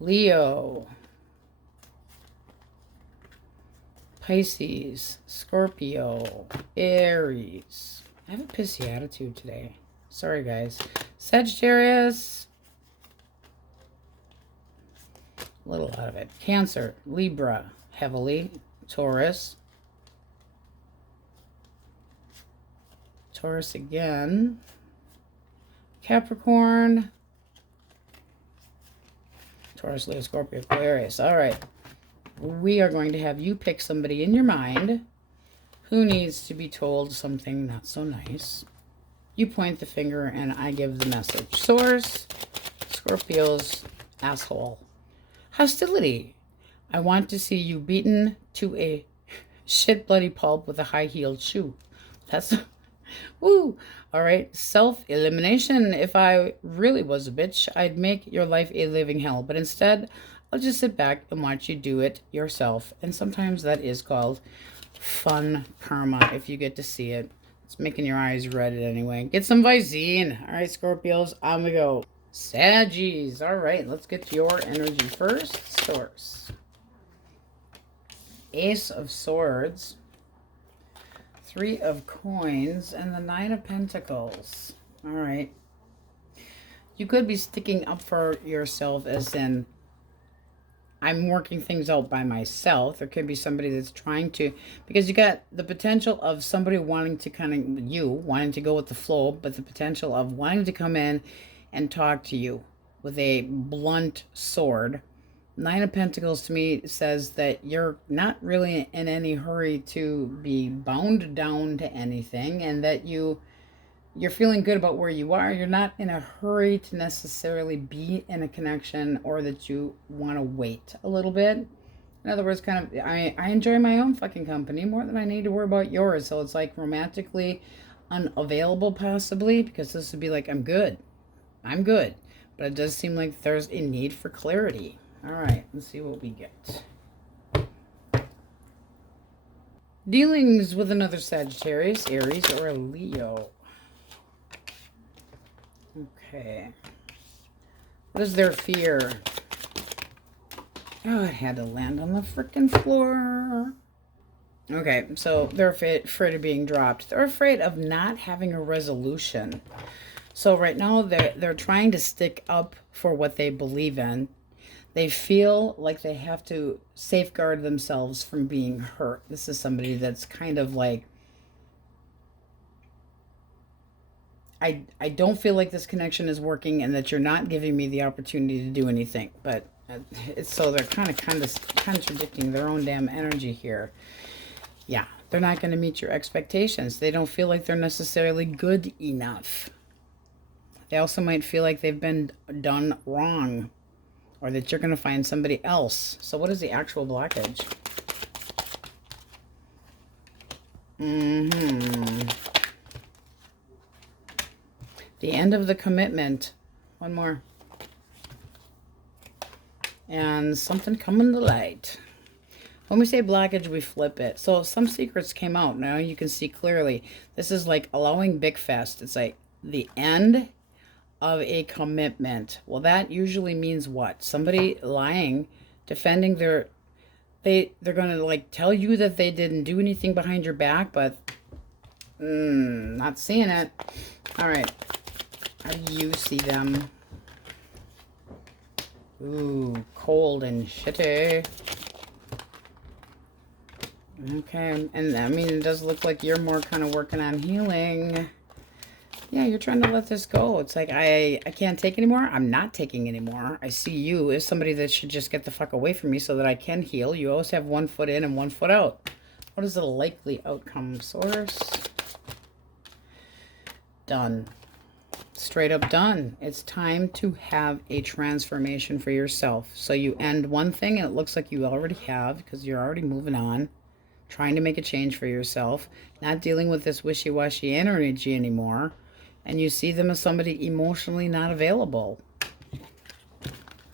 Leo. Pisces, Scorpio, Aries. I have a pissy attitude today. Sorry, guys. Sagittarius. A little out of it. Cancer, Libra, heavily. Taurus. Taurus again. Capricorn. Taurus, Leo, Scorpio, Aquarius. All right. We are going to have you pick somebody in your mind who needs to be told something not so nice. You point the finger and I give the message. Source, Scorpio's asshole. Hostility. I want to see you beaten to a shit bloody pulp with a high-heeled shoe. That's... Woo! All right. Self-elimination. If I really was a bitch, I'd make your life a living hell. But instead... I'll just sit back and watch you do it yourself. And sometimes that is called fun karma if you get to see it. It's making your eyes red anyway. Get some Visine. All right, Scorpios, on we go. Saggies. All right, let's get your energy first. Source. Ace of Swords. 3 of Coins. And the 9 of Pentacles. All right. You could be sticking up for yourself as in... I'm working things out by myself. There could be somebody that's trying to, because you got the potential of somebody wanting to wanting to go with the flow, but the potential of wanting to come in and talk to you with a blunt sword Nine of Pentacles to me says that you're not really in any hurry to be bound down to anything, and that you're feeling good about where you are. You're not in a hurry to necessarily be in a connection, or that you want to wait a little bit. In other words, kind of, I enjoy my own fucking company more than I need to worry about yours. So it's like romantically unavailable possibly, because this would be like, I'm good. But it does seem like there's a need for clarity. All right, let's see what we get. Dealings with another Sagittarius, Aries, or a Leo. Okay. What is their fear? Oh, it had to land on the freaking floor. Okay, so they're afraid of being dropped. They're afraid of not having a resolution. So right now they're trying to stick up for what they believe in. They feel like they have to safeguard themselves from being hurt. This is somebody that's kind of like, I don't feel like this connection is working, and that you're not giving me the opportunity to do anything. But it's, so they're kind of contradicting their own damn energy here. Yeah, they're not going to meet your expectations. They don't feel like they're necessarily good enough. They also might feel like they've been done wrong, or that you're going to find somebody else. So what is the actual blockage? The end of the commitment. One more. And something coming to light. When we say blockage, we flip it. So some secrets came out. Now you can see clearly. This is like allowing Big Fest. It's like the end of a commitment. Well, that usually means what? Somebody lying, defending their... They're going to like tell you that they didn't do anything behind your back, but not seeing it. All right. How do you see them? Ooh, cold and shitty. Okay, and I mean, it does look like you're more kind of working on healing. Yeah, you're trying to let this go. It's like, I can't take anymore. I'm not taking anymore. I see you as somebody that should just get the fuck away from me so that I can heal. You always have one foot in and one foot out. What is the likely outcome, Source? Done. Straight up done. It's time to have a transformation for yourself. So you end one thing, and it looks like you already have, because you're already moving on. Trying to make a change for yourself. Not dealing with this wishy-washy energy anymore. And you see them as somebody emotionally not available.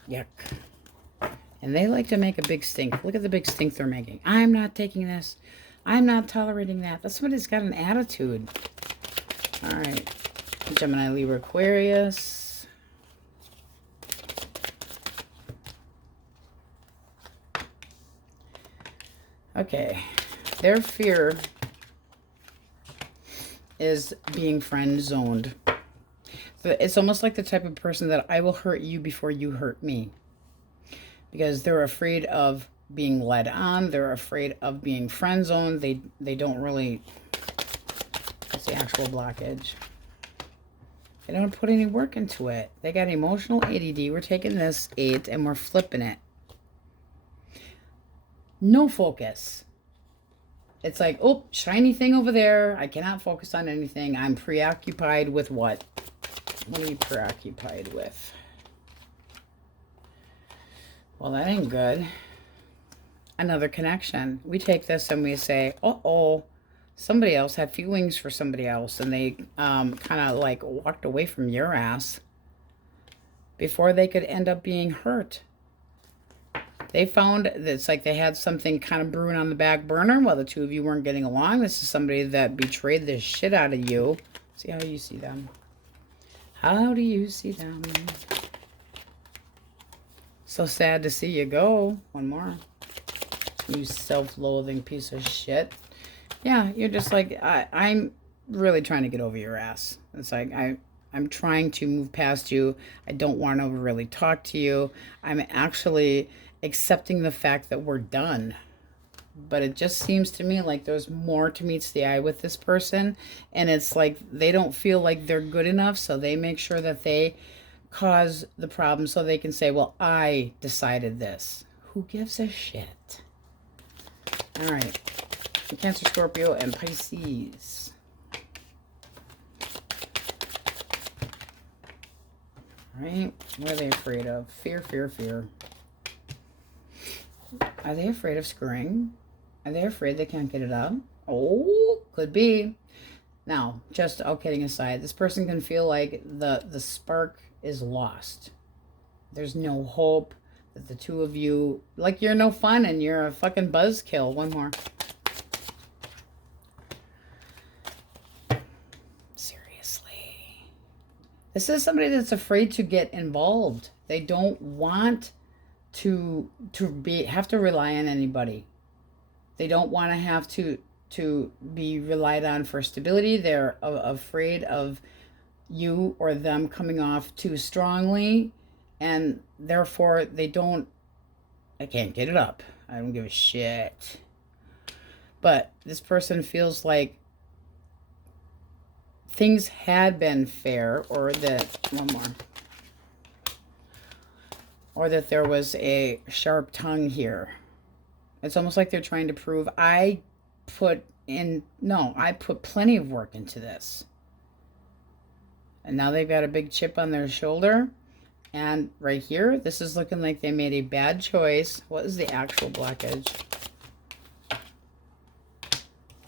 Yuck. And they like to make a big stink. Look at the big stink they're making. I'm not taking this. I'm not tolerating that. That's somebody that's got an attitude. All right. Gemini, Libra, Aquarius. Okay. Their fear is being friend zoned. It's almost like the type of person that I will hurt you before you hurt me. Because they're afraid of being led on. They're afraid of being friend zoned. They don't really... That's the actual blockage. They don't put any work into it. They got emotional ADD. We're taking this 8 and we're flipping it. No focus. It's like, oh, shiny thing over there. I cannot focus on anything. I'm preoccupied with what? What are you preoccupied with? Well, that ain't good. Another connection. We take this and we say, uh-oh, somebody else had feelings for somebody else, and they kind of like walked away from your ass before they could end up being hurt. They found that it's like they had something kind of brewing on the back burner while the two of you weren't getting along. This is somebody that betrayed the shit out of you. See how you see them. How do you see them? So sad to see you go. One more. You self-loathing piece of shit. Yeah, you're just like, I'm really trying to get over your ass. It's like, I'm trying to move past you. I don't want to really talk to you. I'm actually accepting the fact that we're done. But it just seems to me like there's more to meets the eye with this person. And it's like they don't feel like they're good enough, so they make sure that they cause the problem so they can say, well, I decided this. Who gives a shit? All right. Cancer, Scorpio, and Pisces. All right. What are they afraid of? Fear, fear, fear. Are they afraid of screwing? Are they afraid they can't get it up? Oh, could be. Now, just all kidding aside, this person can feel like the spark is lost. There's no hope that the two of you, like you're no fun and you're a fucking buzzkill. One more. Seriously. This is somebody that's afraid to get involved. They don't want to have to rely on anybody. They don't want to have to be relied on for stability. They're afraid of you or them coming off too strongly, and therefore they don't, I can't get it up. I don't give a shit. But this person feels like things had been fair, or that, one more, or that there was a sharp tongue here. It's almost like they're trying to prove, I put plenty of work into this. And now they've got a big chip on their shoulder. And right here, this is looking like they made a bad choice. What is the actual blockage?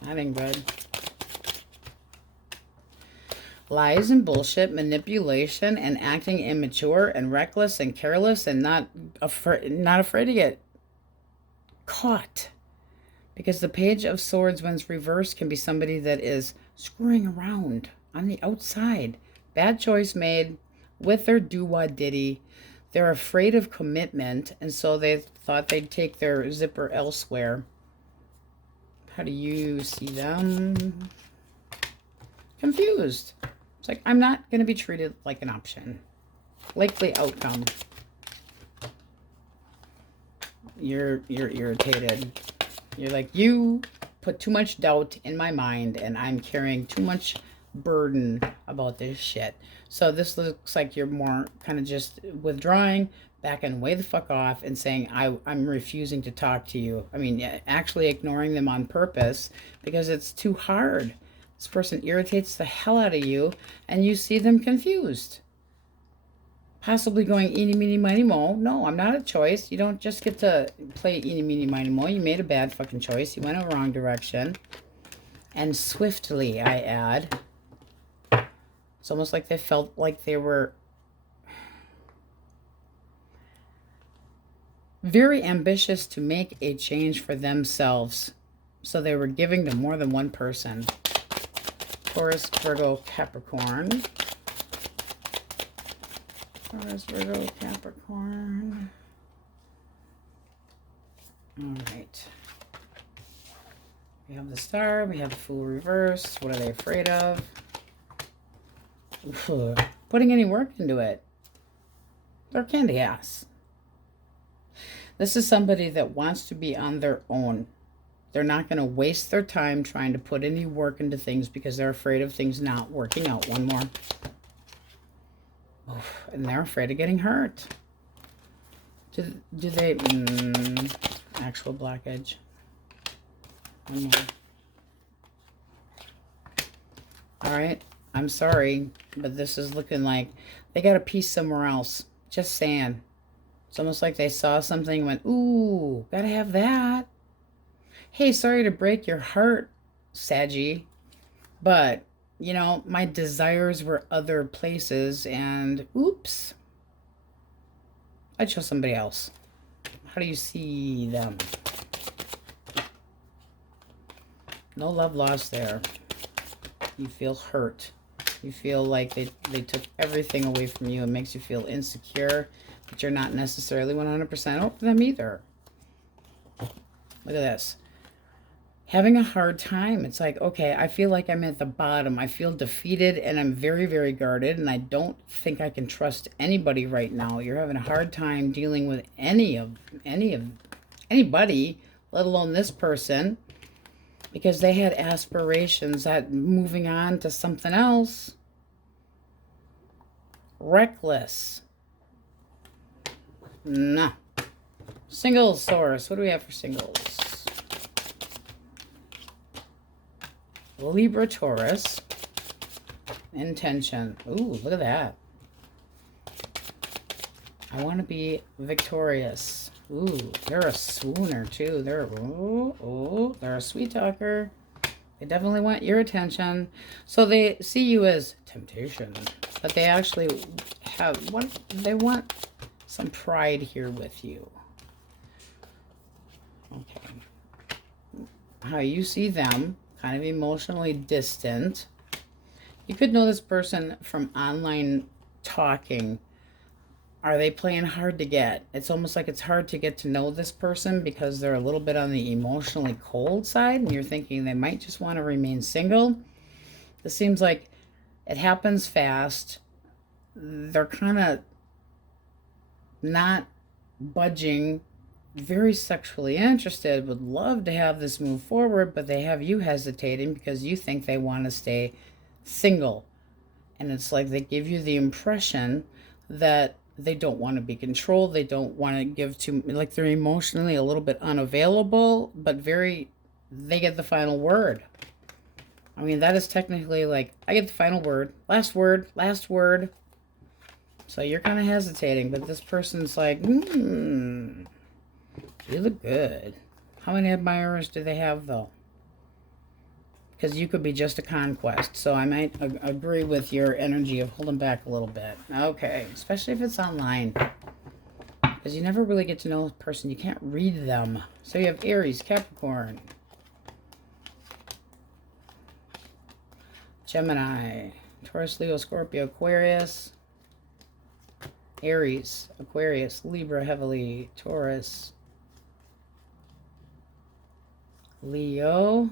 That ain't good. Lies and bullshit, manipulation, and acting immature and reckless and careless, and not afraid to get caught. Because the Page of Swords, when it's reversed, can be somebody that is screwing around on the outside. Bad choice made with their do-wah-diddy. They're afraid of commitment, and so they thought they'd take their zipper elsewhere. How do you see them? Confused. It's like, I'm not going to be treated like an option. Likely outcome. You're irritated. You're like, you put too much doubt in my mind, and I'm carrying too much burden about this shit. So this looks like you're more kind of just withdrawing, backing way the fuck off, and saying, I'm refusing to talk to you. I mean, actually ignoring them on purpose because it's too hard. This person irritates the hell out of you, and you see them confused. Possibly going eeny, meeny, miny, mo. No, I'm not a choice. You don't just get to play eeny, meeny, miny, mo. You made a bad fucking choice. You went a wrong direction. And swiftly, I add. It's almost like they felt like they were very ambitious to make a change for themselves. So they were giving to more than one person. Taurus, Virgo, Capricorn. Taurus, Virgo, Capricorn. All right. We have the Star. We have the Fool reversed. What are they afraid of? Putting any work into it. They're candy ass. This is somebody that wants to be on their own. They're not going to waste their time trying to put any work into things because they're afraid of things not working out. One more. And they're afraid of getting hurt. Do they... actual blockage. One more. Alright. I'm sorry, but this is looking like they got a piece somewhere else. Just saying. It's almost like they saw something and went, ooh, gotta have that. Hey, sorry to break your heart, Saggy, but, you know, my desires were other places, and oops, I chose somebody else. How do you see them? No love lost there. You feel hurt. You feel like they took everything away from you. It makes you feel insecure, but you're not necessarily 100% over them either. Look at this. Having a hard time. It's like, okay, I feel like I'm at the bottom. I feel defeated, and I'm very, very guarded, and I don't think I can trust anybody right now. You're having a hard time dealing with anybody, let alone this person, because they had aspirations at moving on to something else. reckless. Nah. Singles, Taurus. What do we have for singles? Libra, Taurus. Intention. Ooh, look at that. I want to be victorious. Ooh, they're a swooner too. They're they're a sweet talker. They definitely want your attention. So they see you as temptation, but they actually have they want some pride here with you. Okay. How you see them, kind of emotionally distant. You could know this person from online talking. Are they playing hard to get? It's almost like it's hard to get to know this person because they're a little bit on the emotionally cold side, and you're thinking they might just want to remain single. This seems like it happens fast. They're kind of not budging, very sexually interested, would love to have this move forward, but they have you hesitating because you think they want to stay single. And it's like they give you the impression that they don't want to be controlled. They don't want to give too, like they're emotionally a little bit unavailable, but they get the final word. I mean, that is technically like, I get the final word, last word. So you're kind of hesitating, but this person's like, you look good. How many admirers do they have, though? Because you could be just a conquest. So I might agree with your energy of holding back a little bit. Okay, especially if it's online. Because you never really get to know a person. You can't read them. So you have Aries, Capricorn, Gemini, Taurus, Leo, Scorpio, Aquarius, Aries, Aquarius, Libra heavily, Taurus, Leo,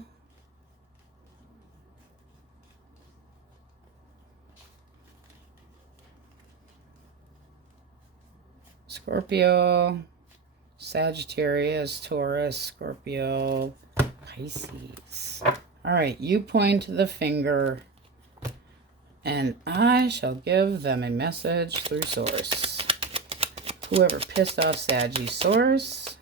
Scorpio, Sagittarius, Taurus, Scorpio, Pisces. All right, you point the finger, and I shall give them a message through source. Whoever pissed off Saggy, source.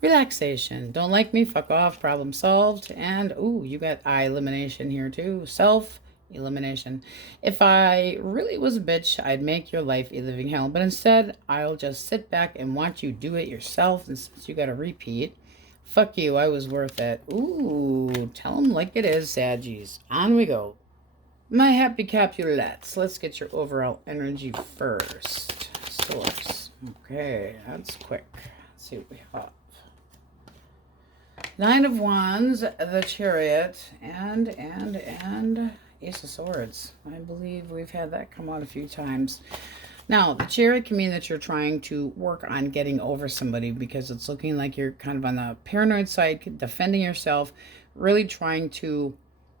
Relaxation. Don't like me? Fuck off. Problem solved. And, ooh, you got I elimination here too. Self elimination. If I really was a bitch, I'd make your life a living hell. But instead, I'll just sit back and watch you do it yourself. And since you got to repeat, fuck you, I was worth it. Ooh, tell them like it is, Saggies. On we go. My happy Capulets. Let's get your overall energy first. Source. Okay, that's quick. Let's see what we have. Nine of Wands, the Chariot, and Ace of Swords. I believe we've had that come out a few times. Now, the Chariot can mean that you're trying to work on getting over somebody because it's looking like you're kind of on the paranoid side, defending yourself, really trying to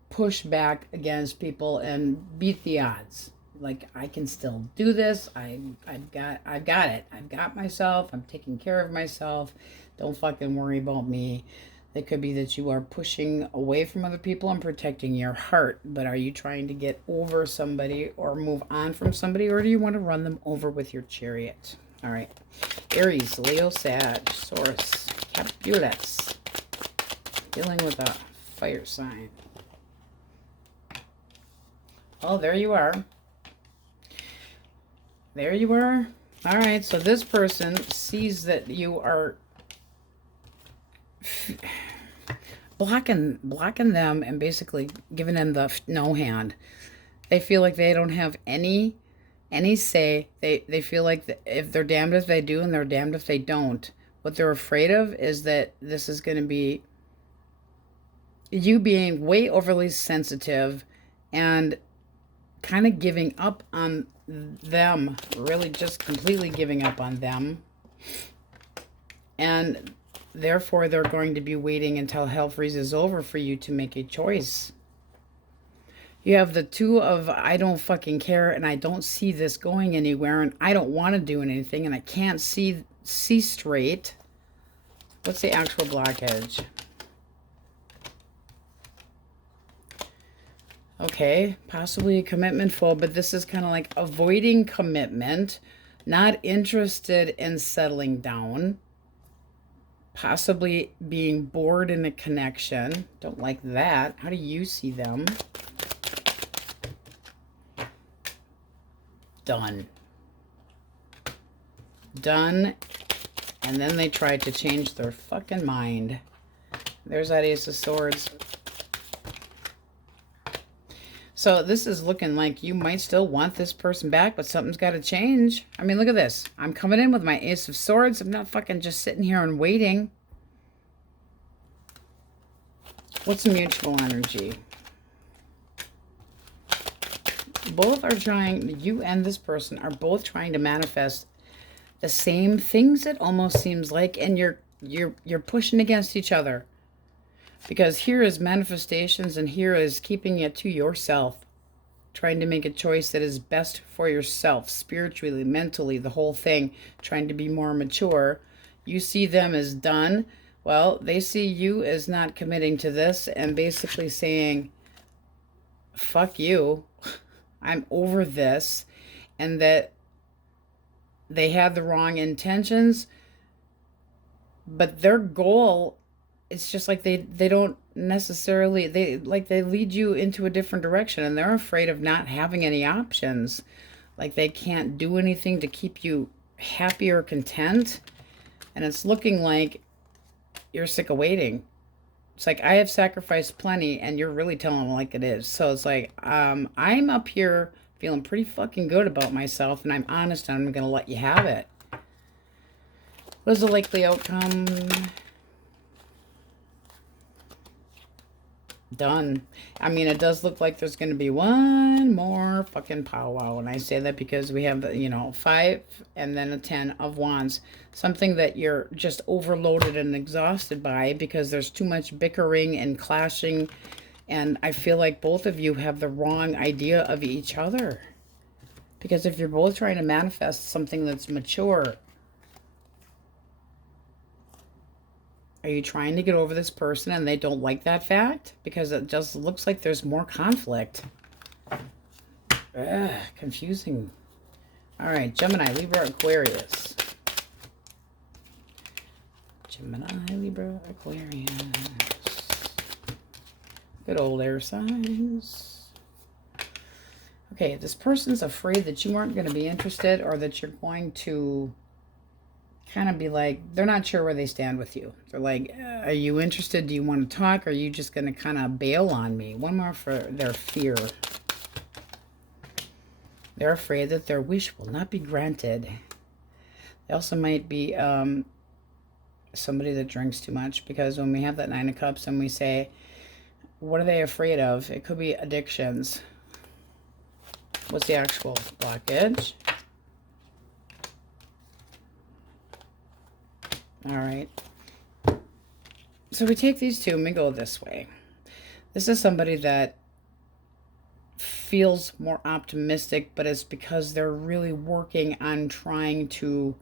push back against people and beat the odds. Like, I can still do this. I've got it. I've got myself. I'm taking care of myself. Don't fucking worry about me. It could be that you are pushing away from other people and protecting your heart. But are you trying to get over somebody or move on from somebody, or do you want to run them over with your Chariot? All right. Aries, Leo, Sag, Taurus, Capulets. Dealing with a fire sign. Oh, there you are. There you are. All right. So this person sees that you are blocking them and basically giving them the no hand. They feel like they don't have any say. They feel like if they're damned if they do and they're damned if they don't. What they're afraid of is that this is going to be you being way overly sensitive and kind of giving up on them, really just completely giving up on them. And therefore, they're going to be waiting until hell freezes over for you to make a choice. You have the two of I don't fucking care and I don't see this going anywhere and I don't want to do anything and I can't see straight. What's the actual blockage? Okay, possibly a commitment full, but this is kind of like avoiding commitment, not interested in settling down, possibly being bored in a connection. Don't like that. How do you see them? Done. Done. And then they tried to change their fucking mind. There's that Ace of Swords. So this is looking like you might still want this person back, but something's got to change. I mean, look at this. I'm coming in with my Ace of Swords. I'm not fucking just sitting here and waiting. What's the mutual energy? Both are trying, you and this person are both trying to manifest the same things, it almost seems like, and you're pushing against each other. Because here is manifestations and here is keeping it to yourself. Trying to make a choice that is best for yourself, spiritually, mentally, the whole thing. Trying to be more mature. You see them as done. Well, they see you as not committing to this and basically saying, fuck you, I'm over this. And that they had the wrong intentions, but their goal, it's just like they don't necessarily, they lead you into a different direction, and they're afraid of not having any options. Like they can't do anything to keep you happy or content. And it's looking like you're sick of waiting. It's like, I have sacrificed plenty, and you're really telling them like it is. So it's like, I'm up here feeling pretty fucking good about myself, and I'm honest, and I'm going to let you have it. What is the likely outcome? Done. I mean, it does look like there's going to be one more fucking powwow. And I say that because we have, you know, 5 and then a 10 of wands. Something that you're just overloaded and exhausted by because there's too much bickering and clashing. And I feel like both of you have the wrong idea of each other. Because if you're both trying to manifest something that's mature, are you trying to get over this person and they don't like that fact? Because it just looks like there's more conflict. Ugh, confusing. All right, Gemini, Libra, Aquarius. Gemini, Libra, Aquarius. Good old air signs. Okay, this person's afraid that you aren't going to be interested, or that you're going to kind of be like, they're not sure where they stand with you. They're like, are you interested? Do you want to talk? Or are you just going to kind of bail on me? One more for their fear. They're afraid that their wish will not be granted. They also might be somebody that drinks too much, because when we have that 9 of Cups and we say, what are they afraid of? It could be addictions. What's the actual blockage? All right. So we take these two and we go this way. This is somebody that feels more optimistic, but it's because they're really working on trying to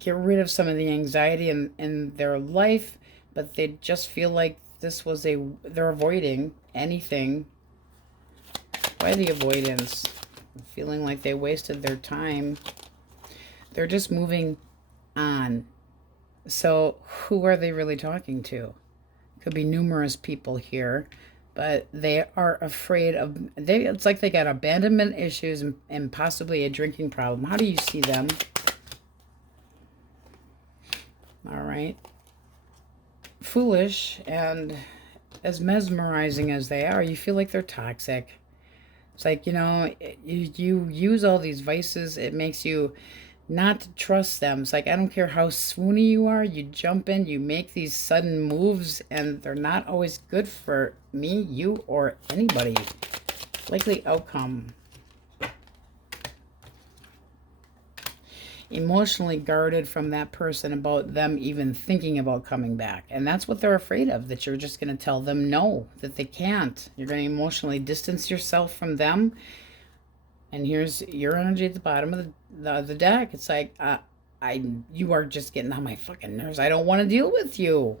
get rid of some of the anxiety in their life, but they just feel like this was they're avoiding anything. Why the avoidance? Feeling like they wasted their time. They're just moving on. So who are they really talking to? Could be numerous people here, but they are afraid of, it's like they got abandonment issues and possibly a drinking problem. How do you see them? All right. Foolish, and as mesmerizing as they are, you feel like they're toxic. It's like, you know, you use all these vices. It makes you not to trust them. It's like, I don't care how swoony you are, you jump in, you make these sudden moves, and they're not always good for me, you, or anybody. Likely outcome. Emotionally guarded from that person about them even thinking about coming back. And that's what they're afraid of, that you're just going to tell them no, that they can't. You're going to emotionally distance yourself from them. And here's your energy at the bottom of the deck. It's like, you are just getting on my fucking nerves. I don't want to deal with you.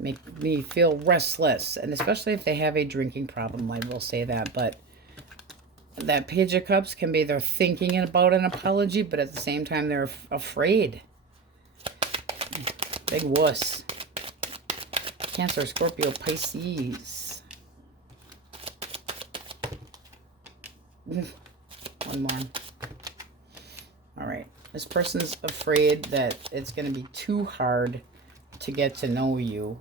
make me feel restless, and especially if they have a drinking problem, I will say that. But that Page of Cups can be they're thinking about an apology, but at the same time they're afraid. Big wuss. Cancer, Scorpio, Pisces. One more. All right. This person's afraid that it's going to be too hard to get to know you.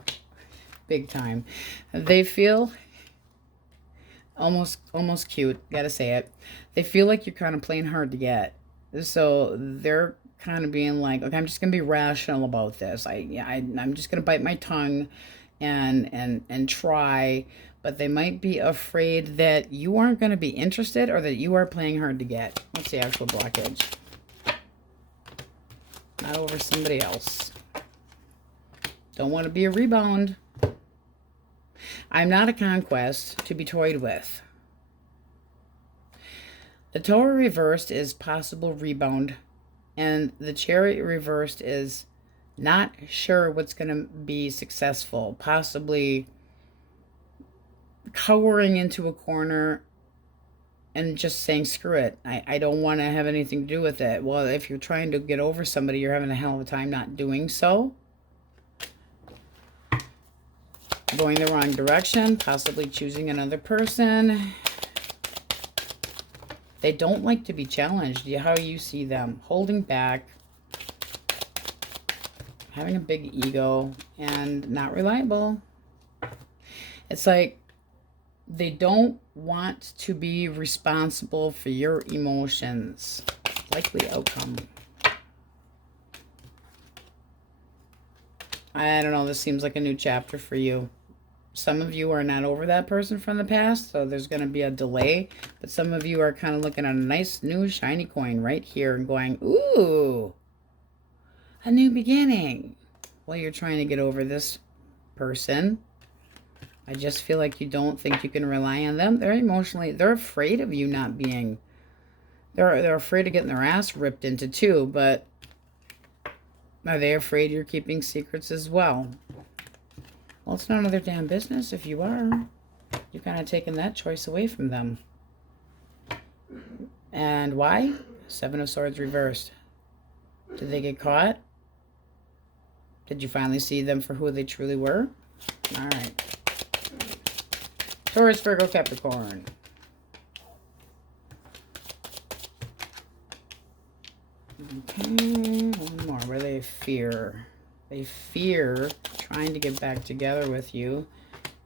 Big time. They feel almost cute. Gotta say it. They feel like you're kind of playing hard to get. So they're kind of being like, okay, I'm just going to be rational about this. I'm just going to bite my tongue and try. But they might be afraid that you aren't going to be interested or that you are playing hard to get. What's the actual blockage? Not over somebody else. Don't want to be a rebound. I'm not a conquest to be toyed with. The Tower reversed is possible rebound. And the Chariot reversed is not sure what's going to be successful. Possibly cowering into a corner and just saying, screw it. I don't want to have anything to do with it. Well, if you're trying to get over somebody, you're having a hell of a time not doing so. Going the wrong direction, possibly choosing another person. They don't like to be challenged. How you see them. Holding back. Having a big ego. And not reliable. It's like they don't want to be responsible for your emotions. Likely outcome. I don't know. This seems like a new chapter for you. Some of you are not over that person from the past, so there's going to be a delay. But some of you are kind of looking at a nice new shiny coin right here and going, ooh, a new beginning. Well, you're trying to get over this person. I just feel like you don't think you can rely on them. They're emotionally, they're afraid of you not being, they're afraid of getting their ass ripped into too, but are they afraid you're keeping secrets as well? Well, it's none of their damn business if you are. You're kind of taking that choice away from them. And why? Seven of Swords reversed. Did they get caught? Did you finally see them for who they truly were? All right. Taurus, Virgo, Capricorn. Okay, one more. Where they fear. They fear trying to get back together with you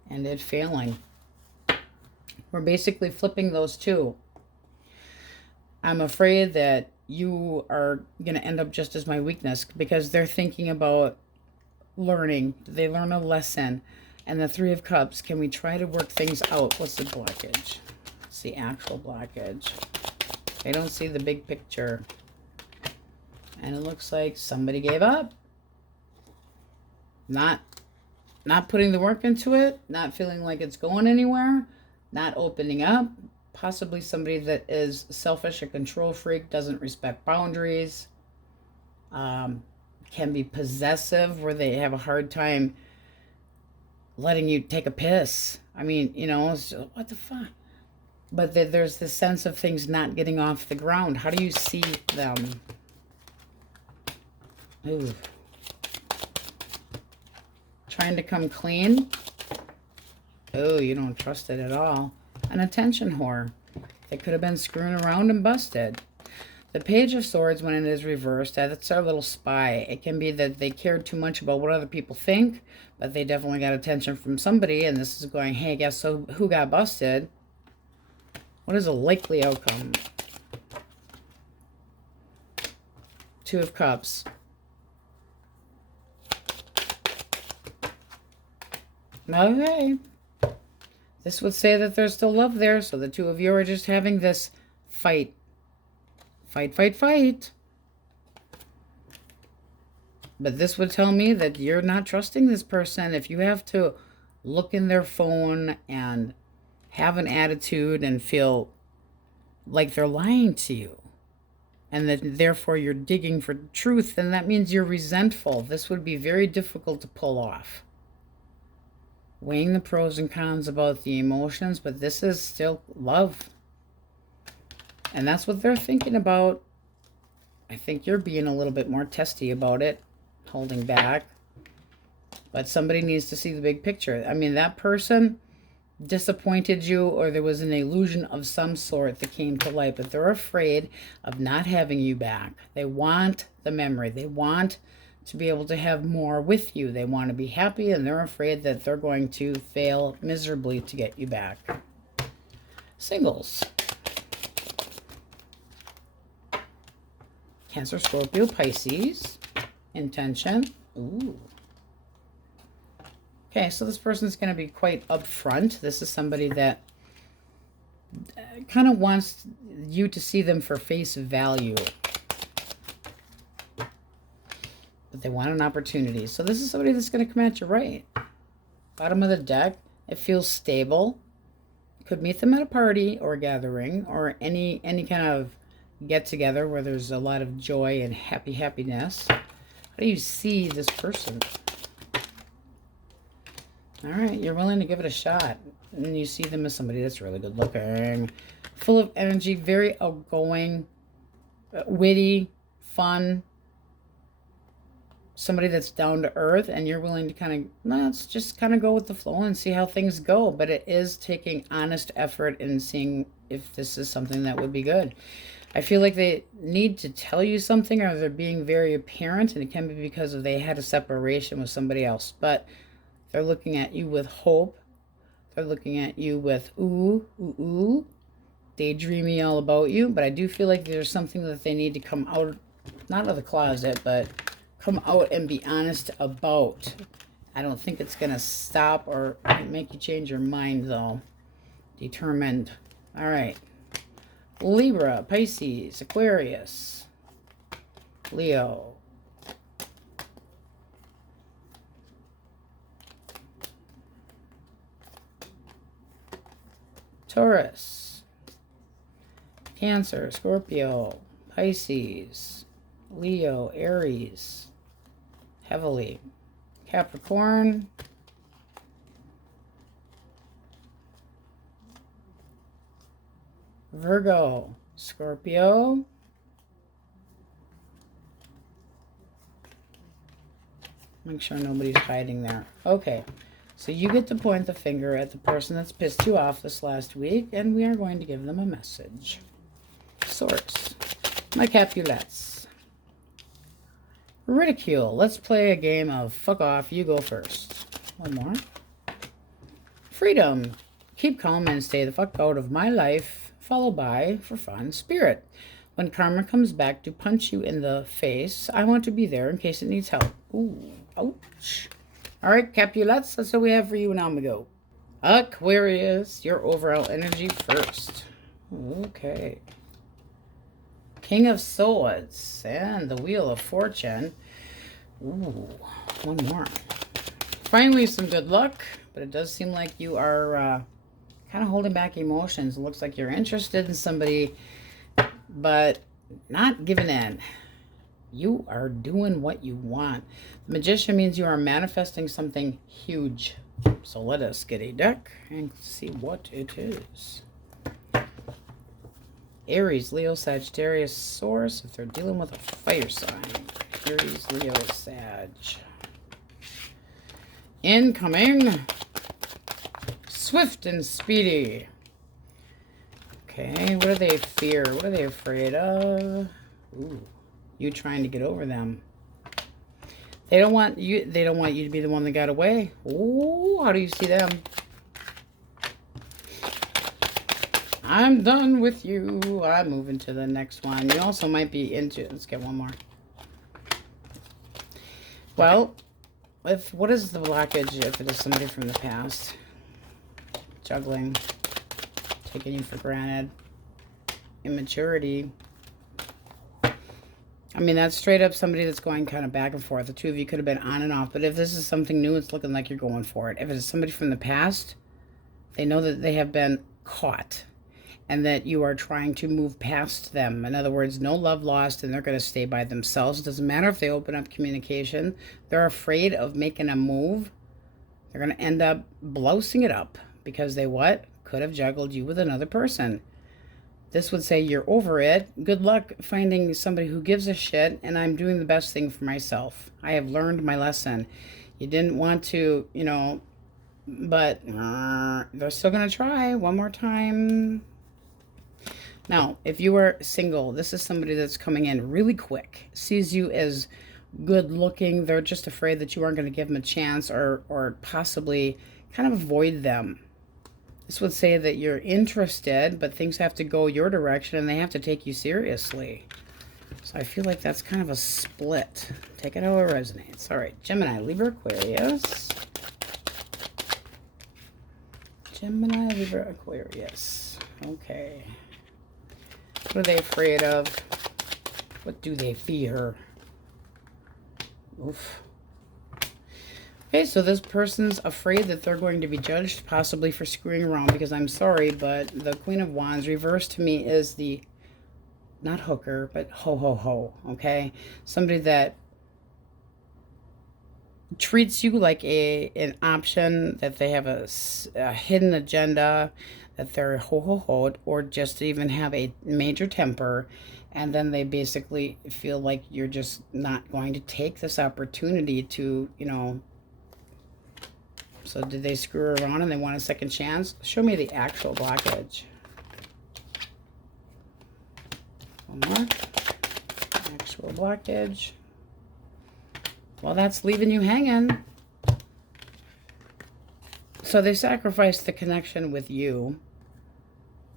and it failing. We're basically flipping those two. I'm afraid that you are going to end up just as my weakness because they're thinking about learning. They learn a lesson. And the Three of Cups, can we try to work things out? What's the blockage? What's the actual blockage? They don't see the big picture. And it looks like somebody gave up. Not putting the work into it, not feeling like it's going anywhere, not opening up. Possibly somebody that is selfish, a control freak, doesn't respect boundaries, can be possessive where they have a hard time letting you take a piss. I mean, you know, so what the fuck? But there's this sense of things not getting off the ground. How do you see them? Ooh. Trying to come clean. Oh, you don't trust it at all. An attention whore. They could have been screwing around and busted. The Page of Swords, when it is reversed, that's our little spy. It can be that they cared too much about what other people think, but they definitely got attention from somebody, and this is going, hey, guess so who got busted? What is a likely outcome? Two of Cups. Okay. This would say that there's still love there, so the two of you are just having this fight. Fight, fight, fight. But this would tell me that you're not trusting this person. If you have to look in their phone and have an attitude and feel like they're lying to you, and that therefore you're digging for truth, then that means you're resentful. This would be very difficult to pull off. weighing the pros and cons about the emotions, but this is still love. And that's what they're thinking about. I think you're being a little bit more testy about it, holding back. But somebody needs to see the big picture. I mean, that person disappointed you, or there was an illusion of some sort that came to light, but they're afraid of not having you back. They want the memory. They want to be able to have more with you. They want to be happy, and they're afraid that they're going to fail miserably to get you back. Singles. Cancer, Scorpio, Pisces. Intention. Ooh. Okay, so this person's going to be quite upfront. This is somebody that kind of wants you to see them for face value. But they want an opportunity. So this is somebody that's going to come at you right. Bottom of the deck. It feels stable. Could meet them at a party or a gathering or any kind of get-together where there's a lot of joy and happiness. How do you see this person? All right, you're willing to give it a shot. And you see them as somebody that's really good looking, full of energy, very outgoing, witty, fun. Somebody that's down to earth, and you're willing to kind of, let's just kind of go with the flow and see how things go. But it is taking honest effort in seeing if this is something that would be good. I feel like they need to tell you something, or they're being very apparent, and it can be because they had a separation with somebody else. But they're looking at you with hope. They're looking at you with ooh, ooh, ooh. Daydreaming all about you. But I do feel like there's something that they need to come out, not of the closet, but come out and be honest about. I don't think it's going to stop or make you change your mind, though. Determined. All right. Libra, Pisces, Aquarius, Leo. Taurus, Cancer, Scorpio, Pisces, Leo, Aries, heavily, Capricorn, Virgo, Scorpio, make sure nobody's hiding there. Okay. So you get to point the finger at the person that's pissed you off this last week, and we are going to give them a message. Source. My Capulets. Ridicule. Let's play a game of fuck off. You go first. One more. Freedom. Keep calm and stay the fuck out of my life. Followed by, for fun, Spirit. When karma comes back to punch you in the face, I want to be there in case it needs help. Ooh. Ouch. All right, Capulets, that's what we have for you. Now I'm going to go. Aquarius, your overall energy first. Okay. King of Swords and the Wheel of Fortune. Ooh, one more. Finally, some good luck, but it does seem like you are kind of holding back emotions. It looks like you're interested in somebody, but not giving in. You are doing what you want. The Magician means you are manifesting something huge. So let us get a deck and see what it is. Aries, Leo, Sagittarius, Source, if they're dealing with a fire sign. Aries, Leo, Sag. Incoming. Swift and speedy. Okay, what do they fear? What are they afraid of? Ooh. You trying to get over them. They don't want you to be the one that got away. Ooh, how do you see them? I'm done with you. I'm moving to the next one. You also might be into, let's get one more. Well, what is the blockage if it is somebody from the past? Juggling, taking you for granted, immaturity. I mean, that's straight up somebody that's going kind of back and forth. The two of you could have been on and off. But if this is something new, it's looking like you're going for it. If it's somebody from the past, they know that they have been caught and that you are trying to move past them. In other words, no love lost, and they're going to stay by themselves. It doesn't matter if they open up communication. They're afraid of making a move They're going to end up blousing it up because they what? Could have juggled you with another person. This would say you're over it. Good luck finding somebody who gives a shit, and I'm doing the best thing for myself. I have learned my lesson. You didn't want to, you know, but they're still going to try one more time. Now, if you are single, this is somebody that's coming in really quick, sees you as good looking. They're just afraid that you aren't going to give them a chance or possibly kind of avoid them. This would say that you're interested, but things have to go your direction and they have to take you seriously. So I feel like that's kind of a split. Take it how it resonates. All right, Gemini, Libra, Aquarius. Gemini, Libra, Aquarius. Okay. What are they afraid of? What do they fear? Oof. Okay, so this person's afraid that they're going to be judged, possibly for screwing around, because I'm sorry, but the Queen of Wands reversed to me is the, not hooker, but ho, okay? Somebody that treats you like an option, that they have a hidden agenda, that they're ho, or just even have a major temper, and then they basically feel like you're just not going to take this opportunity to, you know. So did they screw around and they want a second chance? Show me the actual blockage. One more. Actual blockage. Well, that's leaving you hanging. So they sacrificed the connection with you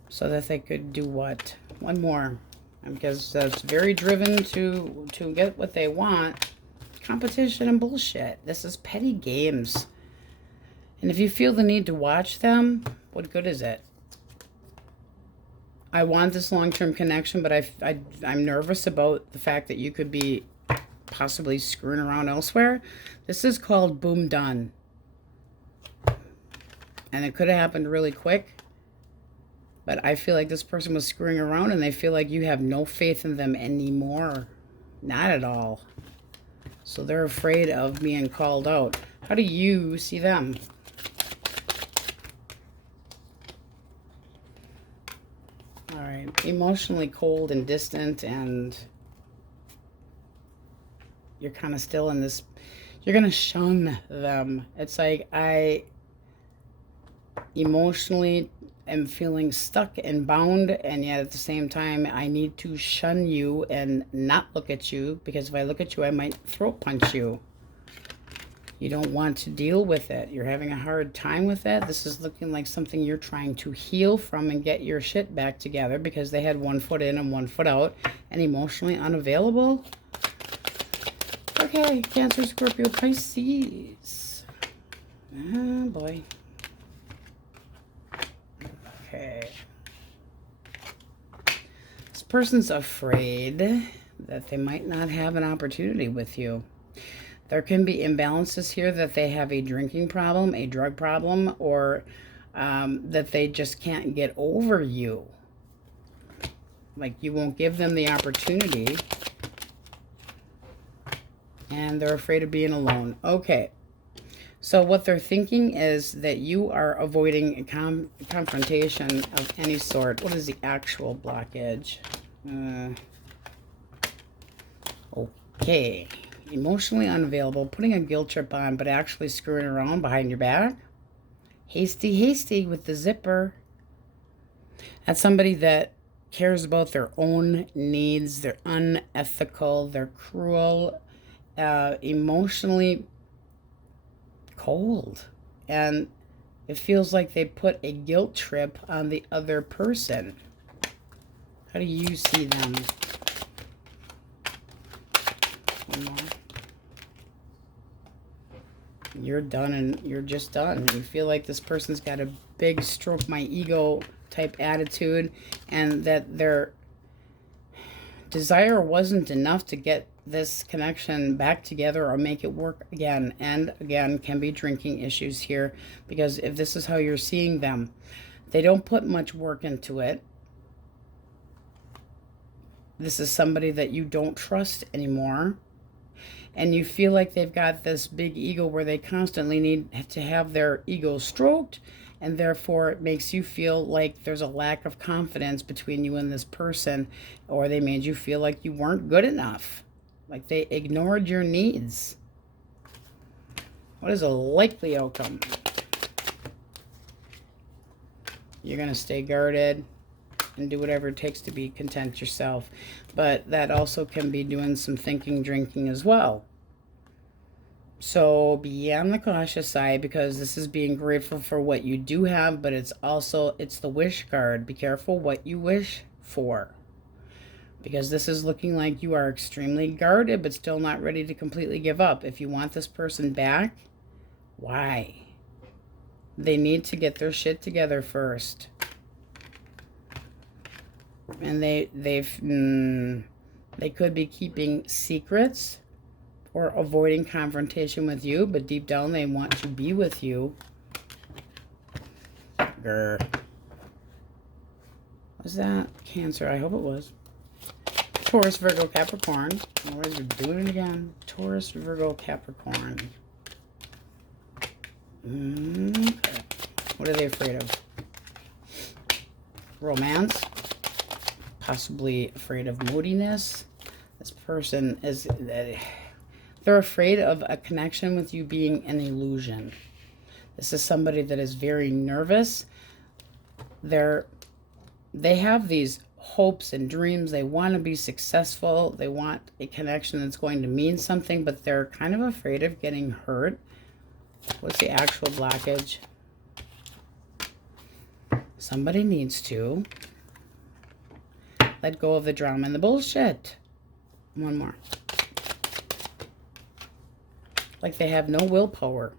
so that they could do what? One more. Because that's very driven to get what they want. Competition and bullshit. This is petty games. And if you feel the need to watch them, what good is it? I want this long-term connection, but I'm nervous about the fact that you could be possibly screwing around elsewhere. This is called boom done. And it could have happened really quick. But I feel like this person was screwing around and they feel like you have no faith in them anymore. Not at all. So they're afraid of being called out. How do you see them? All right, emotionally cold and distant, and you're kind of still in this, you're going to shun them. It's like I emotionally am feeling stuck and bound, and yet at the same time, I need to shun you and not look at you, because if I look at you, I might throat punch you. You don't want to deal with it. You're having a hard time with it. This is looking like something you're trying to heal from and get your shit back together, because they had one foot in and one foot out and emotionally unavailable. Okay, Cancer, Scorpio, Pisces. Oh, boy. Okay. This person's afraid that they might not have an opportunity with you. There can be imbalances here, that they have a drinking problem, a drug problem, or that they just can't get over you. Like you won't give them the opportunity. And they're afraid of being alone. Okay. So what they're thinking is that you are avoiding a confrontation of any sort. What is the actual blockage? Okay. Emotionally unavailable, putting a guilt trip on, but actually screwing around behind your back. Hasty with the zipper. That's somebody that cares about their own needs. They're unethical. They're cruel. Emotionally cold. And it feels like they put a guilt trip on the other person. How do you see them? One more. You're done, and you're just done. You feel like this person's got a big stroke my ego type attitude, and that their desire wasn't enough to get this connection back together or make it work again. And again, can be drinking issues here, because if this is how you're seeing them, they don't put much work into it. This is somebody that you don't trust anymore. And you feel like they've got this big ego where they constantly need to have their ego stroked, and therefore it makes you feel like there's a lack of confidence between you and this person, or they made you feel like you weren't good enough, like they ignored your needs. What is a likely outcome? You're going to stay guarded and do whatever it takes to be content yourself. But that also can be doing some thinking, drinking as well. So be on the cautious side, because this is being grateful for what you do have, but it's the wish card. Be careful what you wish for, because this is looking like you are extremely guarded, but still not ready to completely give up. If you want this person back, why? They need to get their shit together first. And they could be keeping secrets or avoiding confrontation with you, but deep down they want to be with you. Grr. Was that Cancer? I hope it was. Taurus, Virgo, Capricorn. Otherwise, we're doing it again. Taurus, Virgo, Capricorn. Okay. What are they afraid of? Romance. Possibly afraid of moodiness. This person is... they're afraid of a connection with you being an illusion. This is somebody that is very nervous. They have these hopes and dreams. They want to be successful. They want a connection that's going to mean something, but they're kind of afraid of getting hurt. What's the actual blockage? Somebody needs to let go of the drama and the bullshit. One more. Like they have no willpower.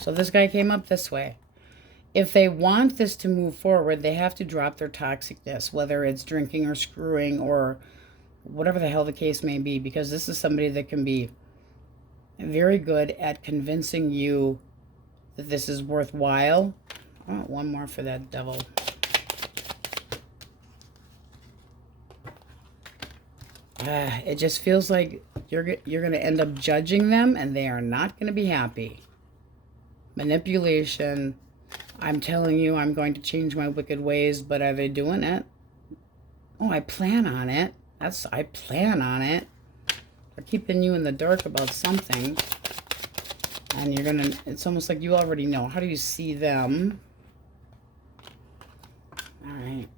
So this guy came up this way. If they want this to move forward, they have to drop their toxicness, whether it's drinking or screwing or whatever the hell the case may be, because this is somebody that can be very good at convincing you that this is worthwhile. I want one more for that devil. It just feels like you're going to end up judging them, and they are not going to be happy. Manipulation. I'm telling you, I'm going to change my wicked ways, but are they doing it? Oh, I plan on it. I plan on it. They're keeping you in the dark about something. And it's almost like you already know. How do you see them? All right.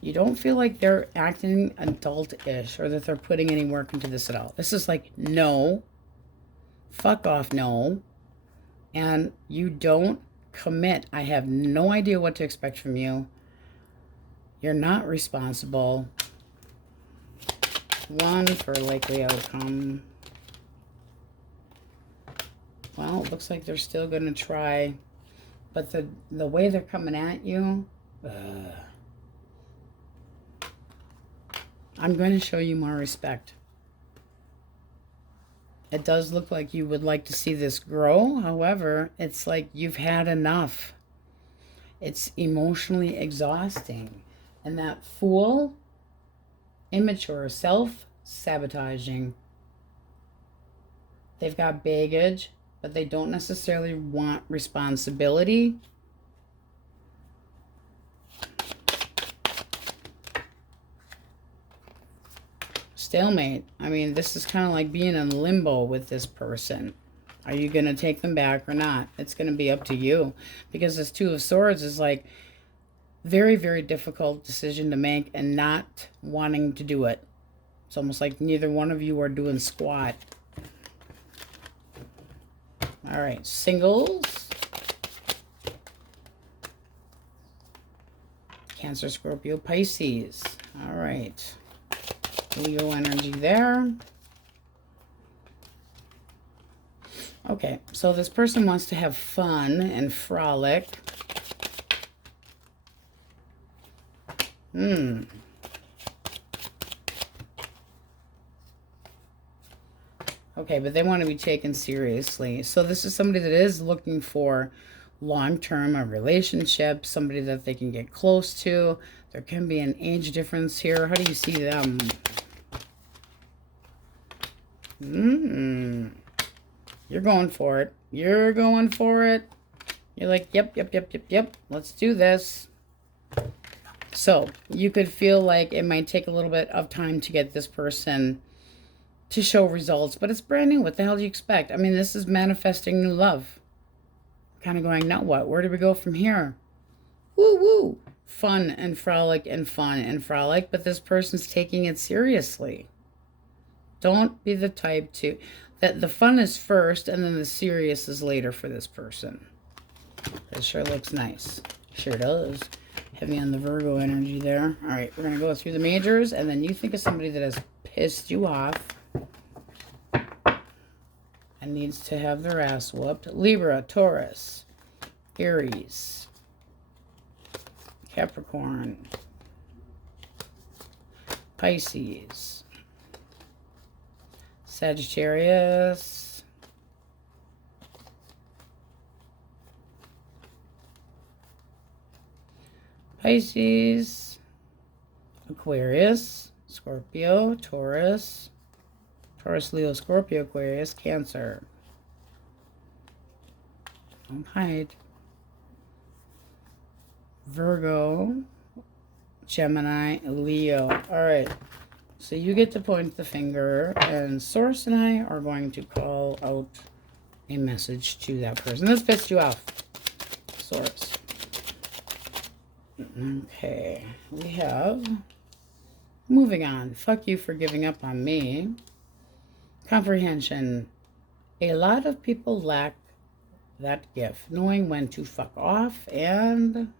You don't feel like they're acting adult-ish or that they're putting any work into this at all. This is like, no. Fuck off, no. And you don't commit. I have no idea what to expect from you. You're not responsible. One for likely outcome. Well, it looks like they're still going to try. But the way they're coming at you... I'm going to show you more respect. It does look like you would like to see this grow. However, it's like you've had enough. It's emotionally exhausting. And that fool, immature, self-sabotaging. They've got baggage, but they don't necessarily want responsibility. Stalemate. I mean, this is kind of like being in limbo with this person. Are you going to take them back or not? It's going to be up to you, because this Two of Swords is like very, very difficult decision to make and not wanting to do it. It's almost like neither one of you are doing squat. All right, singles. Cancer, Scorpio, Pisces. All right. Leo energy there. Okay, so this person wants to have fun and frolic. Okay, but they want to be taken seriously. So this is somebody that is looking for long-term a relationship, somebody that they can get close to. There can be an age difference here. How do you see them? You're going for it. You're going for it. You're like, yep, let's do this. So you could feel like it might take a little bit of time to get this person to show results, but it's brand new. What the hell do you expect? I mean, this is manifesting new love. Kind of going, now what? Where do we go from here? Woo woo. Fun and frolic and fun and frolic, but this person's taking it seriously. Don't be the type to, that the fun is first and then the serious is later for this person. That sure looks nice. Sure does. Heavy on the Virgo energy there. All right, we're going to go through the majors, and then you think of somebody that has pissed you off and needs to have their ass whooped. Libra, Taurus, Aries, Capricorn, Pisces, Sagittarius, Pisces, Aquarius, Scorpio, Taurus, Leo, Scorpio, Aquarius, Cancer. Don't hide. Virgo, Gemini, Leo. All right. So you get to point the finger, and Source and I are going to call out a message to that person. This pissed you off, Source. Okay. We have, moving on. Fuck you for giving up on me. Comprehension. A lot of people lack that gift, knowing when to fuck off, and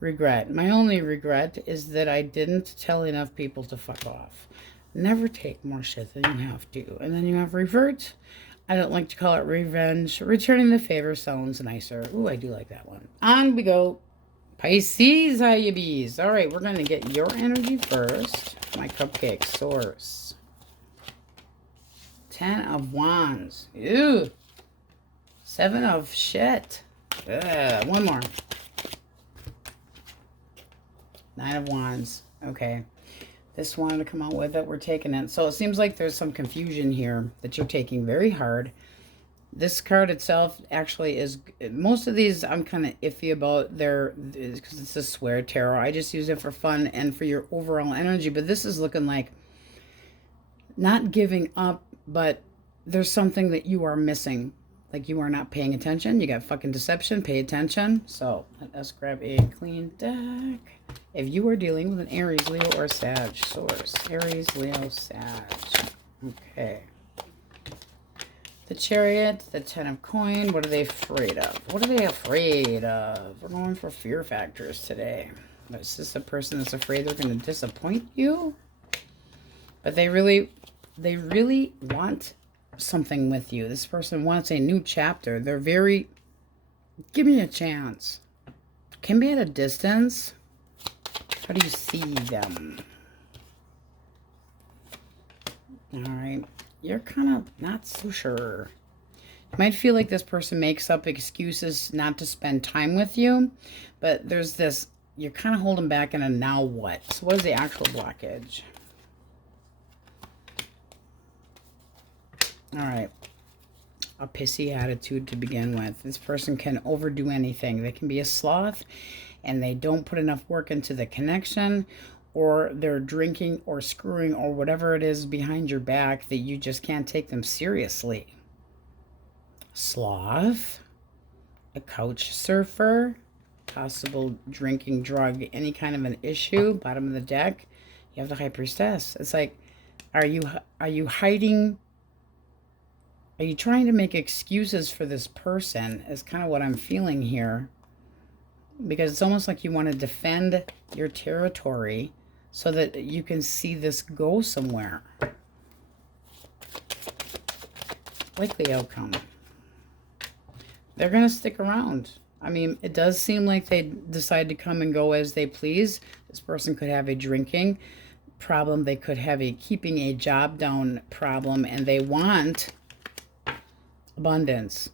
regret. My only regret is that I didn't tell enough people to fuck off. Never take more shit than you have to. And then you have revert. I don't like to call it revenge. Returning the favor sounds nicer. Ooh, I do like that one. On we go. Pisces, how you bees? All right, we're going to get your energy first. My cupcake source. 10 of Wands. Ew. 7 of shit. One more. 9 of Wands. Okay. This wanted to come out with it. We're taking it. So it seems like there's some confusion here that you're taking very hard. This card itself actually is, most of these I'm kind of iffy about there because it's a swear tarot. I just use it for fun and for your overall energy. But this is looking like not giving up, but there's something that you are missing. Like you are not paying attention. You got fucking deception. Pay attention. So let us grab a clean deck. If you are dealing with an Aries, Leo, or Sag source. Aries, Leo, Sag. Okay. The Chariot, the 10 of Coin. What are they afraid of? What are they afraid of? We're going for fear factors today. Is this a person that's afraid they're going to disappoint you? But they really want something with you. This person wants a new chapter. They're very, give me a chance. Can be at a distance. How do you see them? All right. You're kind of not so sure. You might feel like this person makes up excuses not to spend time with you, but there's this, you're kind of holding back in a now what? So what is the actual blockage? All right. A pissy attitude to begin with. This person can overdo anything. They can be a sloth and they don't put enough work into the connection, or they're drinking or screwing or whatever it is behind your back that you just can't take them seriously. Sloth, a couch surfer, possible drinking, drug, any kind of an issue. Bottom of the deck, you have the High Priestess. It's like, are you hiding? Are you trying to make excuses for this person? Is kind of what I'm feeling here. Because it's almost like you want to defend your territory so that you can see this go somewhere. Likely outcome. They're going to stick around. I mean, it does seem like they decide to come and go as they please. This person could have a drinking problem. They could have a keeping a job down problem. And they want abundance.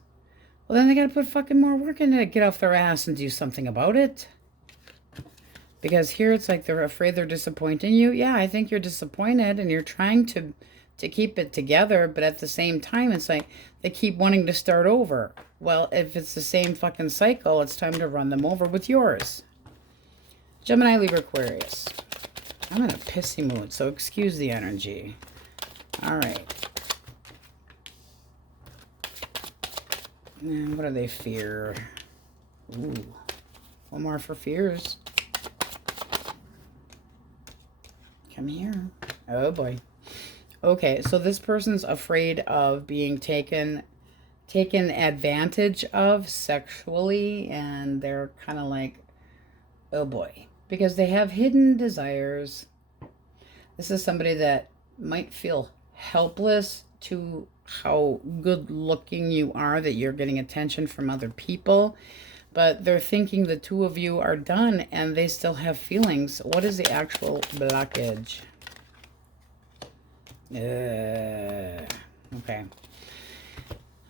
Well, then they got to put fucking more work into it. Get off their ass and do something about it. Because here it's like they're afraid they're disappointing you. Yeah, I think you're disappointed and you're trying to to keep it together, but at the same time, it's like they keep wanting to start over. Well, if it's the same fucking cycle, it's time to run them over with yours. Gemini, Libra, Aquarius. I'm in a pissy mood, so excuse the energy. All right. And what do they fear? Ooh. One more for fears. Come here. Oh, boy. Okay, so this person's afraid of being taken advantage of sexually, and they're kind of like, oh boy, because they have hidden desires. This is somebody that might feel helpless to how good looking you are, that you're getting attention from other people, but they're thinking the two of you are done and they still have feelings. What is the actual blockage? Okay.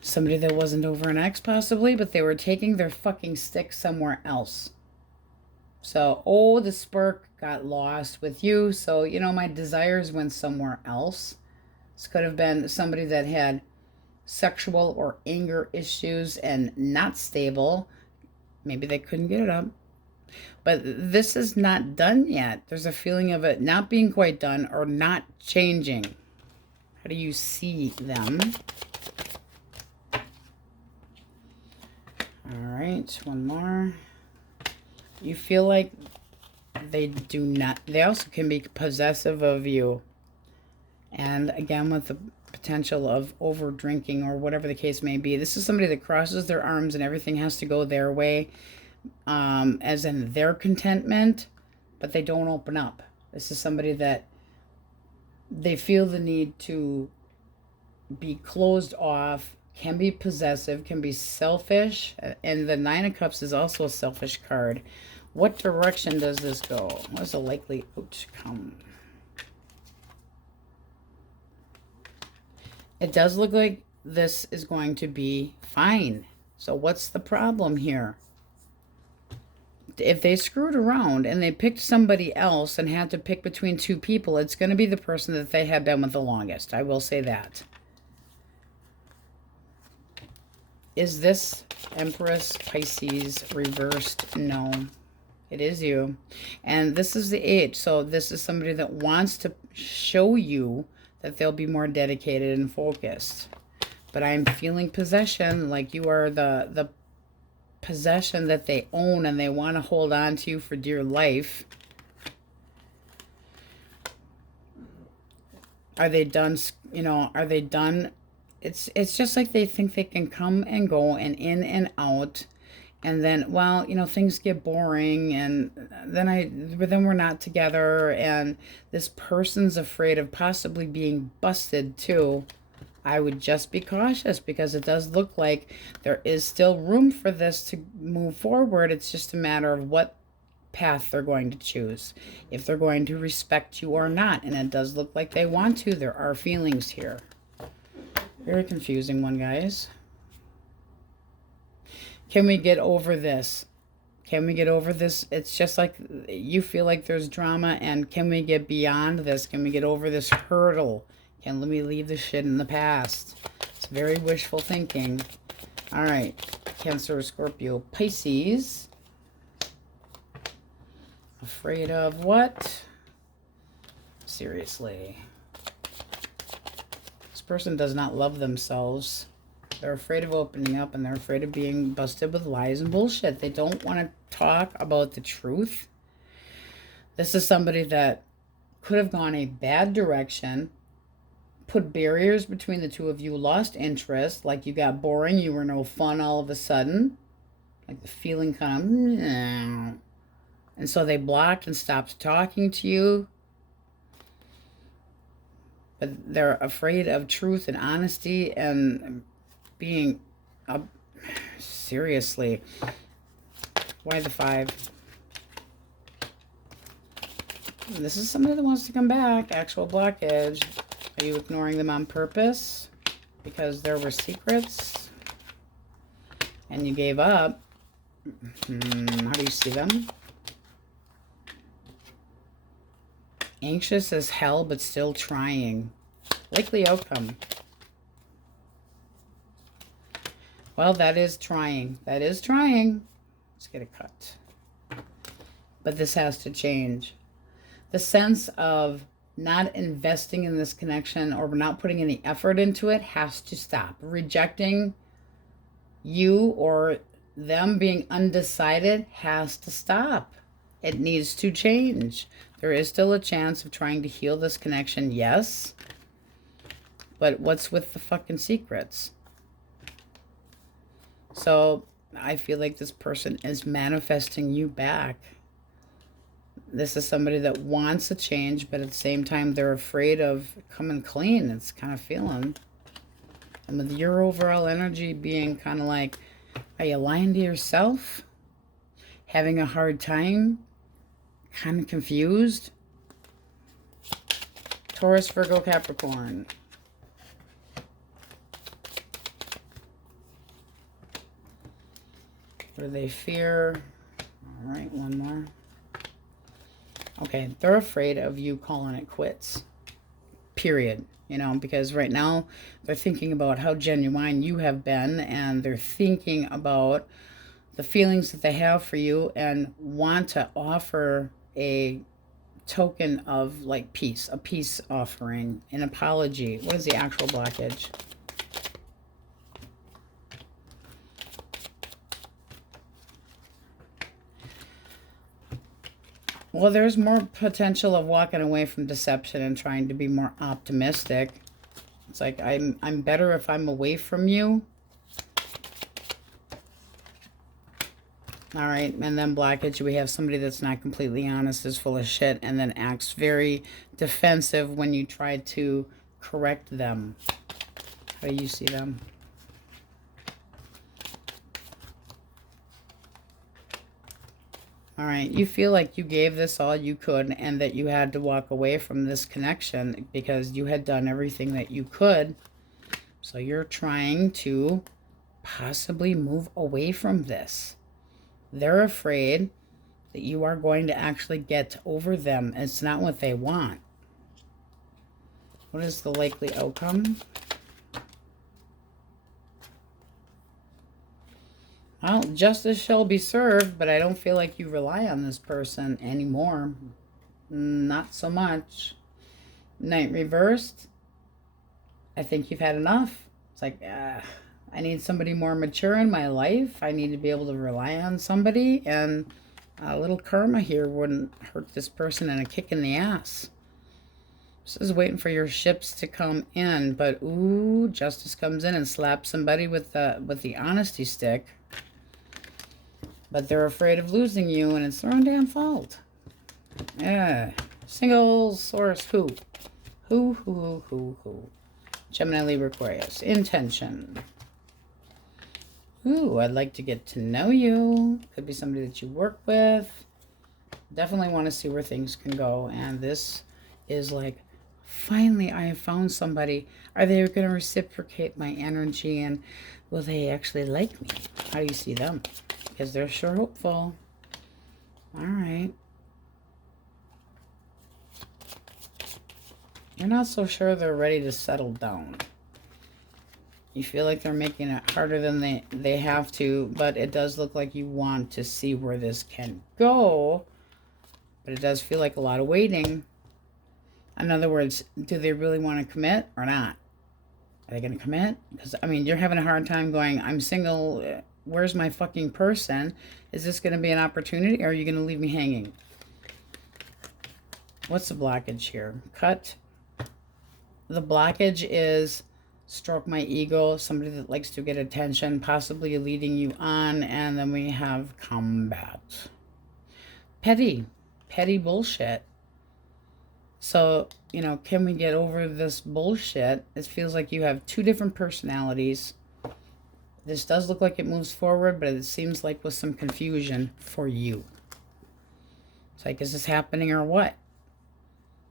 Somebody that wasn't over an ex, possibly, but they were taking their fucking stick somewhere else. So, oh, the spark got lost with you. So, you know, my desires went somewhere else. This could have been somebody that had sexual or anger issues and not stable. Maybe they couldn't get it up. But this is not done yet. There's a feeling of it not being quite done or not changing. How do you see them? All right, one more. You feel like they do not, they also can be possessive of you. And again, with the potential of over drinking or whatever the case may be. This is somebody that crosses their arms and everything has to go their way, as in their contentment, but they don't open up. This is somebody that they feel the need to be closed off, can be possessive, can be selfish, and the Nine of Cups is also a selfish card. What direction does this go? What's the likely outcome? It does look like this is going to be fine. So what's the problem here? If they screwed around and they picked somebody else and had to pick between two people, it's going to be the person that they have been with the longest. I will say that. Is this Empress Pisces reversed? No. It is you. And this is the 8. So this is somebody that wants to show you that they'll be more dedicated and focused. But I'm feeling possession, like you are the possession that they own and they want to hold on to you for dear life. Are they done? You know, are they done? It's just like they think they can come and go and in and out, and then, well, you know, things get boring, and then we're not together, and this person's afraid of possibly being busted too. I would just be cautious, because it does look like there is still room for this to move forward. It's just a matter of what path they're going to choose, if they're going to respect you or not. And it does look like they want to. There are feelings here. Very confusing one, guys. Can we get over this? Can we get over this? It's just like you feel like there's drama, and can we get beyond this? Can we get over this hurdle? Can we leave the shit in the past? It's very wishful thinking. All right, Cancer, Scorpio, Pisces. Afraid of what? Seriously. This person does not love themselves. They're afraid of opening up, and they're afraid of being busted with lies and bullshit. They don't want to talk about the truth. This is somebody that could have gone a bad direction, put barriers between the two of you, lost interest, like you got boring, you were no fun all of a sudden, like the feeling kind of, and so they blocked and stopped talking to you. But they're afraid of truth and honesty and being seriously. Why the 5? This is somebody that wants to come back. Actual blockage. Are you ignoring them on purpose because there were secrets and you gave up? How do you see them? Anxious as hell, but still trying. Likely outcome. Well, that is trying. That is trying. Let's get a cut. But this has to change. The sense of not investing in this connection or not putting any effort into it has to stop. Rejecting you or them being undecided has to stop. It needs to change. There is still a chance of trying to heal this connection, yes. But what's with the fucking secrets? So I feel like this person is manifesting you back. This is somebody that wants a change, but at the same time, they're afraid of coming clean. It's kind of feeling. And with your overall energy being kind of like, are you lying to yourself? Having a hard time? Kind of confused? Taurus, Virgo, Capricorn. What do they fear? All right, one more. Okay, they're afraid of you calling it quits. Period. You know, because right now they're thinking about how genuine you have been, and they're thinking about the feelings that they have for you and want to offer a token of like peace, a peace offering, an apology. What is the actual blockage? Well, there's more potential of walking away from deception and trying to be more optimistic. It's like, I'm better if I'm away from you. All right, and then blockage, we have somebody that's not completely honest, is full of shit, and then acts very defensive when you try to correct them. How do you see them? All right, you feel like you gave this all you could and that you had to walk away from this connection because you had done everything that you could. So you're trying to possibly move away from this. They're afraid that you are going to actually get over them. It's not what they want. What is the likely outcome? Well, justice shall be served, but I don't feel like you rely on this person anymore. Not so much. Knight reversed. I think you've had enough. It's like, I need somebody more mature in my life. I need to be able to rely on somebody. And a little karma here wouldn't hurt this person and a kick in the ass. This is waiting for your ships to come in. But, ooh, justice comes in and slaps somebody with the honesty stick. But they're afraid of losing you, and it's their own damn fault. Yeah. Single source, who? Who? Gemini, Libra, Aquarius. Intention. Ooh, I'd like to get to know you. Could be somebody that you work with. Definitely want to see where things can go. And this is like, finally, I have found somebody. Are they going to reciprocate my energy? And will they actually like me? How do you see them? Because they're sure hopeful. All right. You're not so sure they're ready to settle down. You feel like they're making it harder than they have to, but it does look like you want to see where this can go. But it does feel like a lot of waiting. In other words, do they really want to commit or not? Are they going to commit? Because, I mean, you're having a hard time going, I'm single. Where's my fucking person? Is this going to be an opportunity, or are you going to leave me hanging? What's the blockage here? Cut. The blockage is stroke my ego, somebody that likes to get attention, possibly leading you on, and then we have combat. Petty bullshit. So, you know, can we get over this bullshit? It feels like you have two different personalities. This does look like it moves forward, but it seems like with some confusion for you. It's like, is this happening or what?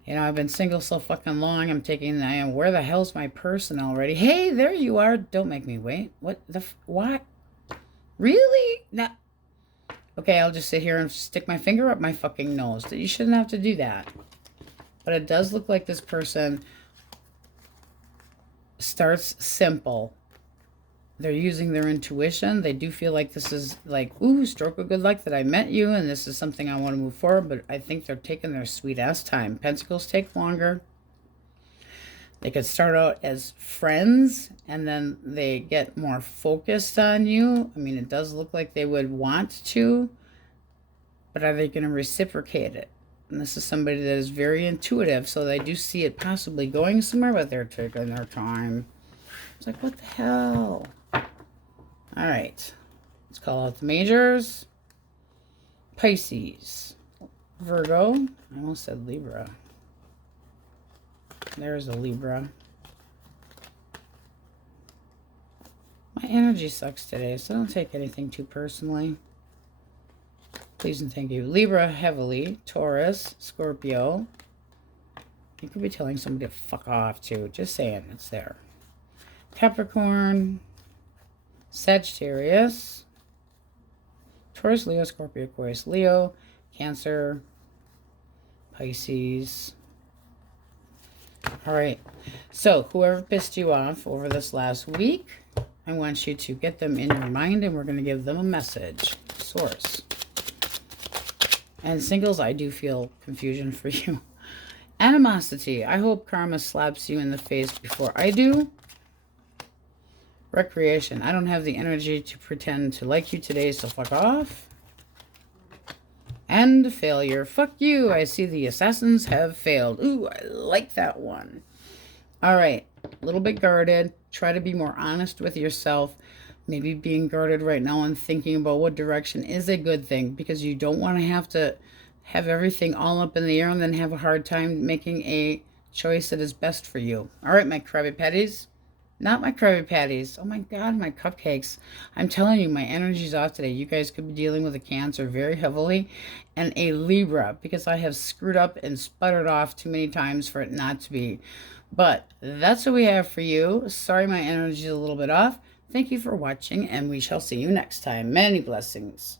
You know, I've been single so fucking long, I'm taking, where the hell's my person already? Hey, there you are. Don't make me wait. What what? Really? No. Okay, I'll just sit here and stick my finger up my fucking nose. You shouldn't have to do that. But it does look like this person starts simple. They're using their intuition. They do feel like this is like, ooh, stroke of good luck that I met you, and this is something I want to move forward, but I think they're taking their sweet-ass time. Pentacles take longer. They could start out as friends, and then they get more focused on you. I mean, it does look like they would want to, but are they going to reciprocate it? And this is somebody that is very intuitive, so they do see it possibly going somewhere, but they're taking their time. It's like, what the hell? All right, let's call out the majors. Pisces, Virgo, I almost said Libra. There's a Libra. My energy sucks today, so don't take anything too personally. Please and thank you. Libra heavily, Taurus, Scorpio. You could be telling somebody to fuck off too. Just saying, it's there. Capricorn, Sagittarius, Taurus, Leo, Scorpio, Aquarius, Leo, Cancer, Pisces. All right, so whoever pissed you off over this last week, I want you to get them in your mind, and we're going to give them a message. Source. And singles, I do feel confusion for you. Animosity. I hope karma slaps you in the face before I do. Recreation. I don't have the energy to pretend to like you today, so fuck off. And failure. Fuck you. I see the assassins have failed. Ooh, I like that one. All right. A little bit guarded. Try to be more honest with yourself. Maybe being guarded right now and thinking about what direction is a good thing, because you don't want to have everything all up in the air and then have a hard time making a choice that is best for you. All right, my Krabby Patties. Not my Krabby Patties. Oh my God, my cupcakes. I'm telling you, my energy's off today. You guys could be dealing with a Cancer very heavily and a Libra, because I have screwed up and sputtered off too many times for it not to be. But that's what we have for you. Sorry my energy is a little bit off. Thank you for watching, and we shall see you next time. Many blessings.